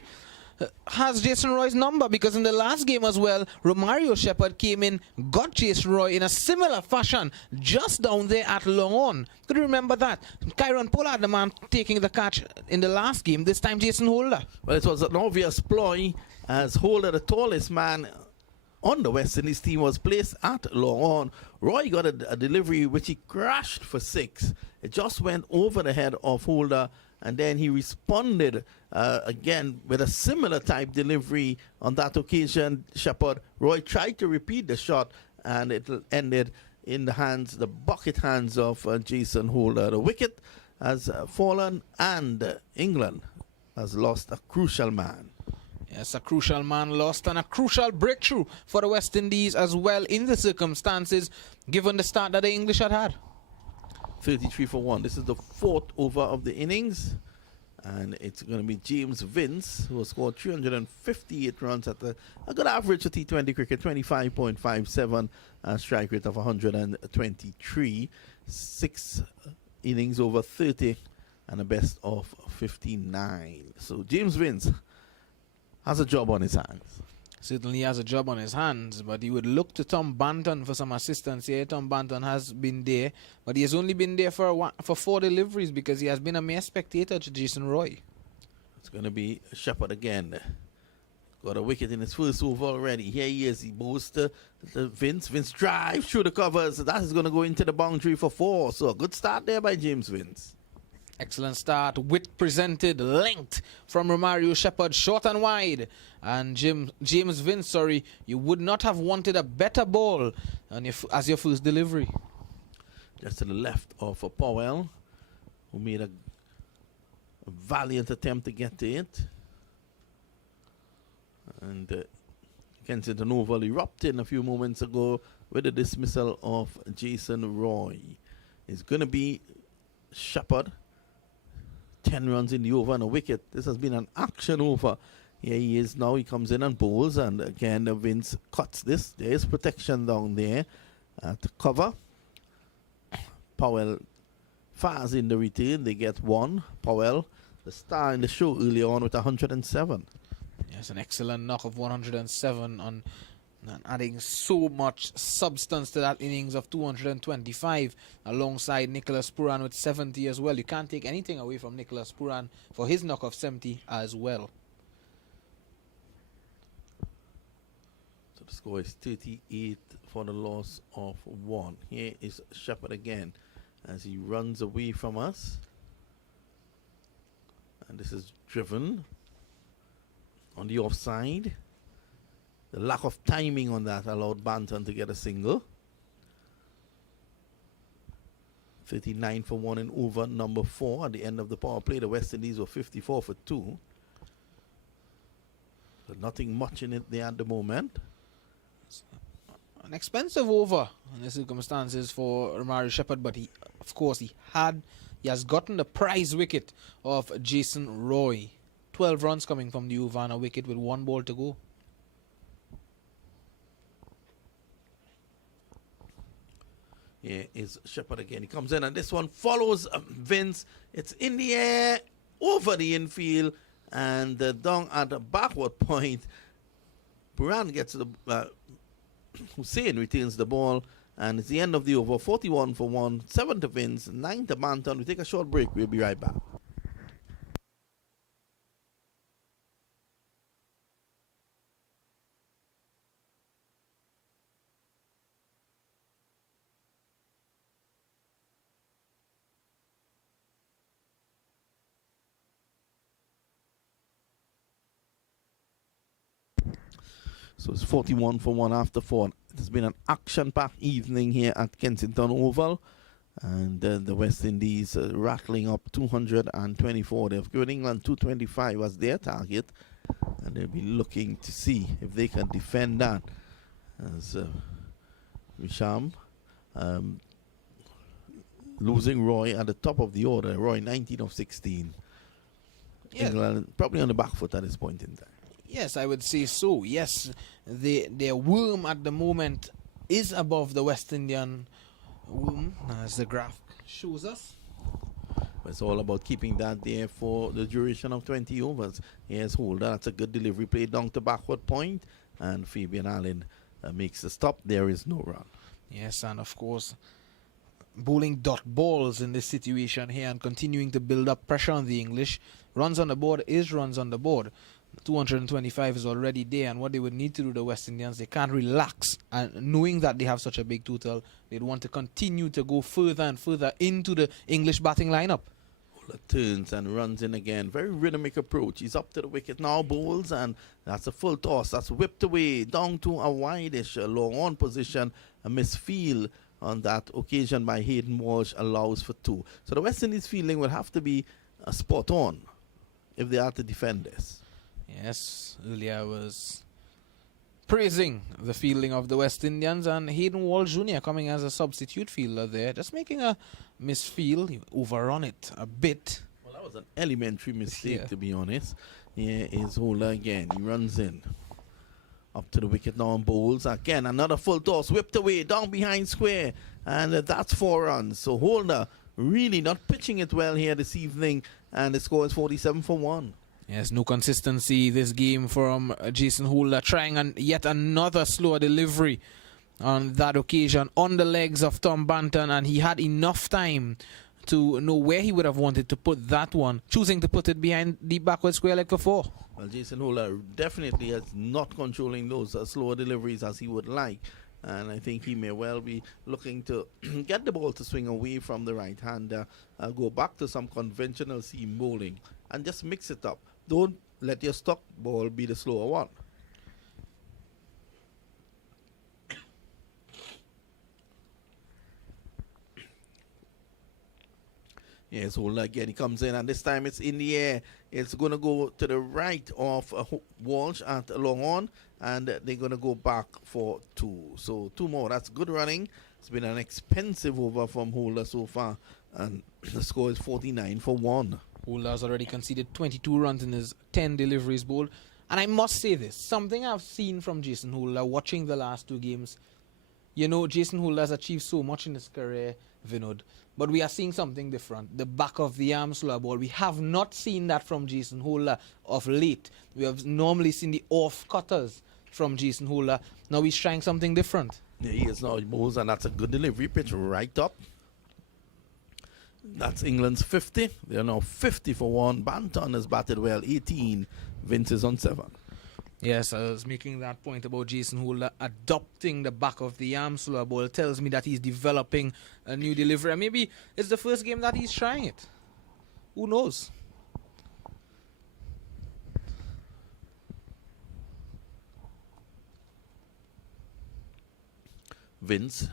Jason Roy's number, because in the last game as well, Romario Shepherd came in, got Jason Roy in a similar fashion just down there at long on. Could you remember that? Kieron Pollard, the man taking the catch in the last game, this time Jason Holder. Well, it was an obvious ploy as Holder, the tallest man on the West Indies team, was placed at long on. Roy got a delivery which he crashed for 6. It just went over the head of Holder, and then he responded again with a similar type delivery on that occasion. Shepherd, Roy tried to repeat the shot, and it ended in the bucket hands of Jason Holder. The wicket has fallen, and England has lost a crucial man. Yes, a crucial man lost, and a crucial breakthrough for the West Indies as well in the circumstances, given the start that the English had. 33 for 1. This is the 4th over of the innings, and it's going to be James Vince, who has scored 358 runs at a good average for T20 cricket, 25.57, strike rate of 123, 6 innings over 30, and a best of 59. So James Vince has a job on his hands. Certainly has a job on his hands, but he would look to Tom Banton for some assistance here. Tom Banton has been there, but he has only been there for 4 deliveries because he has been a mere spectator to Jason Roy. It's going to be Shepherd again. Got a wicket in his first over already. Here he is. He bowls to Vince. Vince drives through the covers. That is going to go into the boundary for 4. So a good start there by James Vince. Excellent start. Wit presented, length from Romario Shepherd, short and wide. And James Vince, sorry, you would not have wanted a better ball as your first delivery. Just to the left of Powell, who made a valiant attempt to get to it. And Kensington Oval erupted a few moments ago with the dismissal of Jason Roy. It's going to be Shepherd. 10 runs in the over and a wicket. This has been an action over. Here he is now. He comes in and bowls. And again, Vince cuts this. There is protection down there to cover. Powell fires in the return. They get one. Powell, the star in the show early on with 107. Yes, an excellent knock of 107 on and adding so much substance to that innings of 225 alongside Nicholas Puran with 70 as well. You can't take anything away from Nicholas Puran for his knock of 70 as well. So the score is 38 for the loss of 1. Here is Shepherd again as he runs away from us. And this is driven on the offside. The lack of timing on that allowed Banton to get a single. 39 for 1 in over number 4 at the end of the power play. The West Indies were 54 for 2. So nothing much in it there at the moment. An expensive over in the circumstances for Romario Shepherd, but he has gotten the prize wicket of Jason Roy. 12 runs coming from the over and a wicket with 1 ball to go. Here is Shepherd again. He comes in and this one follows Vince. It's in the air, over the infield, and down at the backward point. Puran gets the... Hussain retains the ball, and it's the end of the over. 41 for 1, 7 to Vince, 9 to Banton. We take a short break. We'll be right back. So it's 41 for 1 after 4. It's been an action-packed evening here at Kensington Oval. And the West Indies rattling up 224. They've given England 225 as their target. And they'll be looking to see if they can defend that. As Risham losing Roy at the top of the order. Roy 19 of 16. Yeah. England probably on the back foot at this point in time. Yes, I would say so. Yes, their worm at the moment is above the West Indian worm, as the graph shows us. But it's all about keeping that there for the duration of 20 overs. Here's Holder. That's a good delivery play down to backward point. And Fabian Allen makes the stop. There is no run. Yes, and of course, bowling dot balls in this situation here and continuing to build up pressure on the English. Runs on the board is runs on the board. 225 is already there, and what they would need to do, the West Indians, they can't relax, and knowing that they have such a big total, they'd want to continue to go further and further into the English batting lineup. Turns and runs in again. Very rhythmic approach. He's up to the wicket now, bowls, and that's a full toss. That's whipped away down to a wide-ish long on position. A misfield on that occasion by Hayden Walsh allows for 2. So the West Indies fielding will have to be spot on if they are to defend this. Yes, earlier I was praising the fielding of the West Indians, and Hayden Walsh Jr. coming as a substitute fielder there, just making a misfield. He overrun it a bit. Well, that was an elementary mistake, to be honest. Here is Holder again. He runs in. Up to the wicket now and bowls. Again, another full toss, whipped away, down behind square. And that's 4 runs. So Holder really not pitching it well here this evening. And the score is 47 for 1. Yes, no consistency this game from Jason Holder, trying yet another slower delivery on that occasion on the legs of Tom Banton, and he had enough time to know where he would have wanted to put that one, choosing to put it behind the backward square leg for 4. Well, Jason Holder definitely is not controlling those slower deliveries as he would like. And I think he may well be looking to get the ball to swing away from the right-hander, go back to some conventional seam bowling, and just mix it up. Don't let your stock ball be the slower one. Yes, Holder again. He comes in, and this time it's in the air. It's going to go to the right of Walsh at long on, and they're going to go back for 2. So 2 more. That's good running. It's been an expensive over from Holder so far, and the score is 49 for 1. Holder's already conceded 22 runs in his 10 deliveries bowled. And I must say this, something I've seen from Jason Holder watching the last 2 games. You know, Jason Holder has achieved so much in his career, Vinod, but we are seeing something different. The back of the arm slower ball. We have not seen that from Jason Holder of late. We have normally seen the off cutters from Jason Holder. Now he's trying something different. Yeah, he is now. He moves, and that's a good delivery pitch right up. That's England's 50. They're now 50 for 1. Banton has batted well, 18. Vince is on 7. Yes, I was making that point about Jason Holder adopting the back of the arm slower ball. It tells me that he's developing a new delivery. And maybe it's the first game that he's trying it. Who knows? Vince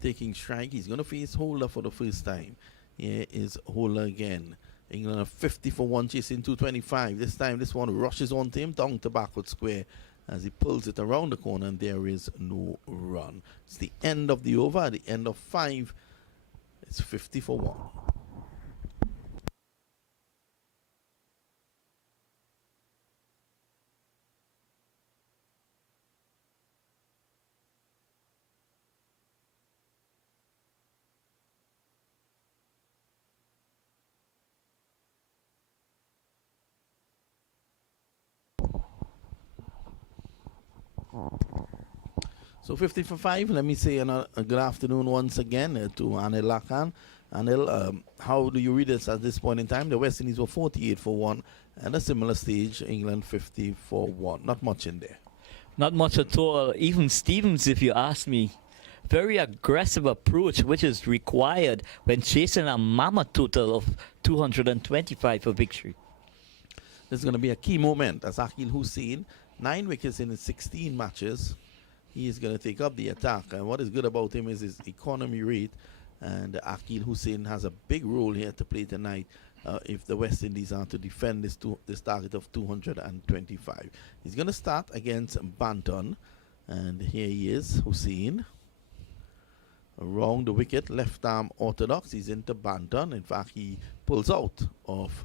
taking strike. He's going to face Holder for the first time. Here is Holder again. England are 50 for 1, chasing 225. This time, this one rushes onto him, down to backward square as he pulls it around the corner, and there is no run. It's the end of the over. At the end of 5, it's 50 for 1. So 50 for 5. Let me say a good afternoon once again to Anil Lakan. Anil, how do you read this at this point in time? The West Indies were 48 for 1. At a similar stage, England 50 for 1. Not much in there. Not much at all. Even Stevens, if you ask me. Very aggressive approach, which is required when chasing a mammoth total of 225 for victory. This is going to be a key moment as Akil Hussain, 9 wickets in his 16 matches. He is going to take up the attack. And what is good about him is his economy rate. And Akil Hussain has a big role here to play tonight if the West Indies are to defend this target of 225. He's going to start against Banton. And here he is, Hussain. Around the wicket, left arm orthodox. He's into Banton. In fact, he pulls out of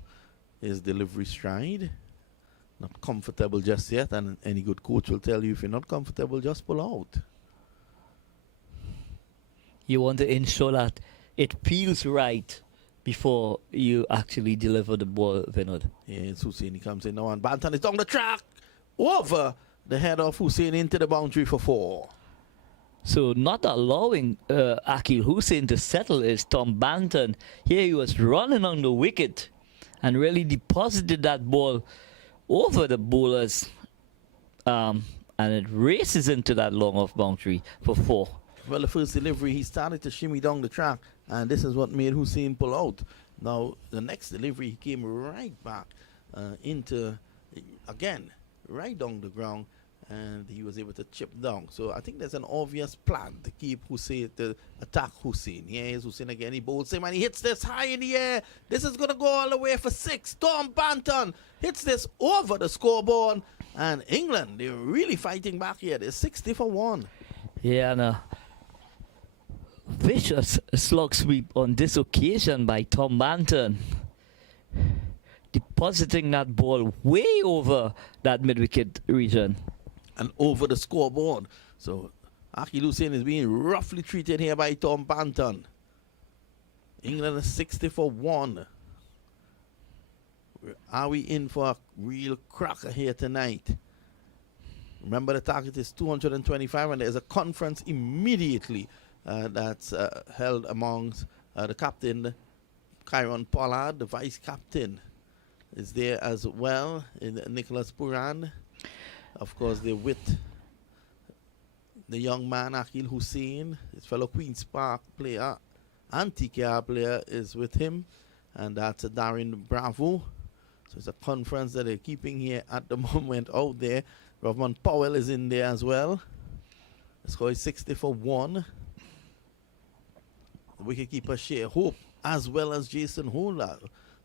his delivery stride. Not comfortable just yet, and any good coach will tell you if you're not comfortable, just pull out. You want to ensure that it feels right before you actually deliver the ball, Vinod. Yeah, it's Hussain. He comes in now, and Banton is down the track. Over the head of Hussain into the boundary for 4. So not allowing Akil Hussain to settle is Tom Banton. Here he was running on the wicket and really deposited that ball over the bowlers, and it races into that long off boundary for 4. Well, the first delivery, he started to shimmy down the track, and this is what made Hussain pull out. Now, the next delivery, he came right back into, again, right down the ground, and he was able to chip down. So I think there's an obvious plan to keep Hussain, to attack Hussain. Here's Hussain again. He bowls him, and he hits this high in the air. This is going to go all the way for 6. Tom Banton hits this over the scoreboard, and England, they're really fighting back here. They're 60 for 1. Yeah, and a vicious slug sweep on this occasion by Tom Banton, depositing that ball way over that mid-wicket region. And over the scoreboard. So Akil Hussain is being roughly treated here by Tom Banton. England is 60 for 1. Are we in for a real cracker here tonight? Remember, the target is 225, and there's a conference immediately that's held amongst the captain, Kyron Pollard, the vice captain is there as well, in Nicholas Puran. Of course, they're with the young man Akil Hussein, his fellow Queen's Park player and TKR player, is with him, and that's Darren Bravo. So it's a conference that they're keeping here at the moment out there. Rovman Powell is in there as well. The score is 60 for 1. The wicketkeeper Shea Hope as well as Jason Holder.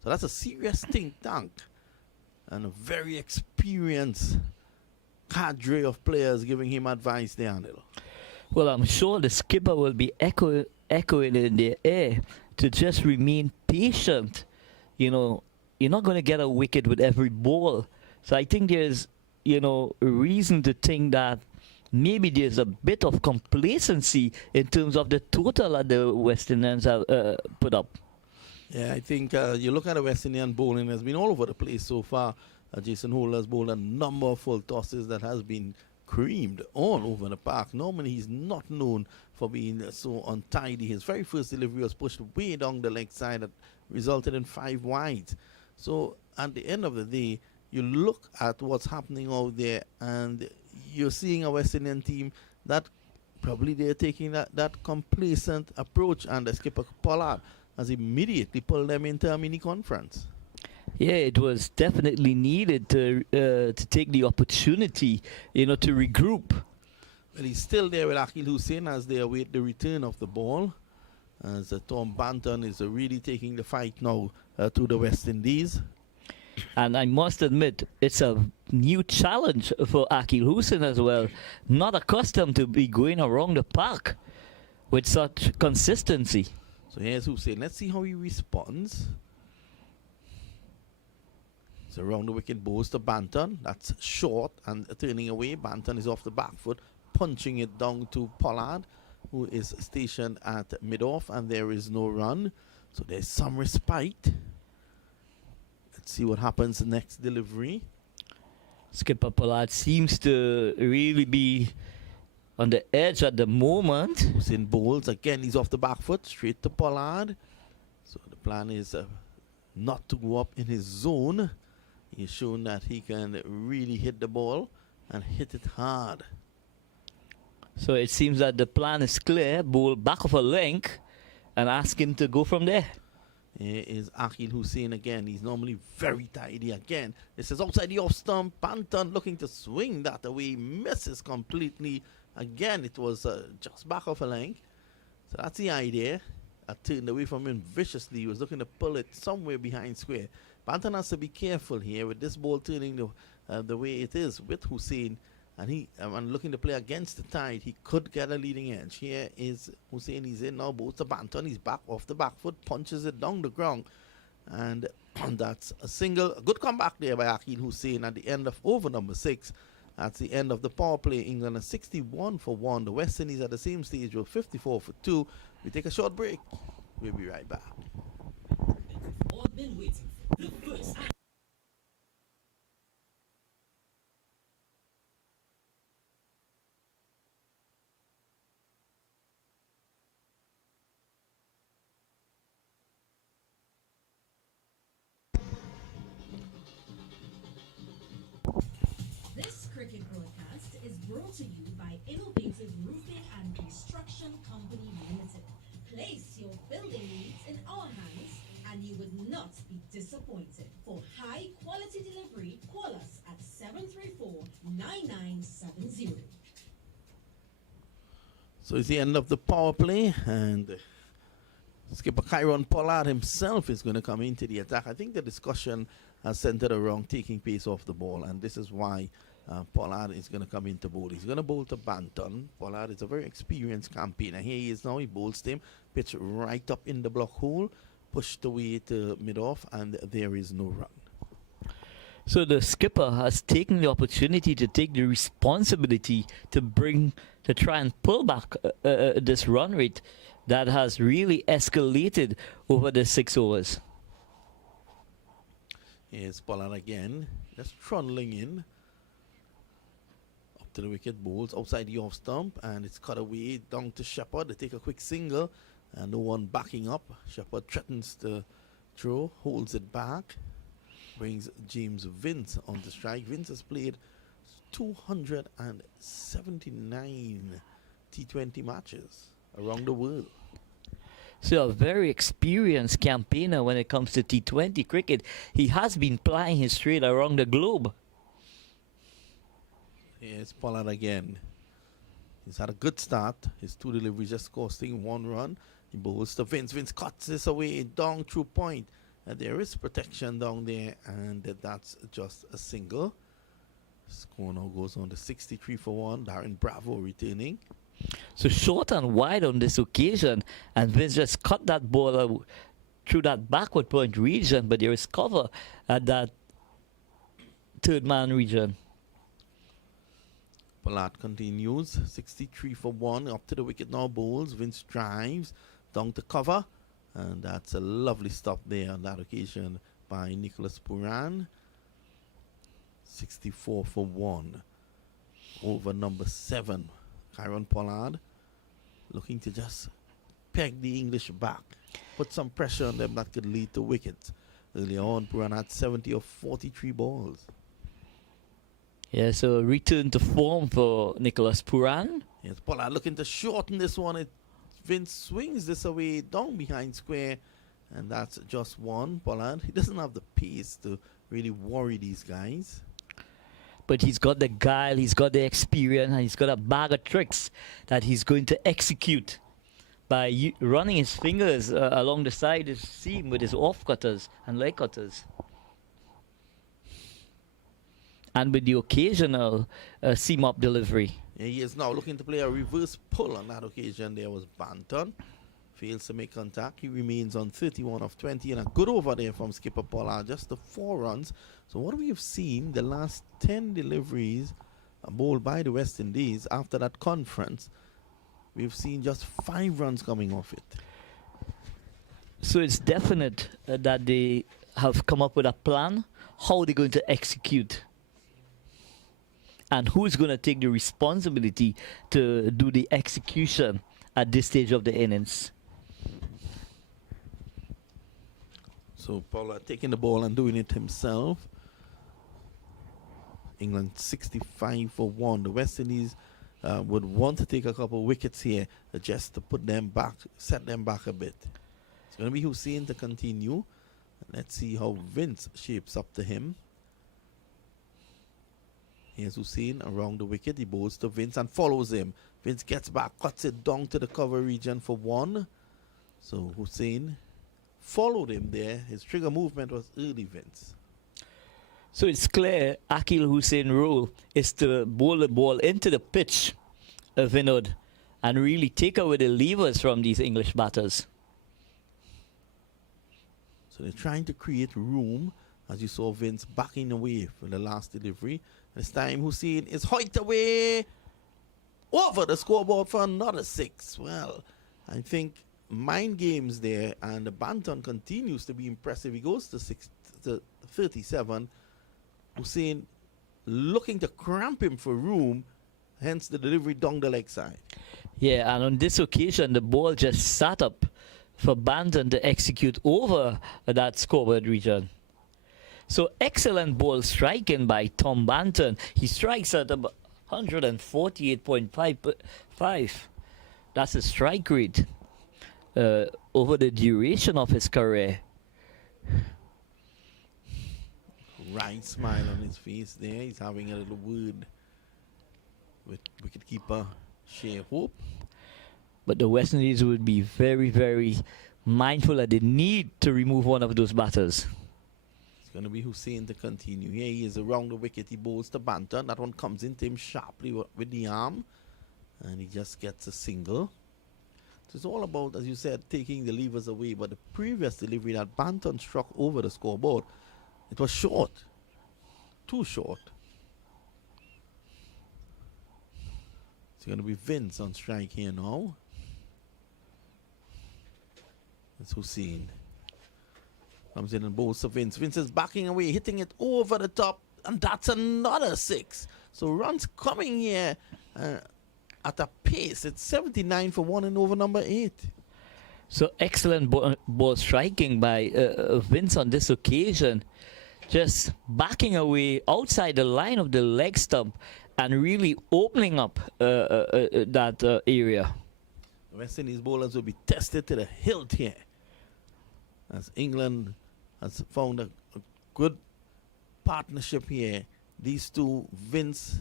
So that's a serious think tank and a very experienced cadre of players giving him advice there, Anil. Well, I'm sure the skipper will be echoing in the air to just remain patient. You know, you're not going to get a wicket with every ball. So I think there's, a reason to think that maybe there's a bit of complacency in terms of the total that the West Indians have put up. Yeah, I think you look at the West Indian bowling, has been all over the place so far. Jason Holder's bowled a number of full tosses that has been creamed all over the park. Normally, he's not known for being so untidy. His very first delivery was pushed way down the leg side that resulted in 5 wides. So, at the end of the day, you look at what's happening out there and you're seeing a West Indian team that probably they're taking that complacent approach, and the skipper Pollard has immediately pulled them into a mini conference. Yeah, it was definitely needed to take the opportunity, to regroup. Well, he's still there with Akil Hussein as they await the return of the ball. As Tom Banton is really taking the fight now to the West Indies. And I must admit, it's a new challenge for Akil Hussein as well. Not accustomed to be going around the park with such consistency. So here's Hussein. Let's see how he responds. So around the wicket goes to Banton. That's short and turning away. Banton is off the back foot, punching it down to Pollard, who is stationed at mid-off, and there is no run. So there's some respite. Let's see what happens next delivery. Skipper Pollard seems to really be on the edge at the moment. Hussein bowls. Again, he's off the back foot, straight to Pollard. So the plan is not to go up in his zone. He's shown that he can really hit the ball and hit it hard. So it seems that the plan is clear. Bowl back of a length and ask him to go from there. Here is Akil Hussein again. He's normally very tidy again. This is outside the off stump. Banton looking to swing that away. Misses completely. Again, it was just back of a length. So that's the idea. I turned away from him viciously. He was looking to pull it somewhere behind square. Banton has to be careful here with this ball turning the way it is with Hussein. And looking to play against the tide, he could get a leading edge. Here is Hussein. He's in now, both to Banton. He's back off the back foot, punches it down the ground. And that's a single. A good comeback there by Akil Hussein at the end of over number 6. That's the end of the power play. England are 61 for 1. The West Indies at the same stage were 54 for 2. We take a short break. We'll be right back. All been waiting for the first. This cricket broadcast is brought to you by Innovative Roofing and Construction Company Limited. Place your building needs in our hands and you would not be disappointed. For high quality delivery, call us at 734-9970. So it's the end of the power play, and skipper Kyron Pollard himself is going to come into the attack. I think the discussion has centered around taking pace off the ball, and this is why Pollard is going to come into bowl. He's going to bowl to Banton. Pollard is a very experienced campaigner. Here he is now. He bowls to him, pitch right up in the block hole, pushed away to mid-off, and there is no run. So the skipper has taken the opportunity to take the responsibility to try and pull back this run rate that has really escalated over the 6 overs. Here's Pollard again, just trundling in. Up to the wicket, bowls outside the off stump, and it's cut away down to Shepherd. They take a quick single, and no one backing up. Shepherd threatens to throw, holds it back, brings James Vince on the strike. Vince has played 279 T20 matches around the world. So a very experienced campaigner when it comes to T20 cricket. He has been plying his trade around the globe. Here's Pollard again. He's had a good start. His 2 deliveries just costing 1 run. He bowls to Vince. Vince cuts this away down through point. There is protection down there, and that's just a single. Score now goes on to 63 for 1. Darren Bravo returning. So short and wide on this occasion, and Vince just cut that ball out through that backward point region, but there is cover at that third man region. Pollard continues, 63 for 1, up to the wicket now bowls. Vince drives down to cover, and that's a lovely stop there on that occasion by Nicholas Puran. 64 for 1 over number 7. Kieron Pollard looking to just peg the English back, put some pressure on them that could lead to wickets. Earlier on, Puran had 70 of 43 balls. Yeah, so return to form for Nicholas Puran. Yes, Pollard looking to shorten this one. Vince swings this away down behind square, and that's just one. Pollard, he doesn't have the pace to really worry these guys. But he's got the guile, he's got the experience, and he's got a bag of tricks that he's going to execute by running his fingers along the side of his seam with his off cutters and leg cutters. And with the occasional seam up delivery. Yeah, he is now looking to play a reverse pull. On that occasion there was Banton. Fails to make contact. He remains on 31 of 20, and a good over there from skipper Pollard, just the 4 runs. So what we have seen, the last 10 deliveries bowled by the West Indies after that conference, we've seen just 5 runs coming off it. So it's definite that they have come up with a plan, how they're going to execute. And who's going to take the responsibility to do the execution at this stage of the innings. So Pollard taking the ball and doing it himself. England 65 for 1. The West Indies would want to take a couple wickets here just to put them back, set them back a bit. It's going to be Hussein to continue. Let's see how Vince shapes up to him. Here's Hussein around the wicket. He bowls to Vince and follows him. Vince gets back, cuts it down to the cover region for 1. So Hussein followed him there. His trigger movement was early, Vince. So it's clear Akil Hussein's role is to bowl the ball into the pitch, Vinod, and really take away the levers from these English batters. So they're trying to create room, as you saw Vince backing away for the last delivery. This time Hussein is hoiked away over the scoreboard for another 6. Well, I think mind games there, and the Banton continues to be impressive. He goes to 37. Hussein looking to cramp him for room, hence the delivery down the leg side. Yeah, and on this occasion, the ball just sat up for Banton to execute over that scoreboard region. So excellent ball striking by Tom Banton. He strikes at about 148.55. That's a strike rate over the duration of his career. Right smile on his face there. He's having a little word with wicketkeeper Shea Hope. But the West Indies would be very, very mindful that they need to remove one of those batters. It's going to be Hussein to continue. Here he is around the wicket. He bowls to Banton. That one comes into him sharply with the arm, and he just gets a single. So it's all about, as you said, taking the levers away. But the previous delivery that Banton struck over the scoreboard, it was short. Too short. It's going to be Vince on strike here now. It's Hussein. Comes in and bowls to Vince. Vince is backing away, hitting it over the top, and that's another 6. So runs coming here at a pace. It's 79 for 1 and over number 8. So excellent ball striking by Vince on this occasion. Just backing away outside the line of the leg stump and really opening up that area. West Indies bowlers will be tested to the hilt here, as England has found a good partnership here. These two, Vince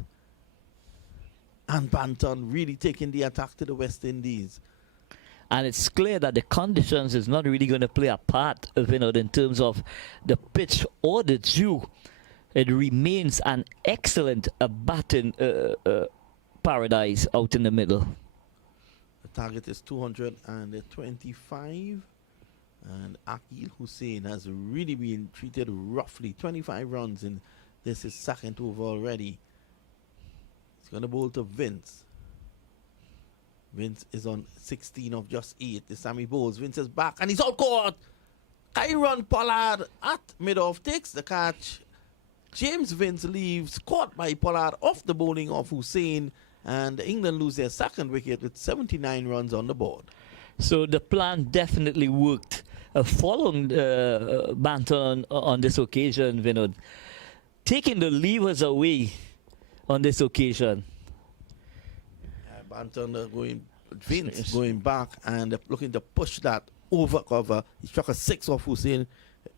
and Banton, really taking the attack to the West Indies. And it's clear that the conditions is not really going to play a part, in terms of the pitch or the dew. It remains an excellent batting paradise out in the middle. The target is 225. And Akil Hussain has really been treated roughly. 25 runs in this is second over already. He's going to bowl to Vince. Vince is on 16 of just 8. This time he bowls. Vince is back and he's out caught. Kyron Pollard at mid-off takes the catch. James Vince leaves, caught by Pollard off the bowling of Hussain, and England lose their second wicket with 79 runs on the board. So the plan definitely worked. Following Banton on this occasion, Vinod, taking the levers away on this occasion. Banton Vince going back and looking to push that over cover. He struck a 6 off Hussain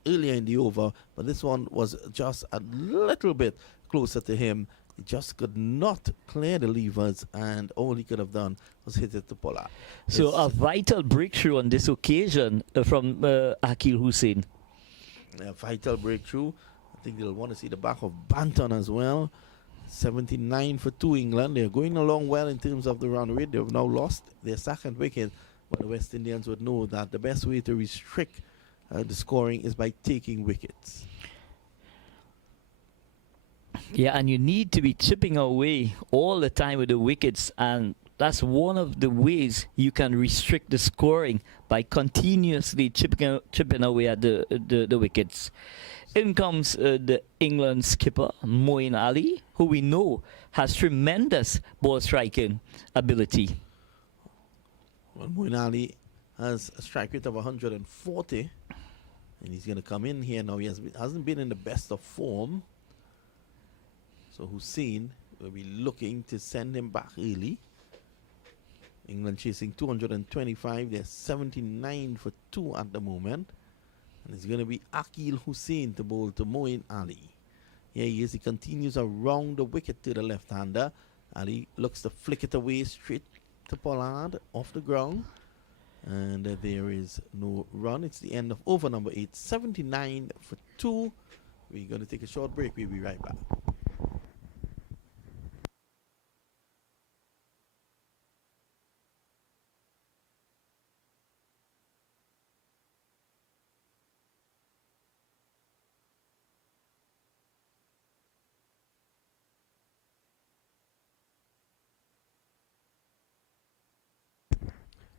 earlier in the over, but this one was just a little bit closer to him. He just could not clear the levers, and all he could have done was hit it to Pollard. So a vital breakthrough on this occasion from Akil Hussain. A vital breakthrough. I think they'll want to see the back of Banton as well. 79 for 2 England. They're going along well in terms of the run rate. They've now lost their second wicket, but the West Indians would know that the best way to restrict the scoring is by taking wickets. Yeah, and you need to be chipping away all the time with the wickets, and that's one of the ways you can restrict the scoring, by continuously chipping away at the wickets. In comes the England skipper, Moeen Ali, who we know has tremendous ball striking ability. Well, Moeen Ali has a strike rate of 140, and he's going to come in here now. He hasn't been in the best of form, so Hussain will be looking to send him back early. England chasing 225. They're 79 for 2 at the moment. And it's going to be Akil Hussain to bowl to Moeen Ali. Here he is. He continues around the wicket to the left-hander. Ali looks to flick it away straight to Pollard off the ground. And there is no run. It's the end of over number 8. 79 for 2. We're going to take a short break. We'll be right back.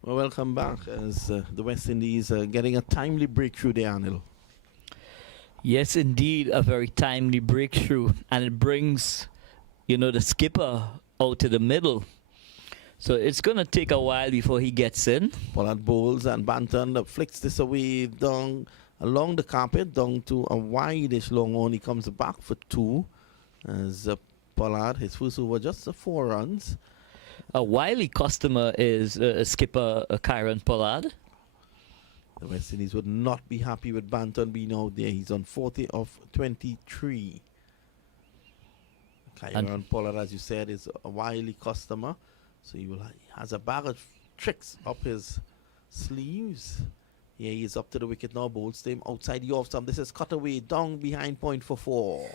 Well, welcome back as the West Indies are getting a timely breakthrough there, Anil. Yes, indeed, a very timely breakthrough, and it brings, the skipper out to the middle. So it's going to take a while before he gets in. Pollard bowls and Banton flicks this away down along the carpet, down to a wide-ish long on. He comes back for 2 as Pollard, his first over, just 4 runs. A wily customer is skipper Kyron Pollard. The West Indies would not be happy with Banton being out there. He's on 40 of 23. Kyron Pollard, as you said, is a wily customer. So he has a bag of tricks up his sleeves. Here he is up to the wicket now. Bowls to him outside the off stump. This is cut away down behind point for 4.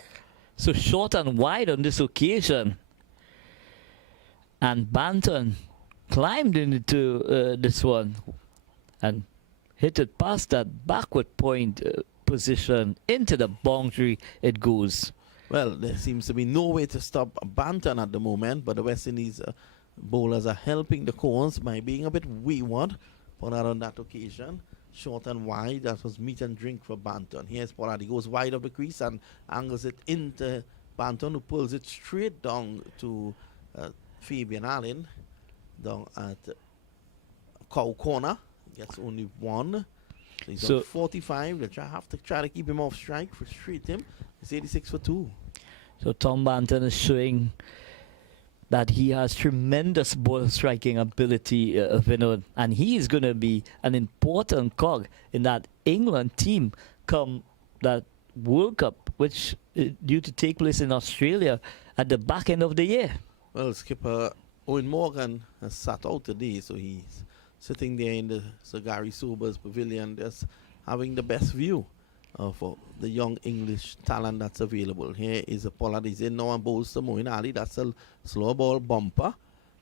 So short and wide on this occasion. And Banton climbed into this one and hit it past that backward point position into the boundary. It goes. Well, there seems to be no way to stop Banton at the moment, but the West Indies bowlers are helping the cause by being a bit wayward. Pollard on that occasion, short and wide. That was meat and drink for Banton. Here's Pollard. He goes wide of the crease and angles it into Banton, who pulls it straight down to Fabian Allen down at Cow Corner. Gets only 1. So he's on 45. They have to try to keep him off strike, frustrate him. It's 86 for 2. So Tom Banton is showing that he has tremendous ball striking ability, Vinod, and he is going to be an important cog in that England team come that World Cup, which is due to take place in Australia at the back end of the year. Well, skipper Owen Morgan has sat out today, so he's sitting there in the Sir Gary Sobers pavilion, just having the best view of the young English talent that's available. Here is a Pollard. He's in now and bowls to Moeen Ali. That's a slow ball bumper,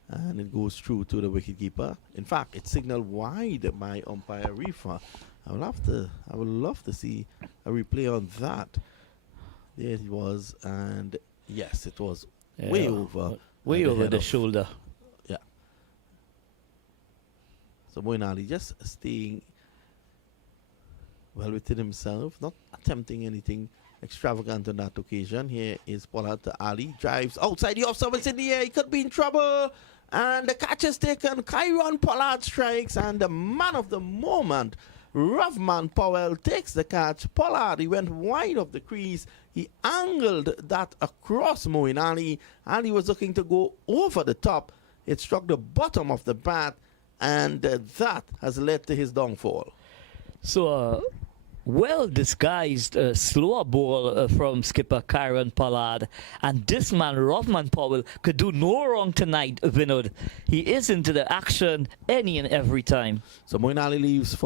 and it goes through to the wicketkeeper. In fact, it's signaled wide by umpire Reefer. I would love to see a replay on that. There it was, and yes, it was way over the shoulder. Yeah. So Moeen Ali just staying well within himself, not attempting anything extravagant on that occasion. Here is Pollard to Ali, drives outside the off stumps in the air. He could be in trouble, and the catch is taken. Kyron Pollard strikes, and the man of the moment, Roughman Powell, takes the catch. Pollard, he went wide of the crease. He angled that across Moeen Ali. Ali was looking to go over the top. It struck the bottom of the bat, and that has led to his downfall. So, well disguised slower ball from skipper Kyron Pollard, and this man Roughman Powell could do no wrong tonight, Vinod. He is into the action any and every time. So Moeen Ali leaves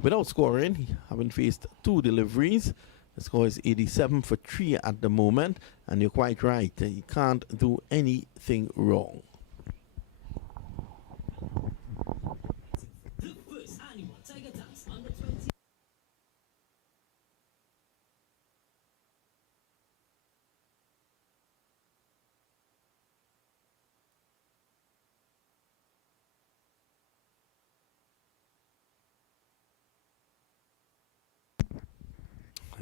without scoring, having faced 2 deliveries. The score is 87 for 3 at the moment, and you're quite right, he can't do anything wrong. The first annual Tiger Dance under 20.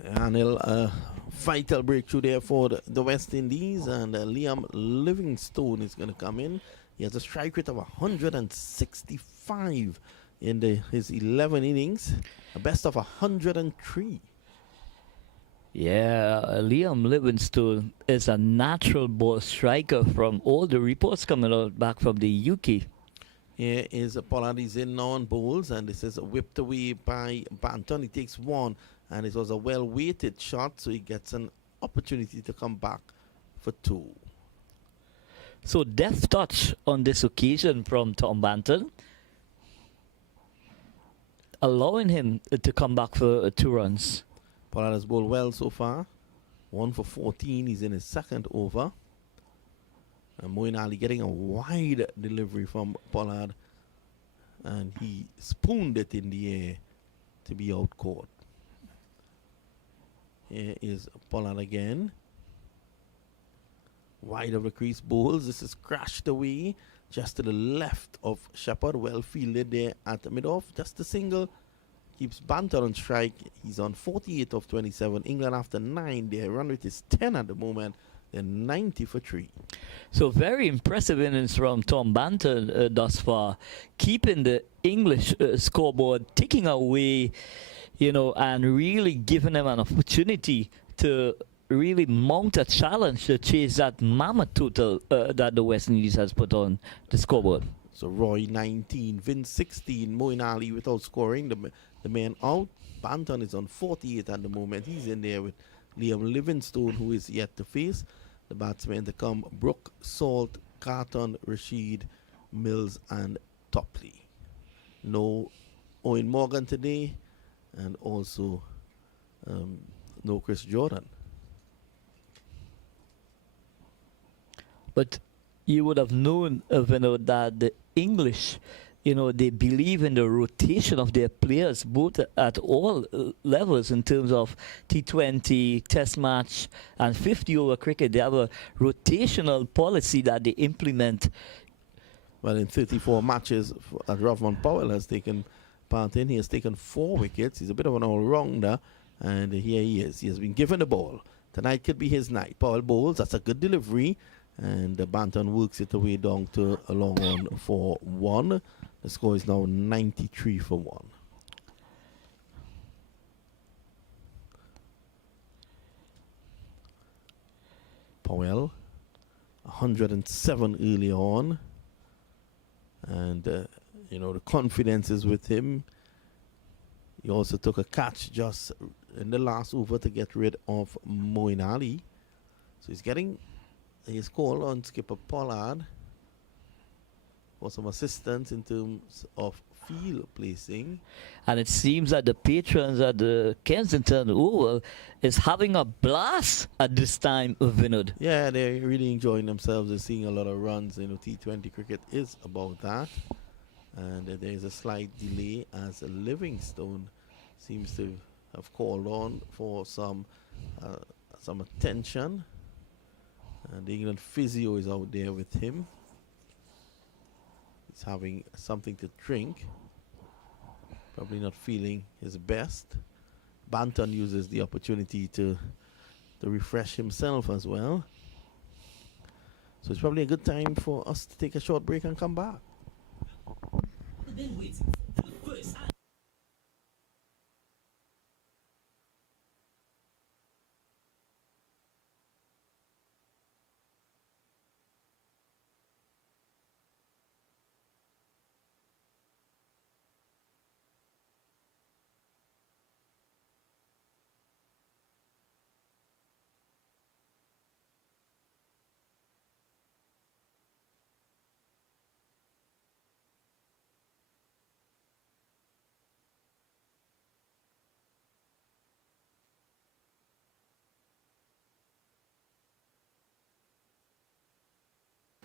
And a vital breakthrough there for the West Indies, and Liam Livingstone is going to come in. He has a strike rate of 165 in his 11 innings, a best of 103. Yeah, Liam Livingstone is a natural ball striker from all the reports coming out back from the UK. Here is Pollard. He's in now on bowls, and this is whipped away by Banton. He takes one, and it was a well-weighted shot, so he gets an opportunity to come back for 2. So deft touch on this occasion from Tom Banton, allowing him to come back for 2 runs. Pollard has bowled well so far. 1 for 14. He's in his second over. And Moeen Ali getting a wide delivery from Pollard, and he spooned it in the air to be out caught. Here is Pollard again. Wide of the crease bowls. This is crashed away just to the left of Shepherd. Well fielded there at the mid-off. Just a single. Keeps Banton on strike. He's on 48 of 27. England after 9. Their run rate is 10 at the moment. They're 90 for 3. So very impressive innings from Tom Banton thus far, keeping the English scoreboard ticking away, and really giving them an opportunity to really mount a challenge to chase that mammoth total that the West Indies has put on the scoreboard. So Roy 19, Vince 16, Moeen Ali without scoring, the man out. Banton is on 48 at the moment. He's in there with Liam Livingstone, who is yet to face. The batsmen to come: Brooke, Salt, Carton, Rashid, Mills, and Topley. No Owen Morgan today, and also no Chris Jordan. But you would have known, Vinod, that the English, they believe in the rotation of their players, both at all levels in terms of T20, Test match, and 50-over cricket. They have a rotational policy that they implement. Well, in 34 matches, Roughman Powell has taken part in. He has taken 4 wickets. He's a bit of an all-rounder, and here he is. He has been given the ball. Tonight could be his night. Powell bowls. That's a good delivery. And Banton works it away down to a long one for 1. The score is now 93 for 1. Powell, 107 early on. And, the confidence is with him. He also took a catch just in the last over to get rid of Moeen Ali. So he's getting his call on skipper Pollard for some assistance in terms of field placing. And it seems that the patrons at the Kensington Oval is having a blast at this time of Vinod. Yeah, they're really enjoying themselves. They're seeing a lot of runs. T20 cricket is about that. And there's a slight delay as Livingstone seems to have called on for some attention. And the England physio is out there with him. He's having something to drink. Probably not feeling his best. Banton uses the opportunity to refresh himself as well. So it's probably a good time for us to take a short break and come back. Been waiting for the first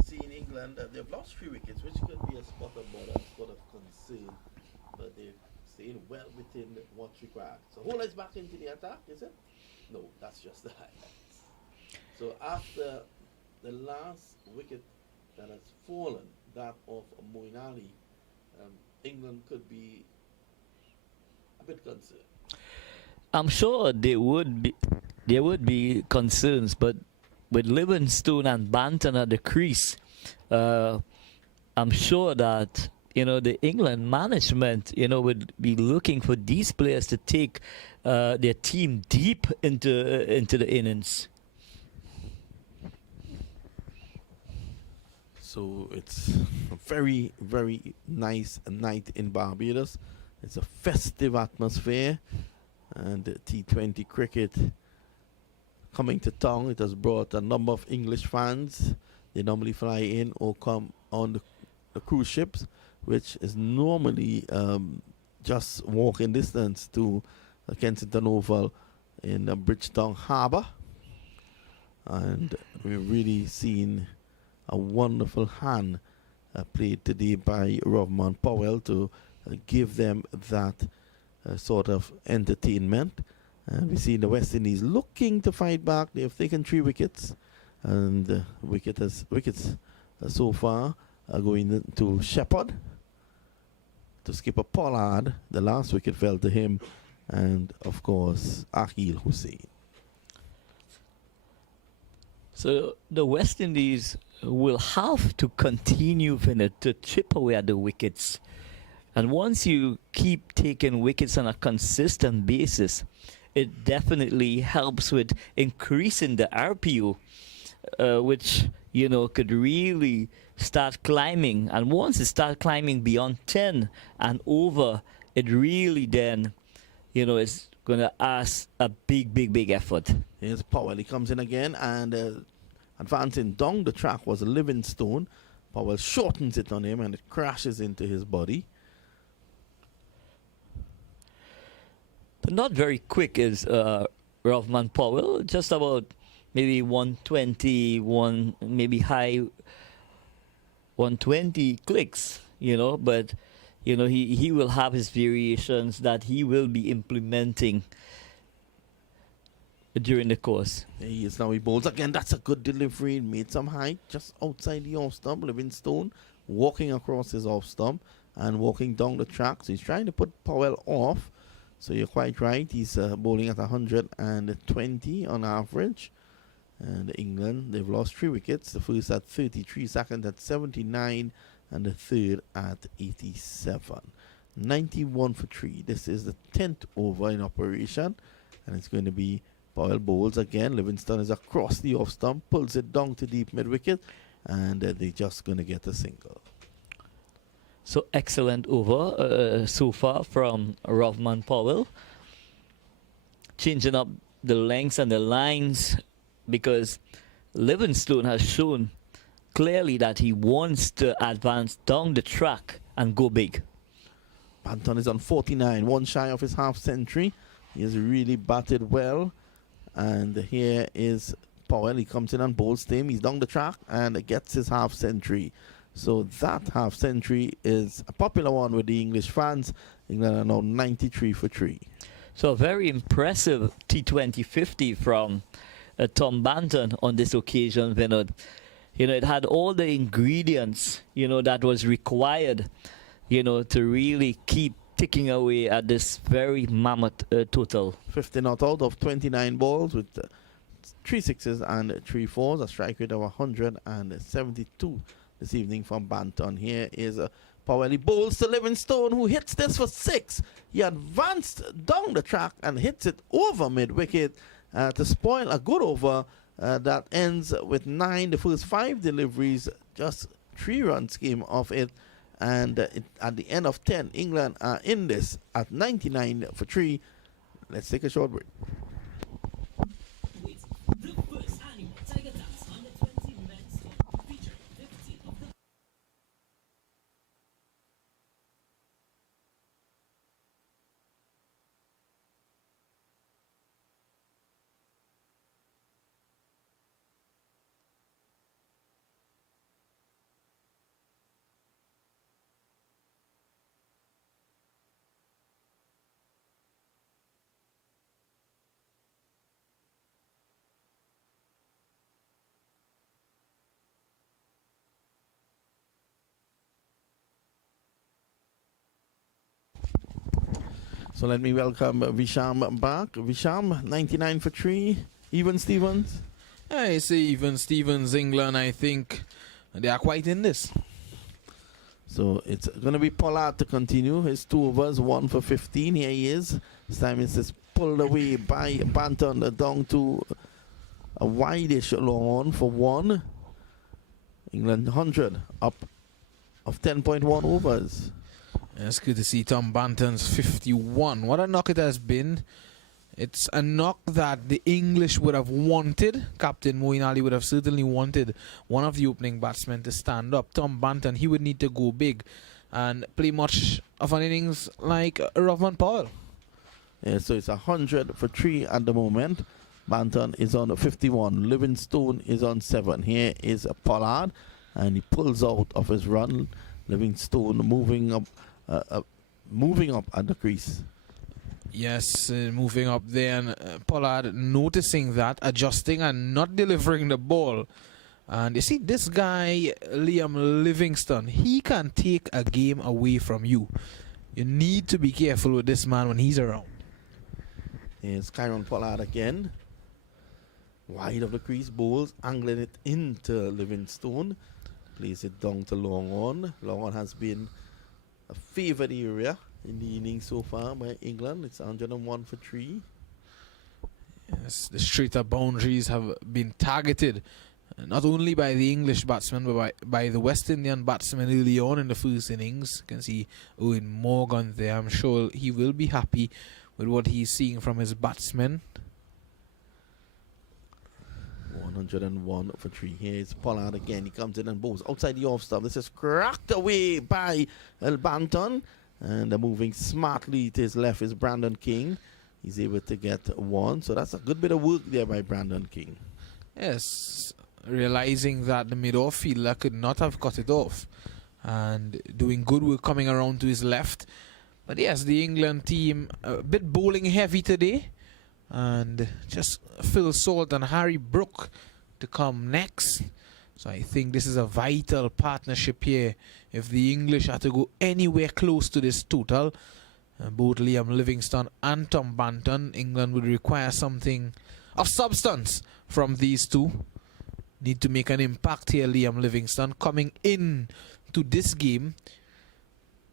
See in England, they've lost 3 wickets, which could be a spot of bother, spot of concern, but they're staying well within what's required. So Holder's back into the attack, is it? No, that's just the highlights. So after the last wicket that has fallen, that of Moeen Ali, England could be a bit concerned. I'm sure there would be concerns, but with Livingstone and Banton at the crease, I'm sure that the England management would be looking for these players to take their team deep into the innings. So it's a very, very nice night in Barbados. It's a festive atmosphere, and T20 cricket coming to town. It has brought a number of English fans. They normally fly in or come on the cruise ships, which is normally just walking distance to Kensington Oval in Bridgetown Harbour. And we've really seen a wonderful hand played today by Rovman Powell to give them that sort of entertainment. And we see the West Indies looking to fight back. They have taken 3 wickets, and wickets so far are going to Shepherd, to skipper Pollard. The last wicket fell to him, and of course Akil Hussain. So the West Indies will have to continue to chip away at the wickets. And once you keep taking wickets on a consistent basis, it definitely helps with increasing the RPO, which could really start climbing. And once it starts climbing beyond 10 and over, it really then is going to ask a big effort. Here's Powell. He comes in again, and advancing down the track was Livingstone. Powell shortens it on him, and it crashes into his body. But not very quick is Rovman Powell. Just about maybe 120, maybe high 120 clicks, but he will have his variations that he will be implementing during the course. He is now, he bowls again. That's a good delivery. Made some height just outside the off stump. Livingstone walking across his off stump and walking down the track. So he's trying to put Powell off. So you're quite right. He's bowling at 120 on average. And England, they've lost 3 wickets. The first at 33, second at 79, and the third at 87. 91 for 3. This is the 10th over in operation. And it's going to be Powell bowls again. Livingstone is across the off stump, pulls it down to deep mid wicket. and they're just going to get a single. So excellent over so far from Rovman Powell. Changing up the lengths and the lines because Livingstone has shown clearly that he wants to advance down the track and go big. Banton is on 49, one shy of his half century. He has really batted well. And here is Powell. He comes in and bowls him. He's down the track and gets his half century. So that half century is a popular one with the English fans. England are now 93 for 3. So a very impressive T20 50 from Tom Banton on this occasion, Vinod. You know, it had all the ingredients, you know, that was required, you know, to really keep ticking away at this very mammoth total. 50 not out of 29 balls with 3 sixes and 3 fours, a strike rate of 172 this evening from Banton. Here is Powell. He bowls to Livingstone, who hits this for 6. He advanced down the track and hits it over mid-wicket to spoil a good over that ends with 9. The first 5 deliveries, just 3 runs came off it. And at the end of 10, England are in this at 99 for 3. Let's take a short break. The first annual Tiger Dance under 20 men's tour featuring 15 of the So let me welcome Visham back. Visham, 99 for 3. Even Stevens? I say even Stevens, England, I think they are quite in this. So it's going to be Pollard to continue. His 2 overs, 1 for 15. Here he is. This time it's just pulled away by Banton down to a wide-ish long on for 1. England 100 up of 10.1 overs. It's good to see Tom Banton's 51. What a knock it has been. It's a knock that the English would have wanted. Captain Moeen Ali would have certainly wanted one of the opening batsmen to stand up. Tom Banton, he would need to go big and play much of an innings like Rovman Powell. Yeah, so it's 100 for 3 at the moment. Banton is on 51. Livingstone is on 7. Here is Pollard, and he pulls out of his run. Livingstone moving up at the crease. Yes, moving up there, and Pollard noticing that, adjusting and not delivering the ball. And you see, this guy, Liam Livingstone, he can take a game away from you. You need to be careful with this man when he's around. Here's Kyron Pollard again. Wide of the crease, bowls, angling it into Livingstone. Plays it down to long on. Long on has been a favoured area in the innings so far by England. It's 101 for 3. Yes, the straighter boundaries have been targeted not only by the English batsmen but by the West Indian batsmen early on in the first innings. You can see Owen Morgan there. I'm sure he will be happy with what he's seeing from his batsmen. 101 for 3. Here's Pollard again. He comes in and bowls outside the off stump. This is cracked away by Banton. And moving smartly to his left is Brandon King. He's able to get 1. So that's a good bit of work there by Brandon King. Yes, realizing that the mid-off fielder could not have cut it off. And doing good work coming around to his left. But yes, the England team a bit bowling heavy today. And just Phil Salt and Harry Brook to come next. So I think this is a vital partnership here. If the English are to go anywhere close to this total, both Liam Livingstone and Tom Banton, England would require something of substance from these two. Need to make an impact here, Liam Livingstone, coming in to this game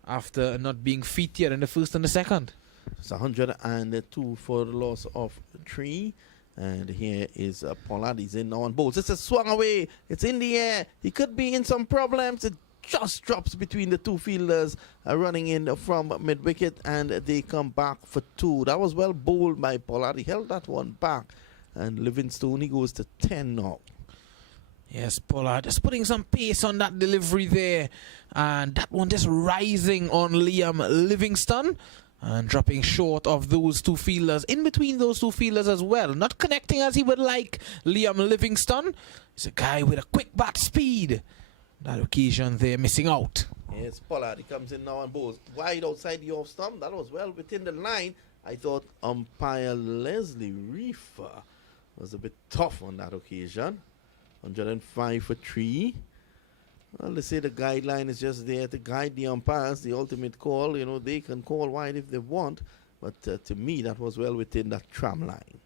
after not being fit yet in the first and the second. It's 102 for the loss of 3. And here is Pollard. He's in now on balls. This is swung away. It's in the air. He could be in some problems. It just drops between the two fielders running in from mid-wicket, and they come back for two. That was well bowled by Pollard. He held that one back. And Livingstone, he goes to 10 now. Yes, Pollard just putting some pace on that delivery there. And that one just rising on Liam Livingstone. And dropping short of those two fielders, in between those two fielders as well. Not connecting as he would like, Liam Livingstone. He's a guy with a quick bat speed. That occasion there missing out. Yes, Pollard, he comes in now and bowls wide outside the off stump. That was well within the line. I thought umpire Leslie Reefer was a bit tough on that occasion. 105 for 3. Well, they say the guideline is just there to guide the umpires. The ultimate call, you know, they can call wide if they want. But to me, that was well within that tram line.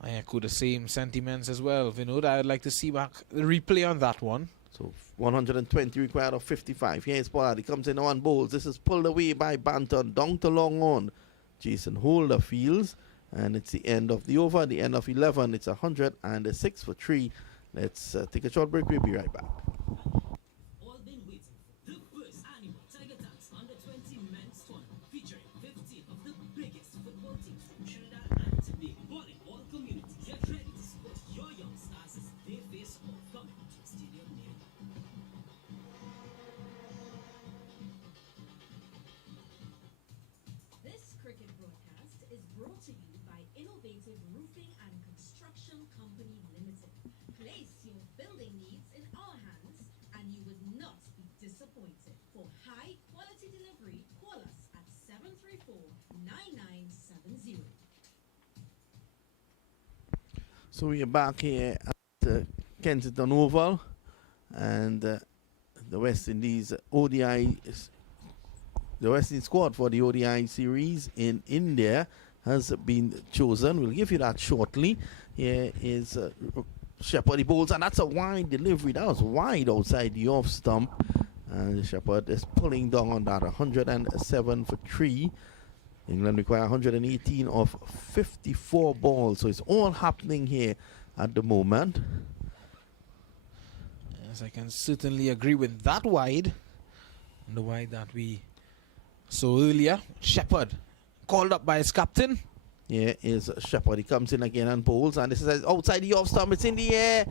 I echo the same sentiments as well, Vinod. I would like to see back the replay on that one. So 120 required of 55. Here's Pollard. He comes in on bowls. This is pulled away by Banton. Down to long on. Jason Holder fields. And it's the end of the over. The end of 11. It's 106 for 3. Let's take a short break. We'll be right back. All been waiting for the first annual Tiger Tax Under 20 Men's Tournament, featuring 15 of the biggest football teams from Trinidad and Tobago. Balling all communities, get ready to support your young stars as they face off coming to a stadium near you. This cricket broadcast is brought to you by Innovative Roofing and Construction Company Limited. Place your building needs in our hands and you would not be disappointed. For high quality delivery, call us at 734-9970. So we are back here at Kensington Oval, and the West Indies ODI, the West Indies squad for the ODI series in India has been chosen. We'll give you that shortly. Here is Shepherd. He bowls, and that's a wide delivery. That was wide outside the off stump. And Shepherd is pulling down on that. 107 for 3. England require 118 of 54 balls. So it's all happening here at the moment. Yes, I can certainly agree with that wide. And the wide that we saw earlier. Shepherd called up by his captain. Here is Shepherd. He comes in again and bowls. And this is outside the off stump. It's in the air.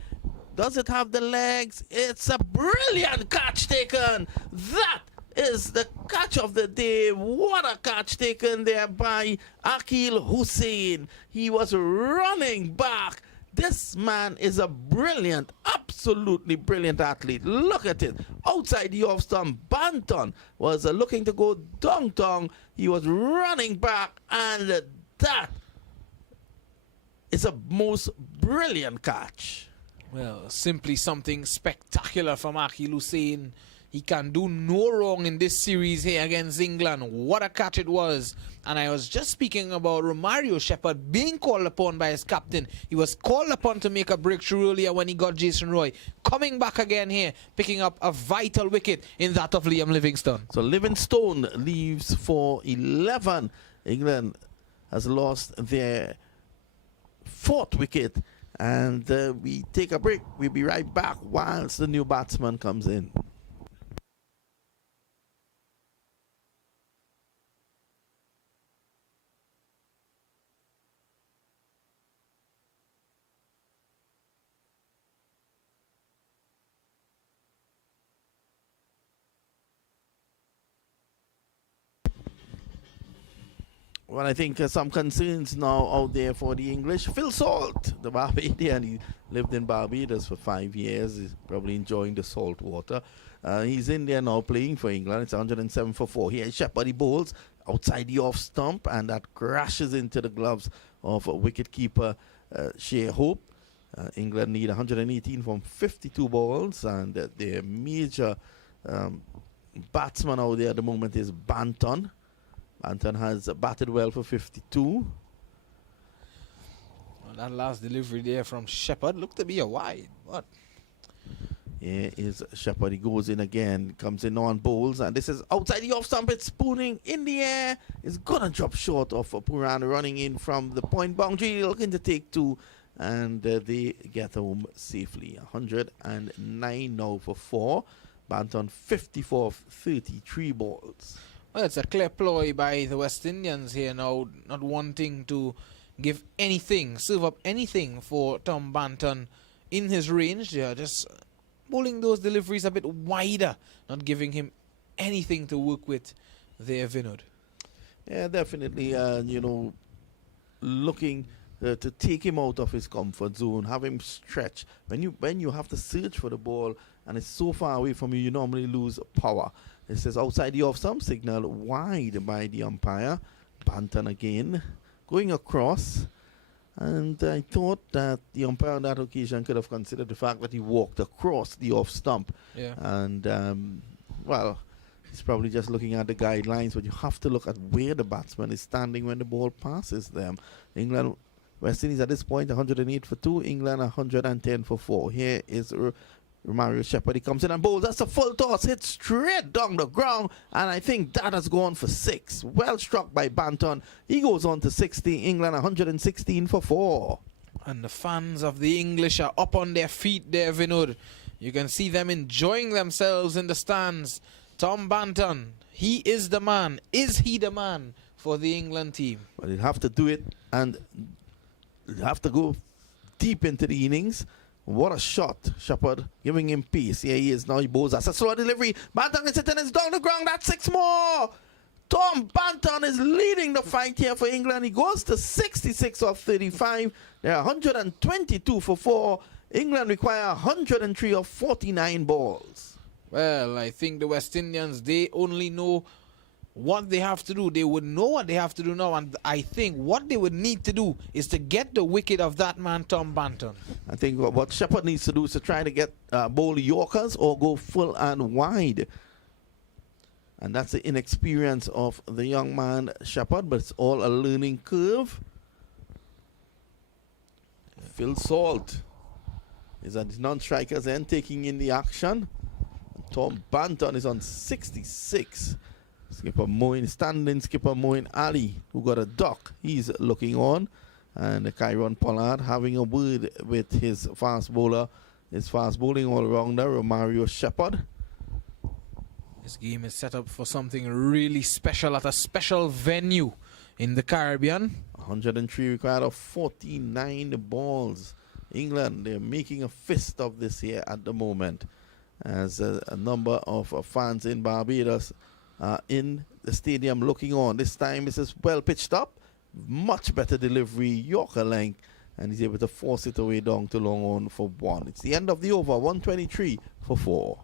Does it have the legs? It's a brilliant catch taken. That is the catch of the day. What a catch taken there by Akil Hussain. He was running back. This man is a brilliant, absolutely brilliant athlete. Look at it. Outside the off stump, Banton was looking to go down. He was running back, and that is a most brilliant catch. Well, simply something spectacular from Akil Hussain. He can do no wrong in this series here against England. What a catch it was. And I was just speaking about Romario Shepherd being called upon by his captain. He was called upon to make a breakthrough earlier when he got Jason Roy. Coming back again here, picking up a vital wicket in that of Liam Livingstone. So Livingstone leaves for 11. England has lost their 4th wicket. And we take a break. We'll be right back whilst the new batsman comes in. Well, I think some concerns now out there for the English. Phil Salt, the Barbadian, he lived in Barbados for 5 years. He's probably enjoying the salt water. He's in there now playing for England. It's 107 for 4. Here, Shepherd, he bowls outside the off stump, and that crashes into the gloves of wicketkeeper Shea Hope. England need 118 from 52 balls, and their major batsman out there at the moment is Banton. Banton has batted well for 52. Well, that last delivery there from Shepherd looked to be a wide. What? Here is Shepherd. He goes in again, comes in on bowls, and this is outside the off stump. It's spooning in the air. It's gonna drop short of Puran running in from the point boundary, looking to take 2, and they get home safely. 109 now for 4. Banton 54 of 33 balls. Well, it's a clear ploy by the West Indians here now, not wanting to give anything, serve up anything for Tom Banton in his range. They are just bowling those deliveries a bit wider, not giving him anything to work with there, Vinod. Yeah, definitely, looking to take him out of his comfort zone, have him stretch. When you have to search for the ball and it's so far away from you, you normally lose power. It says outside the off-stump, signal wide by the umpire. Banton again going across. And I thought that the umpire on that occasion could have considered the fact that he walked across the off-stump. Yeah. And, he's probably just looking at the guidelines, but you have to look at where the batsman is standing when the ball passes them. England, West Indies at this point, 108 for 2. England, 110 for 4. Here is Romario Shepherd. He comes in and bowls. That's a full toss. Hit straight down the ground. And I think that has gone for 6. Well struck by Banton. He goes on to 60. England, 116 for 4. And the fans of the English are up on their feet there, Vinod. You can see them enjoying themselves in the stands. Tom Banton, he is the man. Is he the man for the England team? Well, he'll have to do it, and he'll have to go deep into the innings. What a shot. Shepherd giving him pace. Here he is now. He bowls. That's a slow delivery. Banton is hitting. It's down the ground. That's 6 more. Tom Banton is leading the fight here for England. He goes to 66 of 35. They're 122 for 4. England require 103 of 49 balls. Well, I think the West Indians, they only know what they have to do. They would know what they have to do now, and I think what they would need to do is to get the wicket of that man, Tom Banton. I think what Shepherd needs to do is to try to get bowl Yorkers or go full and wide. And that's the inexperience of the young man, Shepherd, but it's all a learning curve. Phil Salt is at his non-strikers end, taking in the action. Tom Banton is on 66. Skipper Moin, standing skipper Moin Ali, who got a duck, he's looking on. And Kyron Pollard having a word with his fast bowler, his fast bowling all-rounder, Romario Shepherd. This game is set up for something really special at a special venue in the Caribbean. 103 required of 49 balls. England, they're making a fist of this here at the moment, as a number of fans in Barbados in the stadium looking on. This time this is well pitched up, much better delivery, Yorker length, and he's able to force it away down to long on for 1. It's the end of the over, 123 for 4.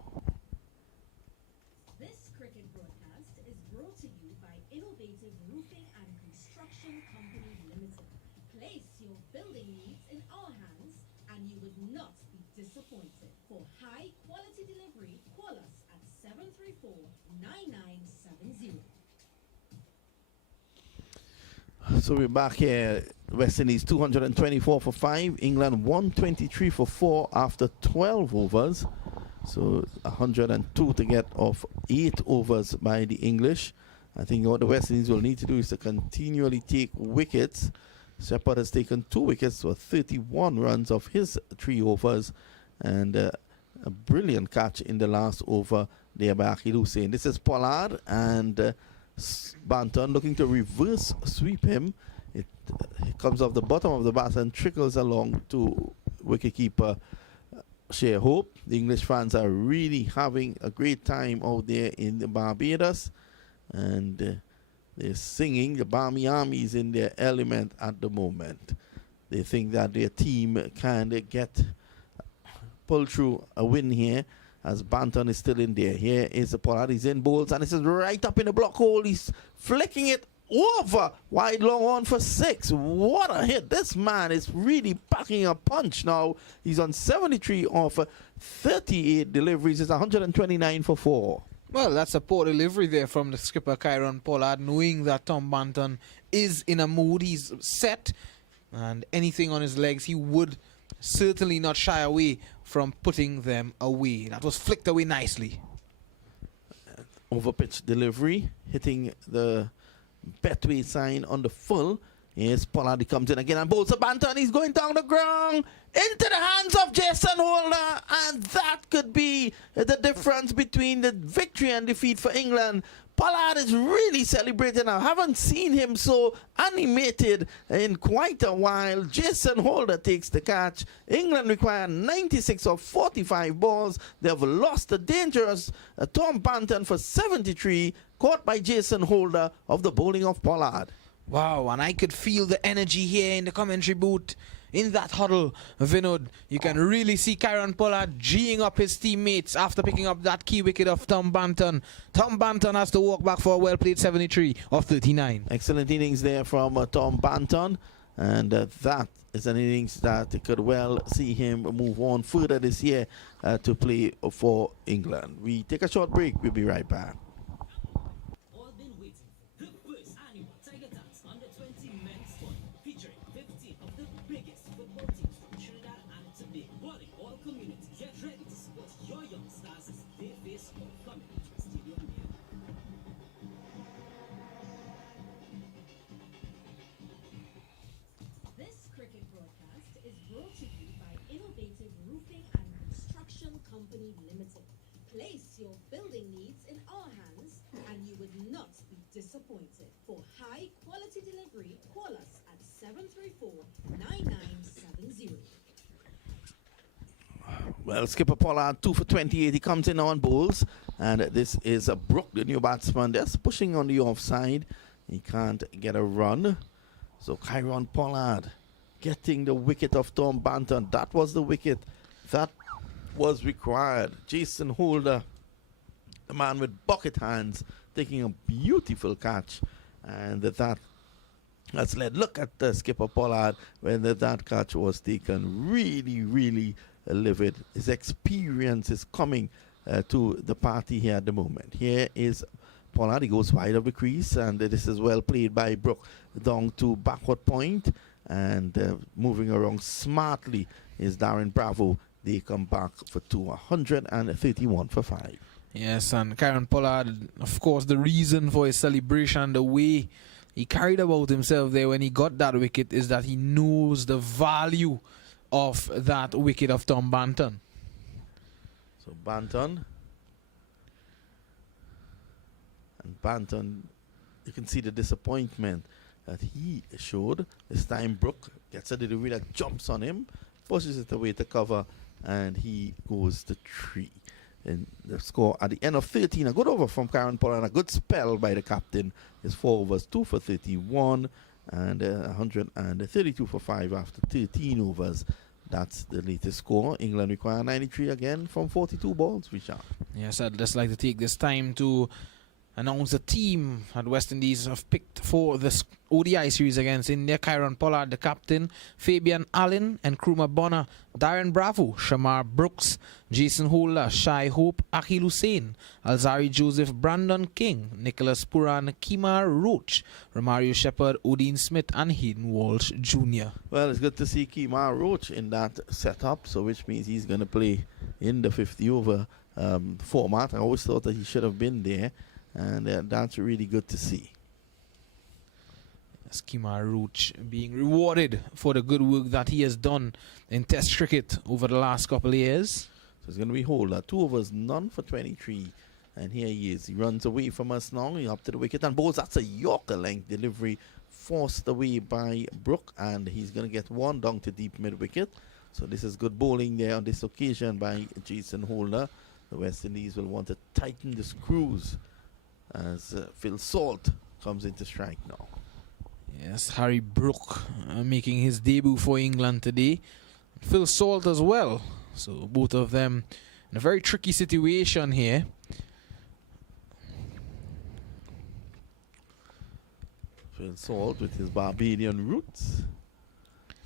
This cricket broadcast is brought to you by Innovative Roofing and Construction Company Limited. Place your building needs in our hands and you would not be disappointed. For high quality delivery, call us at 734-9970. So we're back here. West Indies 224 for 5. England 123 for 4 after 12 overs. So 102 to get off 8 overs by the English. I think what the West Indies will need to do is to continually take wickets. Shepherd has taken 2 wickets for 31 runs of his 3 overs. And a brilliant catch in the last over there by Akhil Hussain. This is Pollard and Banton looking to reverse sweep him. It comes off the bottom of the bat and trickles along to wicketkeeper Shea Hope. The English fans are really having a great time out there in the Barbados, and they're singing. The Barmy Army is in their element at the moment. They think that their team can pull through a win here, as Banton is still in there. Here is the Pollard. He's in bowls, and this is right up in the block hole. He's flicking it over wide long on for 6. What a hit. This man is really packing a punch now. He's on 73 off 38 deliveries. It's 129 for 4. Well, that's a poor delivery there from the skipper, Kyron Pollard, knowing that Tom Banton is in a mood. He's set, and anything on his legs, he would certainly not shy away from putting them away. That was flicked away nicely. Over pitch delivery, hitting the Betway sign on the full. Here's Pollard, he comes in again and bowls a Banton. He's going down the ground into the hands of Jason Holder, and that could be the difference between the victory and defeat for England. Pollard is really celebrating. I haven't seen him so animated in quite a while. Jason Holder takes the catch. England require 96 of 45 balls. They have lost the dangerous Tom Banton for 73, caught by Jason Holder of the bowling of Pollard. Wow, and I could feel the energy here in the commentary booth, in that huddle, Vinod. You can really see Kieron Pollard geeing up his teammates after picking up that key wicket of Tom Banton. Tom Banton has to walk back for a well-played 73 of 39. Excellent innings there from Tom Banton, and that is an innings that could well see him move on further this year to play for England. We take a short break. We'll be right back. All been waiting for the first annual Tiger Dance Under 20 men's tournament, featuring 15 of the biggest football teams from Trinidad and Tobago. Bowling all communities. Get ready to support your young stars as they face off coming to a stadium near you. This cricket broadcast is brought to you by Innovative Roofing and Construction Company Limited. Place your building needs in our hands and you would not be disappointed. For high quality delivery, call us at 734-9970. Well, skipper Pollard 2 for 28. He comes in on bowls, and this is Brook, the new batsman, just pushing on the offside. He can't get a run. So Kieron Pollard getting the wicket of Tom Banton. That was the wicket that was required. Jason Holder, the man with bucket hands, taking a beautiful catch, and that has led. Look at the skipper Pollard when that catch was taken. Really livid. His experience is coming to the party here at the moment. Here is Pollard. He goes wide of the crease, and this is well played by Brook down to backward point, and moving around smartly is Darren Bravo. They come back for 131 for 5. Yes, and Kieron Pollard, of course, the reason for his celebration, the way he carried about himself there when he got that wicket, is that he knows the value of that wicket of Tom Banton. So Banton. And Banton, you can see the disappointment that he showed. This time Brook gets a delivery that jumps on him, pushes it away to cover, and he goes to 3. And the score at the end of 13, a good over from Kieron Pollard, and a good spell by the captain. His 4 overs, 2 for 31, and 132 for 5 after 13 overs. That's the latest score. England require 93 again from 42 balls, Richard. Yes, I'd just like to take this time to announce the team that West Indies have picked for this ODI series against India. Kieron Pollard, the captain, Fabian Allen, and Nkrumah Bonner, Darren Bravo, Shamar Brooks, Jason Holder, Shai Hope, Akhil Hussain, Alzari Joseph, Brandon King, Nicholas Puran, Kemar Roach, Romario Shepherd, Odin Smith, and Hayden Walsh Jr. Well, it's good to see Kemar Roach in that setup, so which means he's going to play in the 50 over format. I always thought that he should have been there, and that's really good to see. Kemar Roach being rewarded for the good work that he has done in Test cricket over the last couple of years. So it's going to be Holder. 2 overs, none for 23. And here he is. He runs away from us now. He up to the wicket and bowls. That's a Yorker length delivery forced away by Brook. And he's going to get one down to deep mid-wicket. So this is good bowling there on this occasion by Jason Holder. The West Indies will want to tighten the screws as Phil Salt comes into strike now. Yes, Harry Brook making his debut for England today. Phil Salt as well. So both of them in a very tricky situation here. Phil Salt with his Barbadian roots.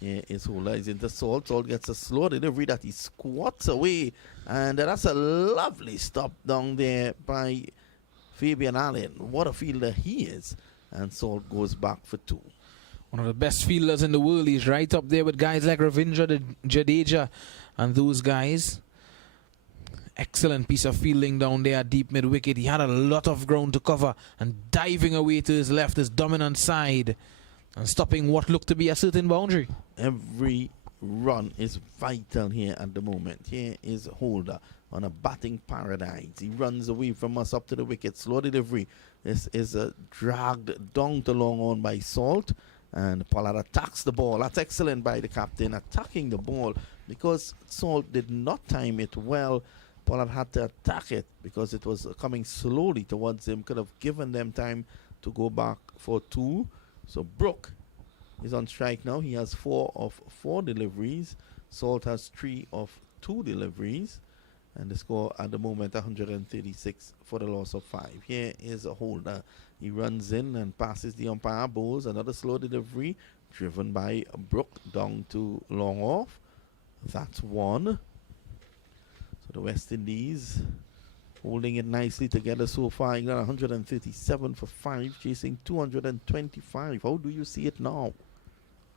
Here is Holder. He's into Salt. Salt gets a slow delivery that he squats away. And that's a lovely stop down there by Fabian Allen. What a fielder he is. And Salt goes back for 2. One of the best fielders in the world. He's right up there with guys like Ravindra Jadeja and those guys. Excellent piece of fielding down there at deep mid-wicket. He had a lot of ground to cover, and diving away to his left, his dominant side. and stopping what looked to be a certain boundary. Every run is vital here at the moment. Here is Holder on a batting paradise. He runs away from us up to the wicket. Slow delivery. This is dragged down to long on by Salt. And Pollard attacks the ball. That's excellent by the captain, attacking the ball because Salt did not time it well. Pollard had to attack it because it was coming slowly towards him. Could have given them time to go back for 2. So Brook is on strike now. He has 4 of 4 deliveries. Salt has 3 of 2 deliveries. And the score at the moment 136 for the loss of 5. Here is a Holder. He runs in and passes the umpire. Bowls another slow delivery driven by Brook down to long off. That's 1. So the West Indies holding it nicely together so far. England 137 for 5, chasing 225. How do you see it now?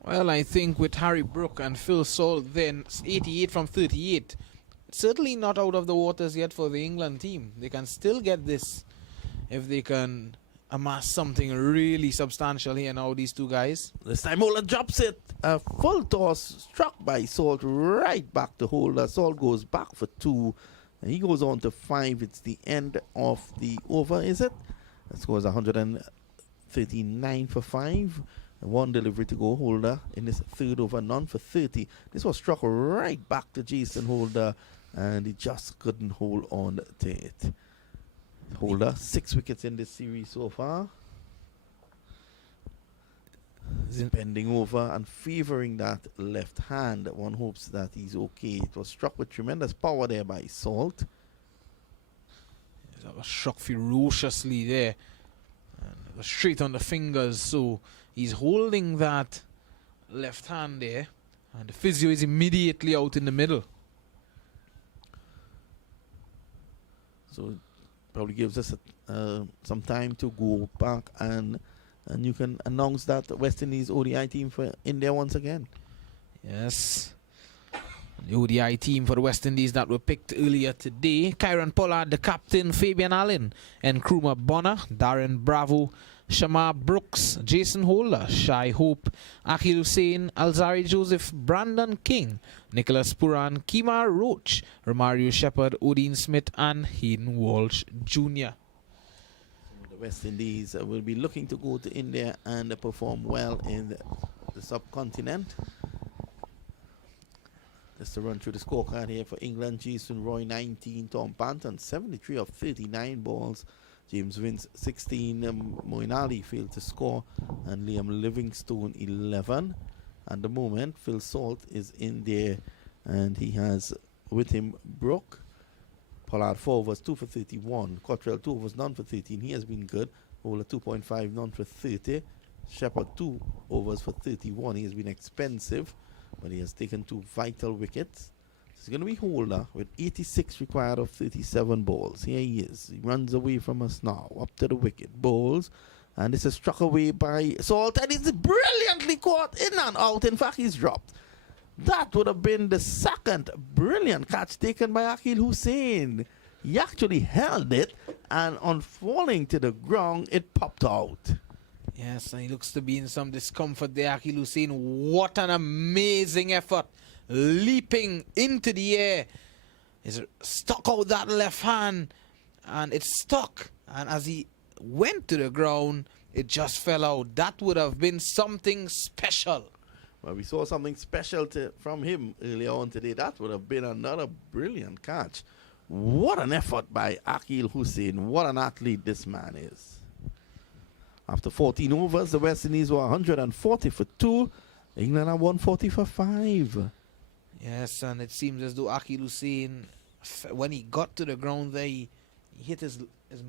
Well, I think with Harry Brook and Phil Salt then 88 from 38. Certainly not out of the waters yet for the England team. They can still get this if they can amass something really substantial here now, these two guys. This time Holder drops it. A full toss struck by Salt right back to Holder. Salt goes back for 2. And he goes on to 5. It's the end of the over, is it? That scores 139 for 5. And 1 delivery to go. Holder in this third over, none for 30. This was struck right back to Jason Holder. And he just couldn't hold on to it. Holder, 6 wickets in this series so far. Bending over and favouring that left hand. One hopes that he's okay. It was struck with tremendous power there by Salt. That was struck ferociously there. And it was straight on the fingers. So he's holding that left hand there. And the physio is immediately out in the middle. So it probably gives us some time to go back and you can announce that West Indies ODI team for India once again. Yes. The ODI team for the West Indies that were picked earlier today. Kieran Pollard, the captain, Fabian Allen, Nkrumah Bonner, Darren Bravo, Shamar Brooks, Jason Holder, Shai Hope, Akhil Hussain, Alzari Joseph, Brandon King, Nicholas Puran, Kemar Roach, Romario Shepherd, Odin Smith, and Hayden Walsh Jr. The West Indies will be looking to go to India and perform well in the subcontinent. Just to run through the scorecard here for England. Jason Roy 19, Tom Banton 73 of 39 balls. James Vince 16, Moeen Ali failed to score, and Liam Livingstone 11. At the moment, Phil Salt is in there, and he has with him Brook. Pollard 4 overs, 2 for 31. Cottrell 2 overs, none for 13. He has been good. Bowler 2.5, none for 30. Shepherd 2 overs for 31. He has been expensive, but he has taken 2 vital wickets. It's going to be Holder with 86 required of 37 balls. Here he is. He runs away from us now. Up to the wicket. Bowls. And this is struck away by Salt. And it's brilliantly caught in and out. In fact, he's dropped. That would have been the second brilliant catch taken by Akhil Hussain. He actually held it. And on falling to the ground, it popped out. Yes, and he looks to be in some discomfort there, Akhil Hussain. What an amazing effort. Leaping into the air. He's stuck out that left hand. And it's stuck. And as he went to the ground, it just fell out. That would have been something special. Well, we saw something special from him earlier on today. That would have been another brilliant catch. What an effort by Akhil Hussain. What an athlete this man is. After 14 overs, the West Indies were 140 for 2. England are 140 for 5. Yes, and it seems as though Akhil Hussain, when he got to the ground there, he hit his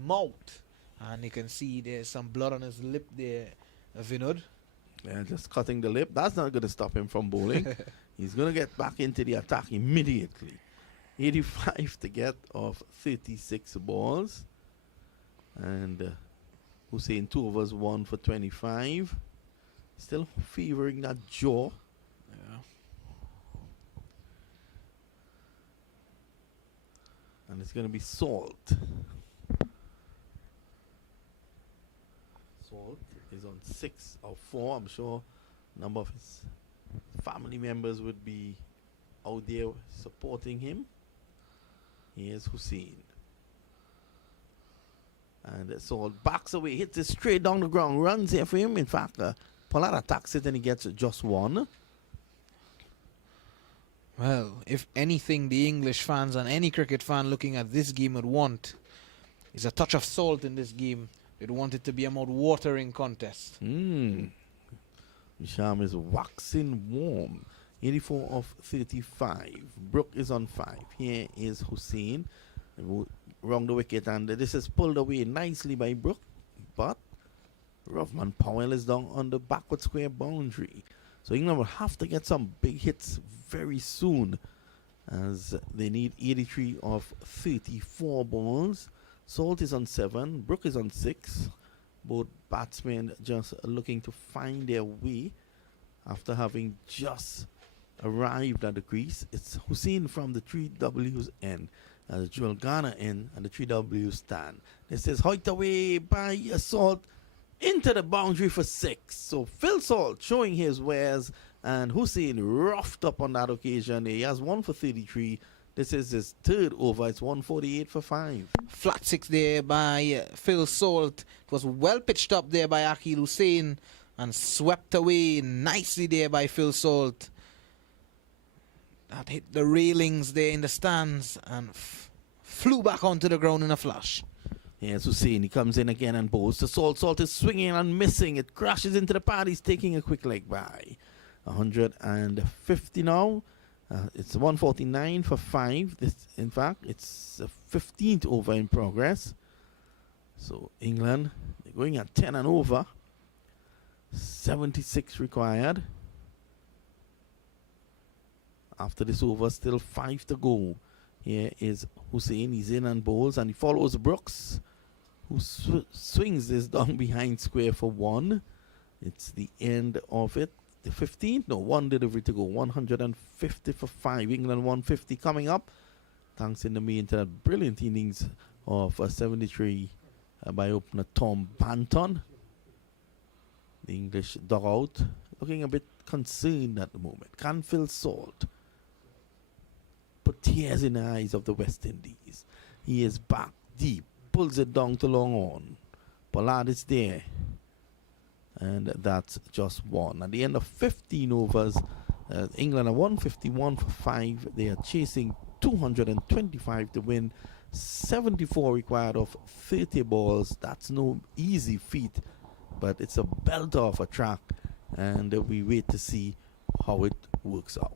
mouth. And you can see there's some blood on his lip there, Vinod. Yeah, just cutting the lip. That's not going to stop him from bowling. He's going to get back into the attack immediately. 85 to get of 36 balls. And Hussain 2 overs, 1 for 25. Still favoring that jaw. Yeah. And it's going to be Salt. Salt is on 6 or 4. I'm sure a number of his family members would be out there supporting him. Here's Hussein. And so backs away, hits it straight down the ground, runs here for him. In fact, Pollard attacks it and he gets just one. Well, if anything the English fans and any cricket fan looking at this game would want is a touch of salt in this game. They'd want it to be a mouth-watering contest. Misham is waxing warm. 84 of 35. Brook is on 5. Here is Hussein. Wrong the wicket, and this is pulled away nicely by Brook. But Roughman Powell is down on the backward square boundary. So England will have to get some big hits very soon, as they need 83 of 34 balls. Salt is on 7. Brook is on 6. Both batsmen just looking to find their way after having just arrived at the crease. It's Hussein from the 3Ws end, as Joel Garner in and the 3W stand. This is hoiked away by Salt into the boundary for 6. So Phil Salt showing his wares, and Hussein roughed up on that occasion. He has 1 for 33. This is his third over. It's 148 for 5. Flat 6 there by Phil Salt. It was well pitched up there by Akil Hussein and swept away nicely there by Phil Salt. That hit the railings there in the stands and flew back onto the ground in a flash. Here's Hussein. He comes in again and bowls to Salt. Salt is swinging and missing. It crashes into the pad. He's taking a quick leg by. 150 now. It's 149 for 5. This, in fact, it's the 15th over in progress. So England, they're going at 10 and over. 76 required. After this over, still 5 to go. Here is Hussein. He's in and bowls, and he follows Brooks, who swings this down behind square for 1. It's the end of it. The 15th, no, 1 delivery to go. 150 for 5. England 150 coming up. Thanks in the main to that brilliant innings of 73 by opener Tom Banton. The English dugout looking a bit concerned at the moment. Can Phil Salt put tears in the eyes of the West Indies? He is back deep, pulls it down to long on. Pollard is there, and that's just 1. At the end of 15 overs, England are 151 for 5. They are chasing 225 to win. 74 required of 30 balls. That's no easy feat, but it's a belter of a track, and we wait to see how it works out.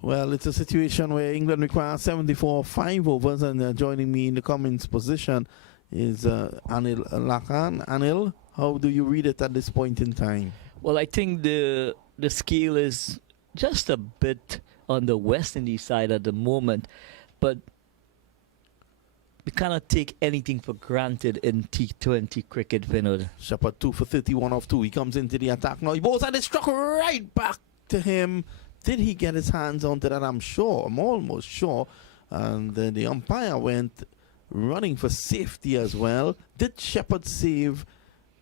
Well, it's a situation where England requires 74 5 overs, and joining me in the comments position is Anil Lakan. Anil, how do you read it at this point in time? Well, I think the scale is just a bit on the West Indies side at the moment, but we cannot take anything for granted in T20 cricket, Vinod. Shepherd 2 for 31 off 2. He comes into the attack now. He bowls and it's struck right back to him. Did he get his hands onto that? I'm sure. I'm almost sure. And then the umpire went running for safety as well. Did Shepherd save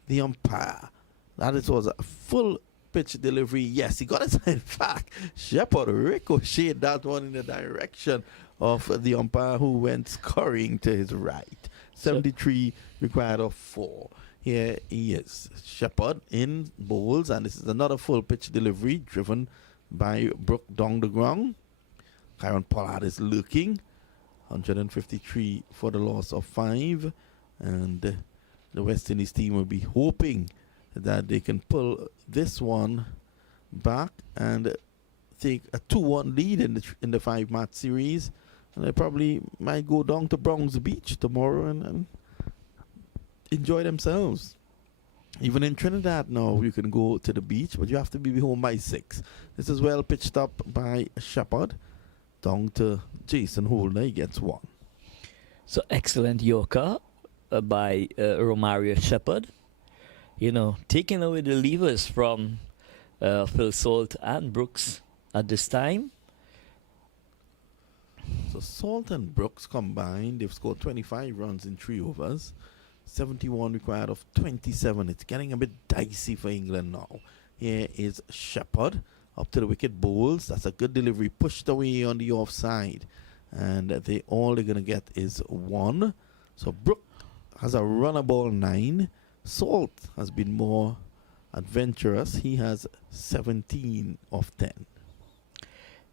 the umpire? That was a full pitch delivery. Yes, he got his hand back. Shepherd ricocheted that one in the direction of the umpire, who went scurrying to his right. 73 required of 4. Here he is. Shepherd in bowls, and this is another full pitch delivery driven by Brook down the ground. Kieron Pollard is looking. 153 for the loss of 5. And the West Indies team will be hoping that they can pull this one back and take a 2-1 lead in the 5-match series. And they probably might go down to Browns Beach tomorrow and enjoy themselves. Even in Trinidad now, you can go to the beach, but you have to be home by 6. This is well pitched up by Shepherd. down to Jason Holder. He gets 1. So excellent Yorker by Romario Shepherd. You know, taking away the levers from Phil Salt and Brooks at this time. So Salt and Brooks combined, they've scored 25 runs in 3 overs. 71 required of 27. It's getting a bit dicey for England now. Here is Shepherd up to the wicket bowls. That's a good delivery, pushed away on the offside. And all they're going to get is 1. So Brooks has a runner ball 9. Salt has been more adventurous. He has 17 of 10.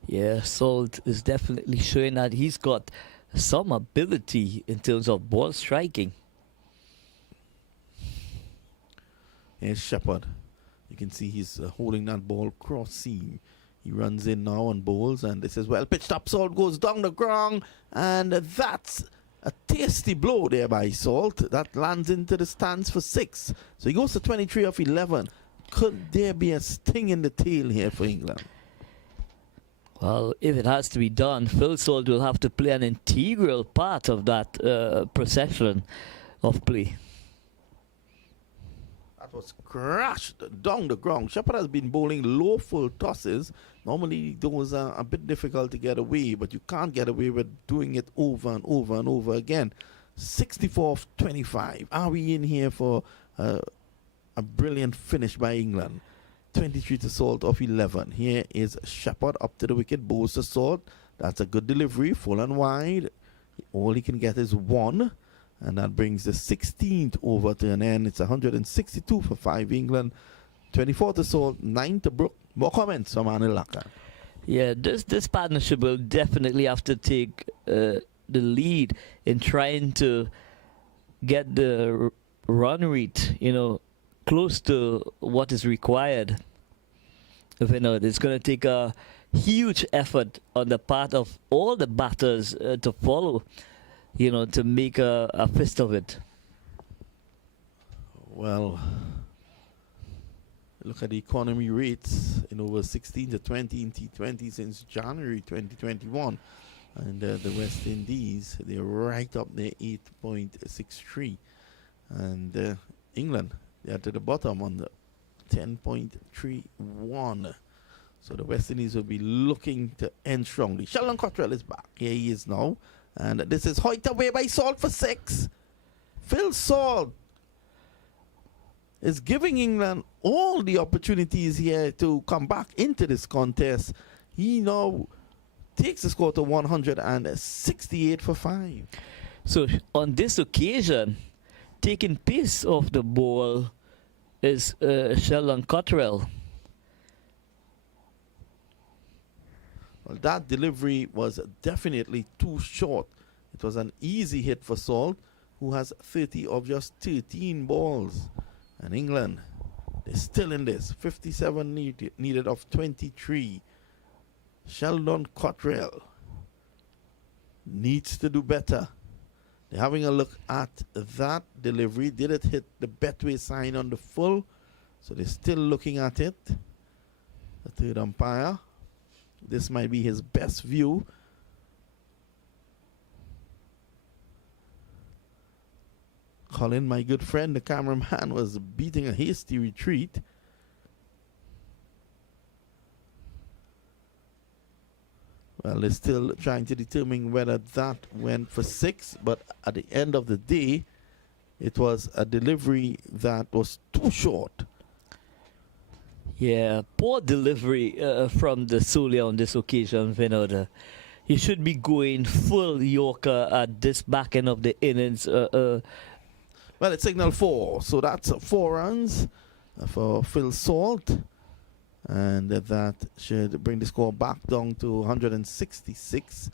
Yeah, Salt is definitely showing that he's got some ability in terms of ball striking. Here's Shepherd. You can see he's holding that ball cross seam. He runs in now on bowls, and this is well pitched up. Salt goes down the ground, and that's a tasty blow there by Salt. That lands into the stands for 6. So he goes to 23 of 11. Could there be a sting in the tail here for England? Well, if it has to be done, Phil Salt will have to play an integral part of that procession of play. That was crashed down the ground. Shepherd has been bowling low full tosses. Normally those are a bit difficult to get away, but you can't get away with doing it over and over and over again. 64 of 25. Are we in here for a brilliant finish by England? 23 to Salt of 11. Here is Shepherd up to the wicket, bowls to Salt. That's a good delivery, full and wide. All he can get is 1. And that brings the 16th over to an end. It's 162 for 5 England. 24 to Salt, 9 to Brook. More comments from Anil Laka. Yeah, this partnership will definitely have to take the lead in trying to get the run rate, close to what is required. It's going to take a huge effort on the part of all the batters to follow, to make a fist of it. Well, look at the economy rates in over 16 to 20 in T20 since January 2021. And the West Indies, they're right up there, 8.63. And England, they're at the bottom on the 10.31. So the West Indies will be looking to end strongly. Sheldon Cottrell is back. Here he is now. And this is hoiked away by Salt for 6. Phil Salt is giving England all the opportunities here to come back into this contest. He now takes the score to 168 for 5. So on this occasion, taking pace off the ball is Sheldon Cottrell. Well, that delivery was definitely too short. It was an easy hit for Salt, who has 30 of just 13 balls. And England, they're still in this. 57 needed of 23. Sheldon Cottrell needs to do better. They're having a look at that delivery. Did it hit the Betway sign on the full? So they're still looking at it. The third umpire. This might be his best view. Colin, my good friend, the cameraman, was beating a hasty retreat. Well, they're still trying to determine whether that went for 6, but at the end of the day, it was a delivery that was too short. Yeah, poor delivery from the Solia on this occasion, Vinod. He should be going full Yorker at this back end of the innings. Well, it's signal 4, so that's 4 runs for Phil Salt. And that should bring the score back down to 166.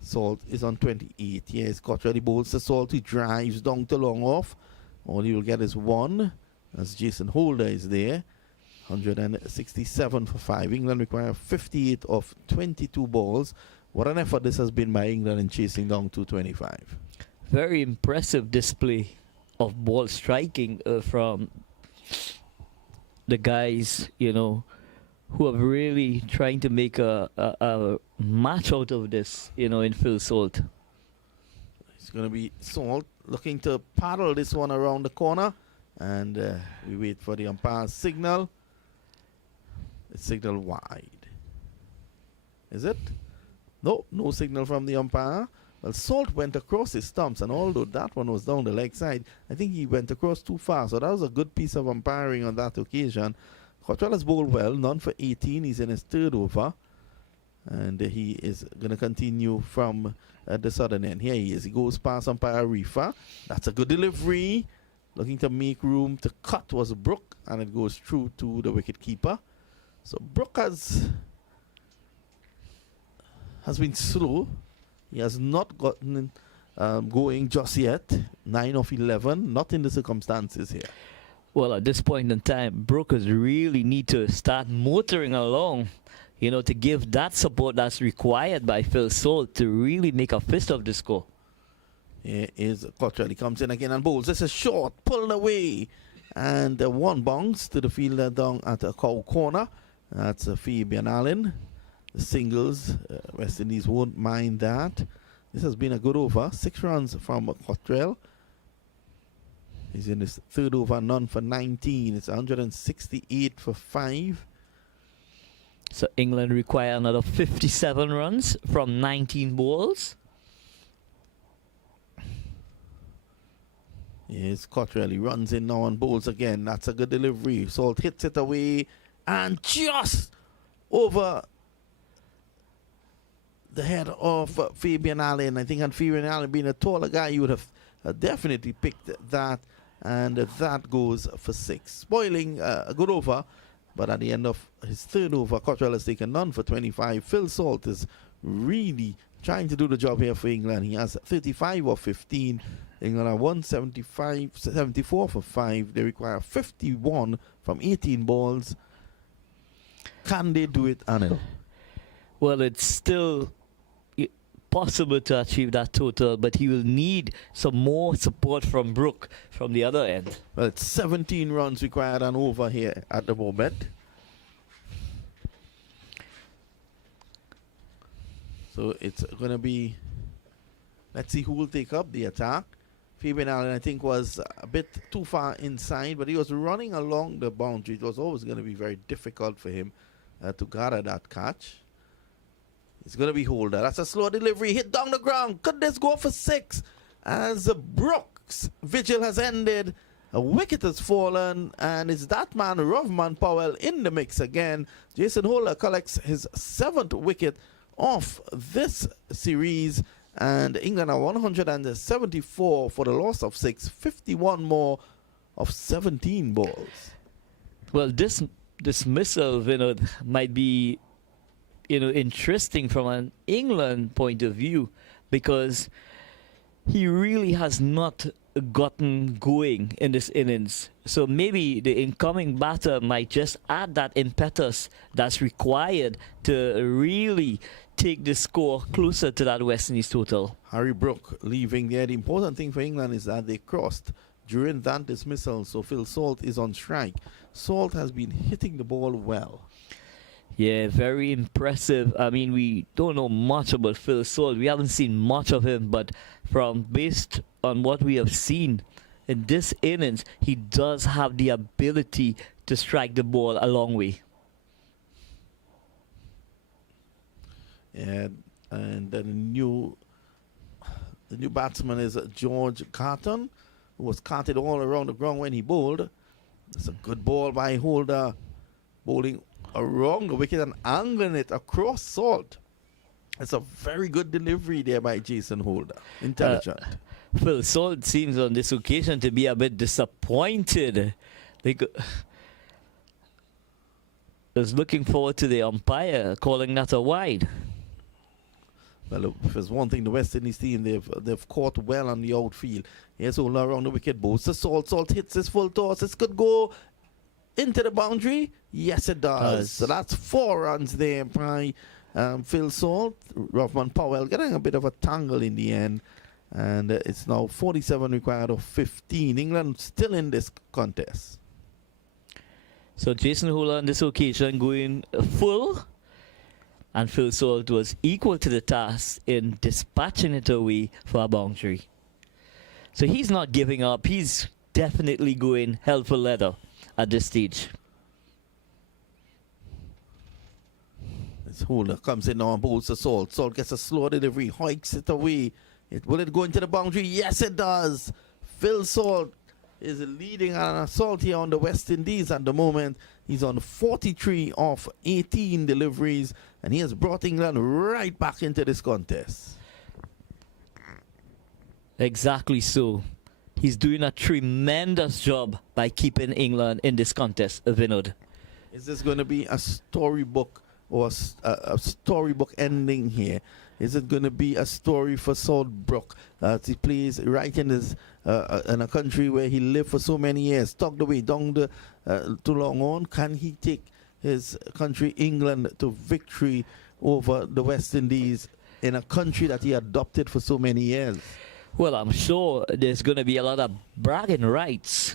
Salt is on 28. Yes, Cottrell bowls to Salt. He drives down to long off. All he will get is 1, as Jason Holder is there. 167 for 5. England require 58 of 22 balls. What an effort this has been by England in chasing down 225. Very impressive display of ball striking from the guys, who are really trying to make a match out of this, in Phil Salt. It's going to be Salt looking to paddle this one around the corner. And we wait for the umpire's signal. It's signal wide. Is it? No signal from the umpire. Well, Salt went across his stumps, and although that one was down the leg side, I think he went across too far. So that was a good piece of umpiring on that occasion. Cottrell has bowled well, none for 18. He's in his third over. And he is going to continue from the southern end. Here he is. He goes past umpire Reefer. That's a good delivery. Looking to make room to cut was Brook, and it goes through to the wicket keeper. So Brook has been slow. He has not gotten going just yet. 9 of 11, not in the circumstances here. Well, at this point in time, brokers really need to start motoring along, to give that support that's required by Phil Salt to really make a fist of the score. Here is Cottrell. He comes in again and bowls. This is short, pulled away. And one bounce to the fielder down at a cow corner. That's Fabian Allen. The singles, West Indies won't mind that. This has been a good over. 6 runs from Cottrell. He's in his third over, none for 19. It's 168 for 5. So England require another 57 runs from 19 balls. Yes, Cottrell. He runs in now and bowls again. That's a good delivery. Salt hits it away and just over the head of Fabian Allen. I think had Fabian Allen been a taller guy, you would have definitely picked that. And that goes for 6. Spoiling a good over. But at the end of his third over, Cottrell has taken none for 25. Phil Salt is really trying to do the job here for England. He has 35 of 15. England are 74 for 5. They require 51 from 18 balls. Can they do it, Anil? Well, it's still possible to achieve that total, but he will need some more support from Brook from the other end. Well, it's 17 runs required and over here at the moment. So it's going to be, let's see who will take up the attack. Fabian Allen, I think, was a bit too far inside, but he was running along the boundary. It was always going to be very difficult for him to gather that catch. It's going to be Holder. That's a slow delivery. Hit down the ground. Could this go for 6? As Brooks' vigil has ended, a wicket has fallen, and it's that man, Rovman Powell, in the mix again. Jason Holder collects his 7th wicket of this series, and England are 174 for the loss of 6, 51 more of 17 balls. Well, this dismissal, might be interesting from an England point of view, because he really has not gotten going in this innings. So maybe the incoming batter might just add that impetus that's required to really take the score closer to that West Indies total. Harry Brook leaving there. The important thing for England is that they crossed during that dismissal, so Phil Salt is on strike. Salt has been hitting the ball well. Yeah, very impressive. I mean, we don't know much about Phil Salt. We haven't seen much of him, but based on what we have seen in this innings, he does have the ability to strike the ball a long way. Yeah, and the new batsman is George Carton, who was carted all around the ground when he bowled. It's a good ball by Holder, bowling around the wicket and angling it across Salt. It's a very good delivery there by Jason Holder. Intelligent. Phil Salt seems on this occasion to be a bit disappointed. I was looking forward to the umpire calling that a wide. Well, if there's one thing, the West Indies team, they've caught well on the outfield. Here's Holder around the wicket, bows to Salt. Salt hits his full toss. This could go into the boundary. Yes, it does. So that's 4 runs there by Phil Salt. Rovman Powell getting a bit of a tangle in the end. And it's now 47 required of 15. England still in this contest. So Jason Holder on this occasion going full, and Phil Salt was equal to the task in dispatching it away for a boundary. So he's not giving up. He's definitely going hell for leather at this stage. This Holder comes in now and bowls to Salt. Salt gets a slow delivery, hikes it away. Will it go into the boundary? Yes, it does. Phil Salt is leading an assault here on the West Indies at the moment. He's on 43 of 18 deliveries, and he has brought England right back into this contest. Exactly so. He's doing a tremendous job by keeping England in this contest, Vinod. Is this going to be a storybook or a storybook ending here? Is it going to be a story for Southbrook? He plays right in his in a country where he lived for so many years, tucked away down the too long on. Can he take his country, England, to victory over the West Indies in a country that he adopted for so many years? Well, I'm sure there's going to be a lot of bragging rights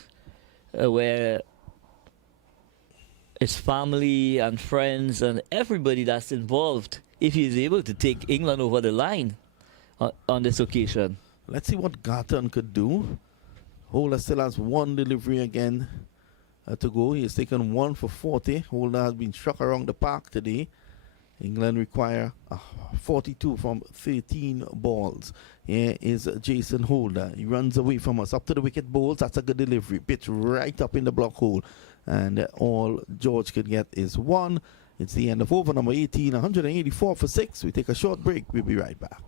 where his family and friends and everybody that's involved, if he's able to take England over the line on this occasion. Let's see what Banton could do. Holder still has one delivery again to go. He has taken 1 for 40. Holder has been struck around the park today. England require 42 from 13 balls. Here is Jason Holder. He runs away from us up to the wicket bowls. That's a good delivery. Pitch right up in the block hole. And all George could get is 1. It's the end of over number 18, 184 for 6. We take a short break. We'll be right back.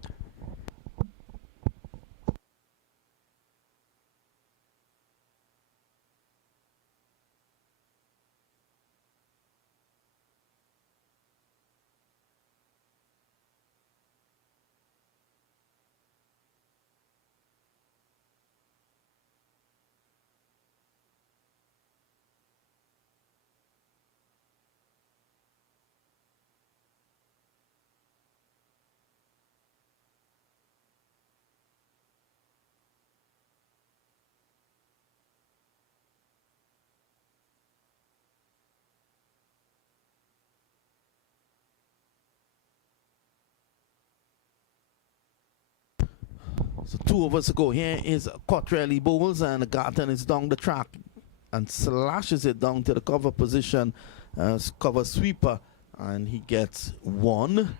So 2 overs to go. Here is Cottrell. He bowls and Banton is down the track and slashes it down to the cover position, cover sweeper, and he gets 1.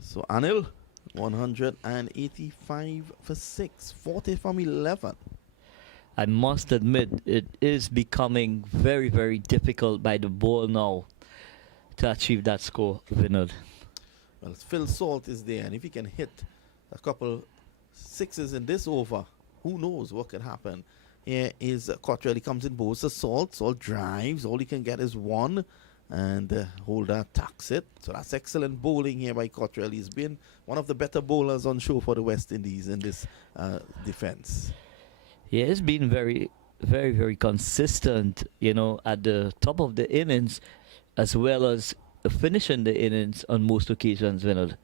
So Anil, 185 for 6, 40 from 11. I must admit, it is becoming very, very difficult by the ball now to achieve that score, Vinod. Well, Phil Salt is there, and if he can hit a couple sixes in this over, who knows what could happen. Here is Cottrell. He comes in, bowls to Salt. Salt drives. All he can get is 1. And Holder attacks it. So that's excellent bowling here by Cottrell. He's been one of the better bowlers on show for the West Indies in this defense. Yeah, he's been very, very, very consistent, you know, at the top of the innings as well as finishing the innings on most occasions, Vinod.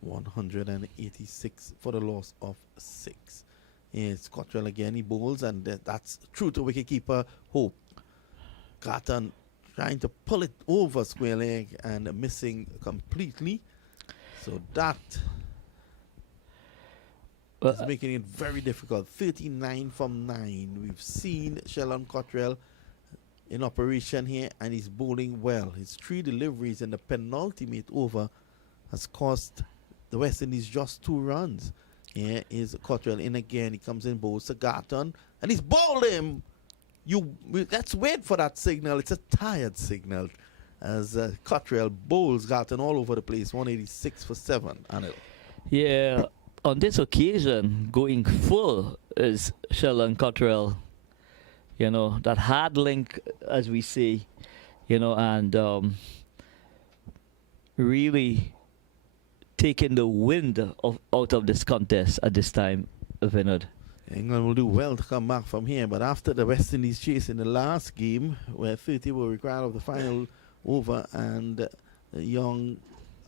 186 for the loss of 6. Here's Cottrell again. He bowls, and that's true to wicketkeeper Hope. Banton trying to pull it over square leg and missing completely. So that is making it very difficult. 39 from 9. We've seen Sheldon Cottrell in operation here, and he's bowling well. His 3 deliveries in the penultimate over has cost the West Indies just 2 runs. Here is Cottrell in again. He comes in, bowls to Banton, and he's bowled him. Let's wait for that signal. It's a tired signal as Cottrell bowls Banton all over the place. 186 for 7. Anil. Yeah, on this occasion, going full is Sheldon Cottrell. You know, that hard link, as we say, you know, and really taking the wind out of this contest at this time, Vinod. England will do well to come back from here, but after the West Indies chase in the last game, where 30 were required of the final over, and young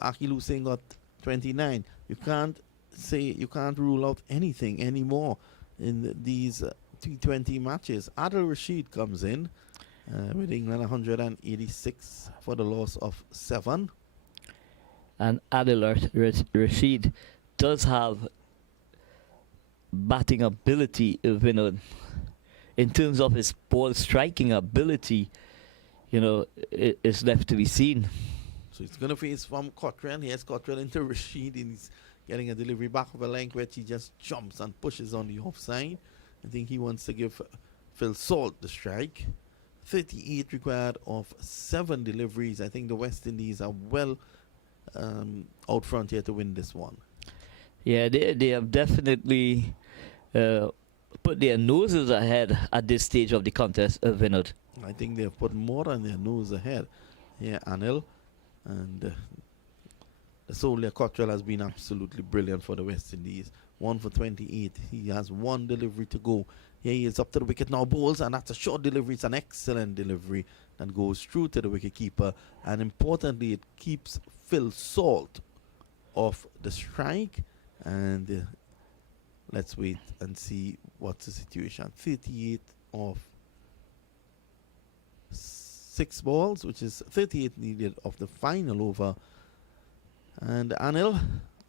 Akilu Singh got 29, you can't rule out anything anymore in these T20 matches. Adil Rashid comes in with England 186 for the loss of 7. And Adil Rashid does have batting ability, in terms of his ball striking ability, it's left to be seen. So he's going to face from Cottrell. Here's Cottrell into Rashid, and he's getting a delivery back of a length which he just jumps and pushes on the offside. I think he wants to give Phil Salt the strike. 38 required of 7 deliveries. I think the West Indies are well out front here to win this one. Yeah, they have definitely put their noses ahead at this stage of the contest, Vinod. I think they've put more on their nose ahead. Yeah, Anil. And Solia Cottrell has been absolutely brilliant for the West Indies. 1 for 28. He has 1 delivery to go. Here he is up to the wicket now, bowls, and that's a short delivery. It's an excellent delivery that goes through to the wicketkeeper. And importantly, it keeps Phil Salt off the strike. And let's wait and see what's the situation. 38 of 6 balls, which is 38 needed of the final over. And Anil,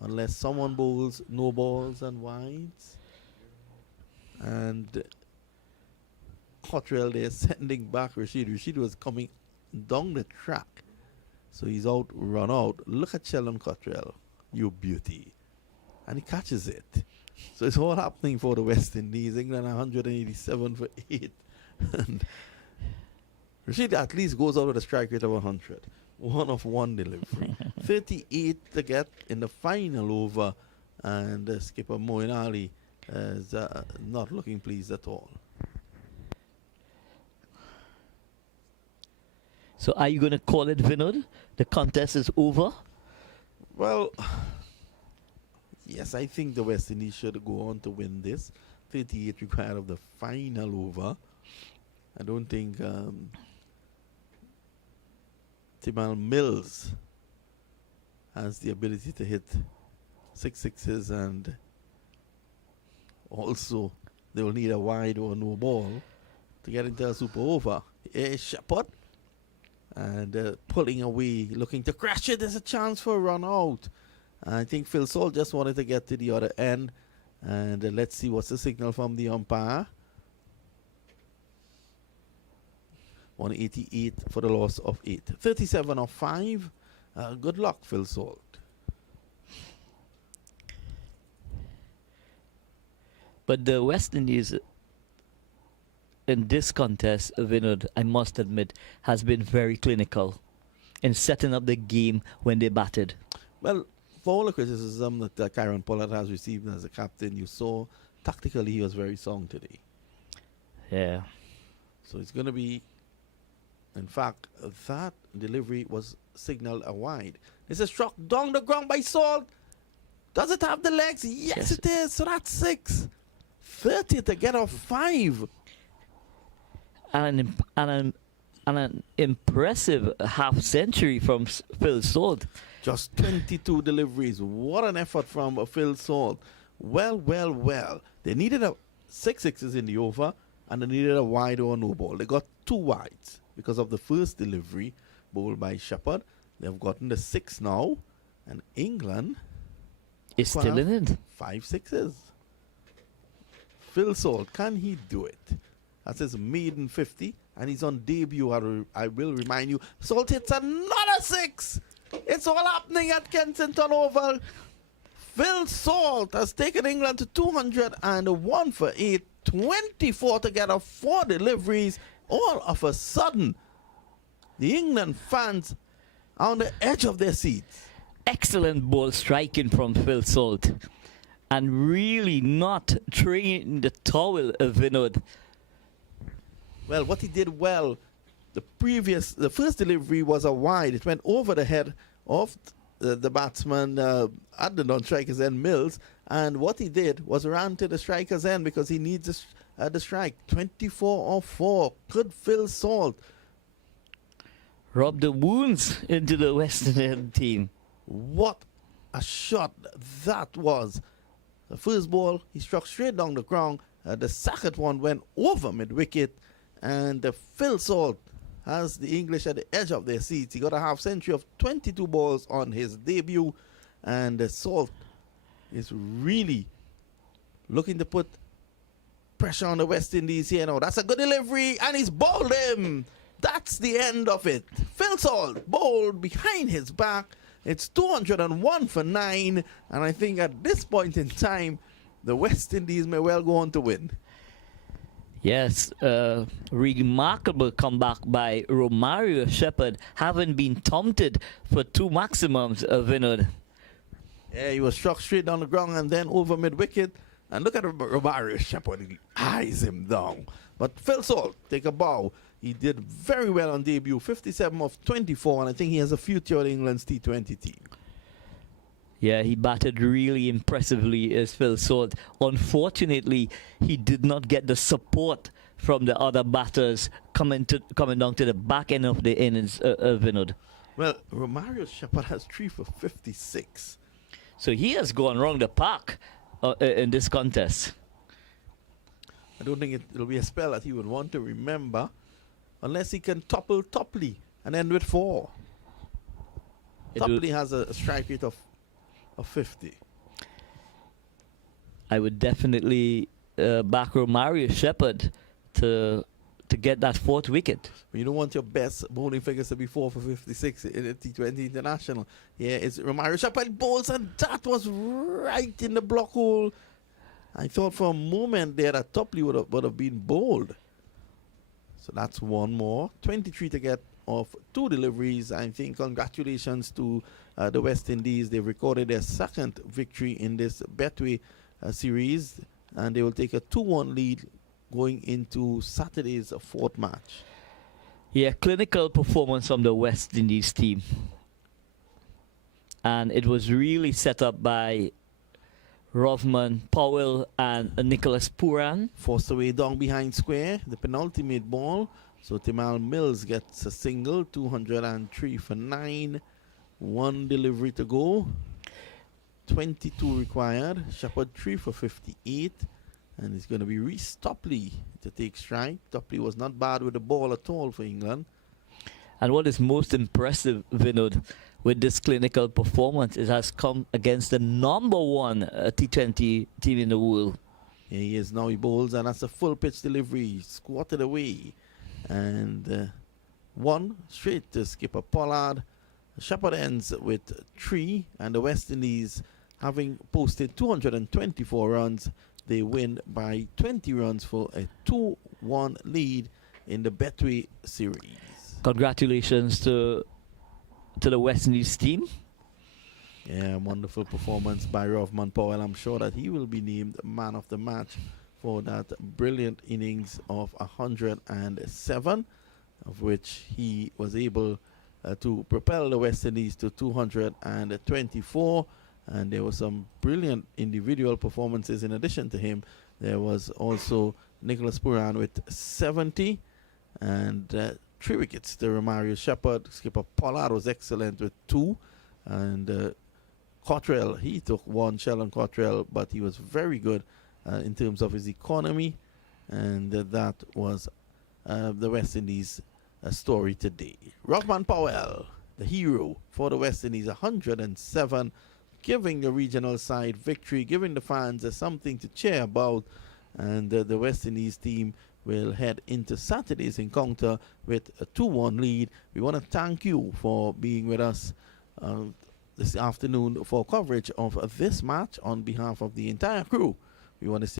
unless someone bowls no balls and wides. And Cottrell there sending back Rashid. Rashid was coming down the track. So he's out, run out. Look at Sheldon Cottrell, you beauty. And he catches it. So it's all happening for the West Indies. England 187 for 8. And Rashid at least goes out with a strike rate of 100. 1 of 1 delivery. 38 to get in the final over. And skipper Moeen Ali is not looking pleased at all. So are you going to call it, Vinod? The contest is over? Well, yes, I think the West Indies should go on to win this. 38 required of the final over. I don't think Timal Mills has the ability to hit 6 sixes, and also they will need a wide or no ball to get into a super over. Here's Shepherd, and pulling away, looking to crash it. There's a chance for a run out. I think Phil Salt just wanted to get to the other end, and let's see what's the signal from the umpire. 188 for the loss of 8. 37 of 5. Good luck, Phil Salt. But the West Indies in this contest, Vinod, I must admit, has been very clinical in setting up the game when they batted. Well, for all the criticism that Kieron Pollard has received as a captain, you saw tactically he was very sound today. Yeah. So it's going to be, in fact, that delivery was signaled a wide. It's a struck down the ground by Salt. Does it have the legs? Yes, it is. So that's 6. 30 to get off 5. And an impressive half century from Phil Salt. Just 22 deliveries. What an effort from Phil Salt. Well. They needed 6 sixes in the over, and they needed a wide or no ball. They got 2 wides because of the first delivery bowled by Shepherd. They've gotten the 6 now, and England is still in it. 5 sixes. Phil Salt, can he do it? That's his maiden 50, and he's on debut. I will remind you, Salt hits another 6. It's all happening at Kensington Oval. Phil Salt has taken England to 201 for 8, 24 together, 4 deliveries. All of a sudden, the England fans are on the edge of their seats. Excellent ball striking from Phil Salt. And really not throwing the towel, Vinod. Well, what he did well, the first delivery was a wide. It went over the head of the batsman at the non-striker's end, Mills. And what he did was ran to the striker's end because he needs the strike. 24 of 4. Good Phil Salt. Rub the wounds into the Western End team. What a shot that was. The first ball, he struck straight down the ground, The second one went over mid-wicket, and Phil Salt has the English at the edge of their seats. He got a half century of 22 balls on his debut, and Salt is really looking to put pressure on the West Indies here now. That's a good delivery, and he's bowled him. That's the end of it. Phil Salt bowled behind his back. It's 201 for 9, and I think at this point in time, the West Indies may well go on to win. Yes, remarkable comeback by Romario Shepherd, having been taunted for 2 maximums, Vinod. Yeah, he was struck straight down the ground and then over mid-wicket. And look at Romario Shepherd, he eyes him down. But Phil Salt, take a bow. He did very well on debut, 57 of 24, and I think he has a future in England's T20 team. Yeah, he batted really impressively as Phil Salt. Unfortunately, he did not get the support from the other batters coming down to the back end of the innings, Vinod. Well, Romario Shepherd has 3 for 56. So he has gone round the park in this contest. I don't think it'll be a spell that he would want to remember unless he can topple Topley and end with 4. Topley has a strike rate of 50. I would definitely back Romario Shepherd to get that 4th wicket. You don't want your best bowling figures to be 4 for 56 in the T20 International. Yeah, it's Romario Shepherd bowls, and that was right in the block hole. I thought for a moment there that Topley would have been bowled. So that's one more. 23 to get off 2 deliveries. I think congratulations to the West Indies. They've recorded their 2nd victory in this Betway series, and they will take a 2-1 lead going into Saturday's 4th match. Yeah, clinical performance from the West Indies team. And it was really set up by Rovman, Powell, and Nicholas Puran. Forced away down behind square, the penultimate ball. So Timal Mills gets a single, 203 for 9. 1 delivery to go. 22 required. Shepherd 3 for 58. And it's going to be Reece Topley to take strike. Topley was not bad with the ball at all for England. And what is most impressive, Vinod, with this clinical performance, it has come against the number 1 T20 team in the world. Here he is now, he bowls, and that's a full pitch delivery, squatted away. And 1 straight to skipper Pollard. Shepherd ends with 3, and the West Indies, having posted 224 runs, they win by 20 runs for a 2-1 lead in the Betway series. Congratulations to the West Indies team. Yeah, wonderful performance by Rovman Powell. I'm sure that he will be named man of the match for that brilliant innings of 107, of which he was able to propel the West Indies to 224. And there were some brilliant individual performances in addition to him. There was also Nicholas Puran with 70 and 3 wickets to Romario Shepherd. Skipper Pollard was excellent with 2. And Cottrell, he took 1, Sheldon Cottrell, but he was very good in terms of his economy. And that was the West Indies story today. Rovman Powell, the hero for the West Indies, 107, giving the regional side victory, giving the fans something to cheer about. And the West Indies team will head into Saturday's encounter with a 2-1 lead. We want to thank you for being with us this afternoon for coverage of this match on behalf of the entire crew. We want to say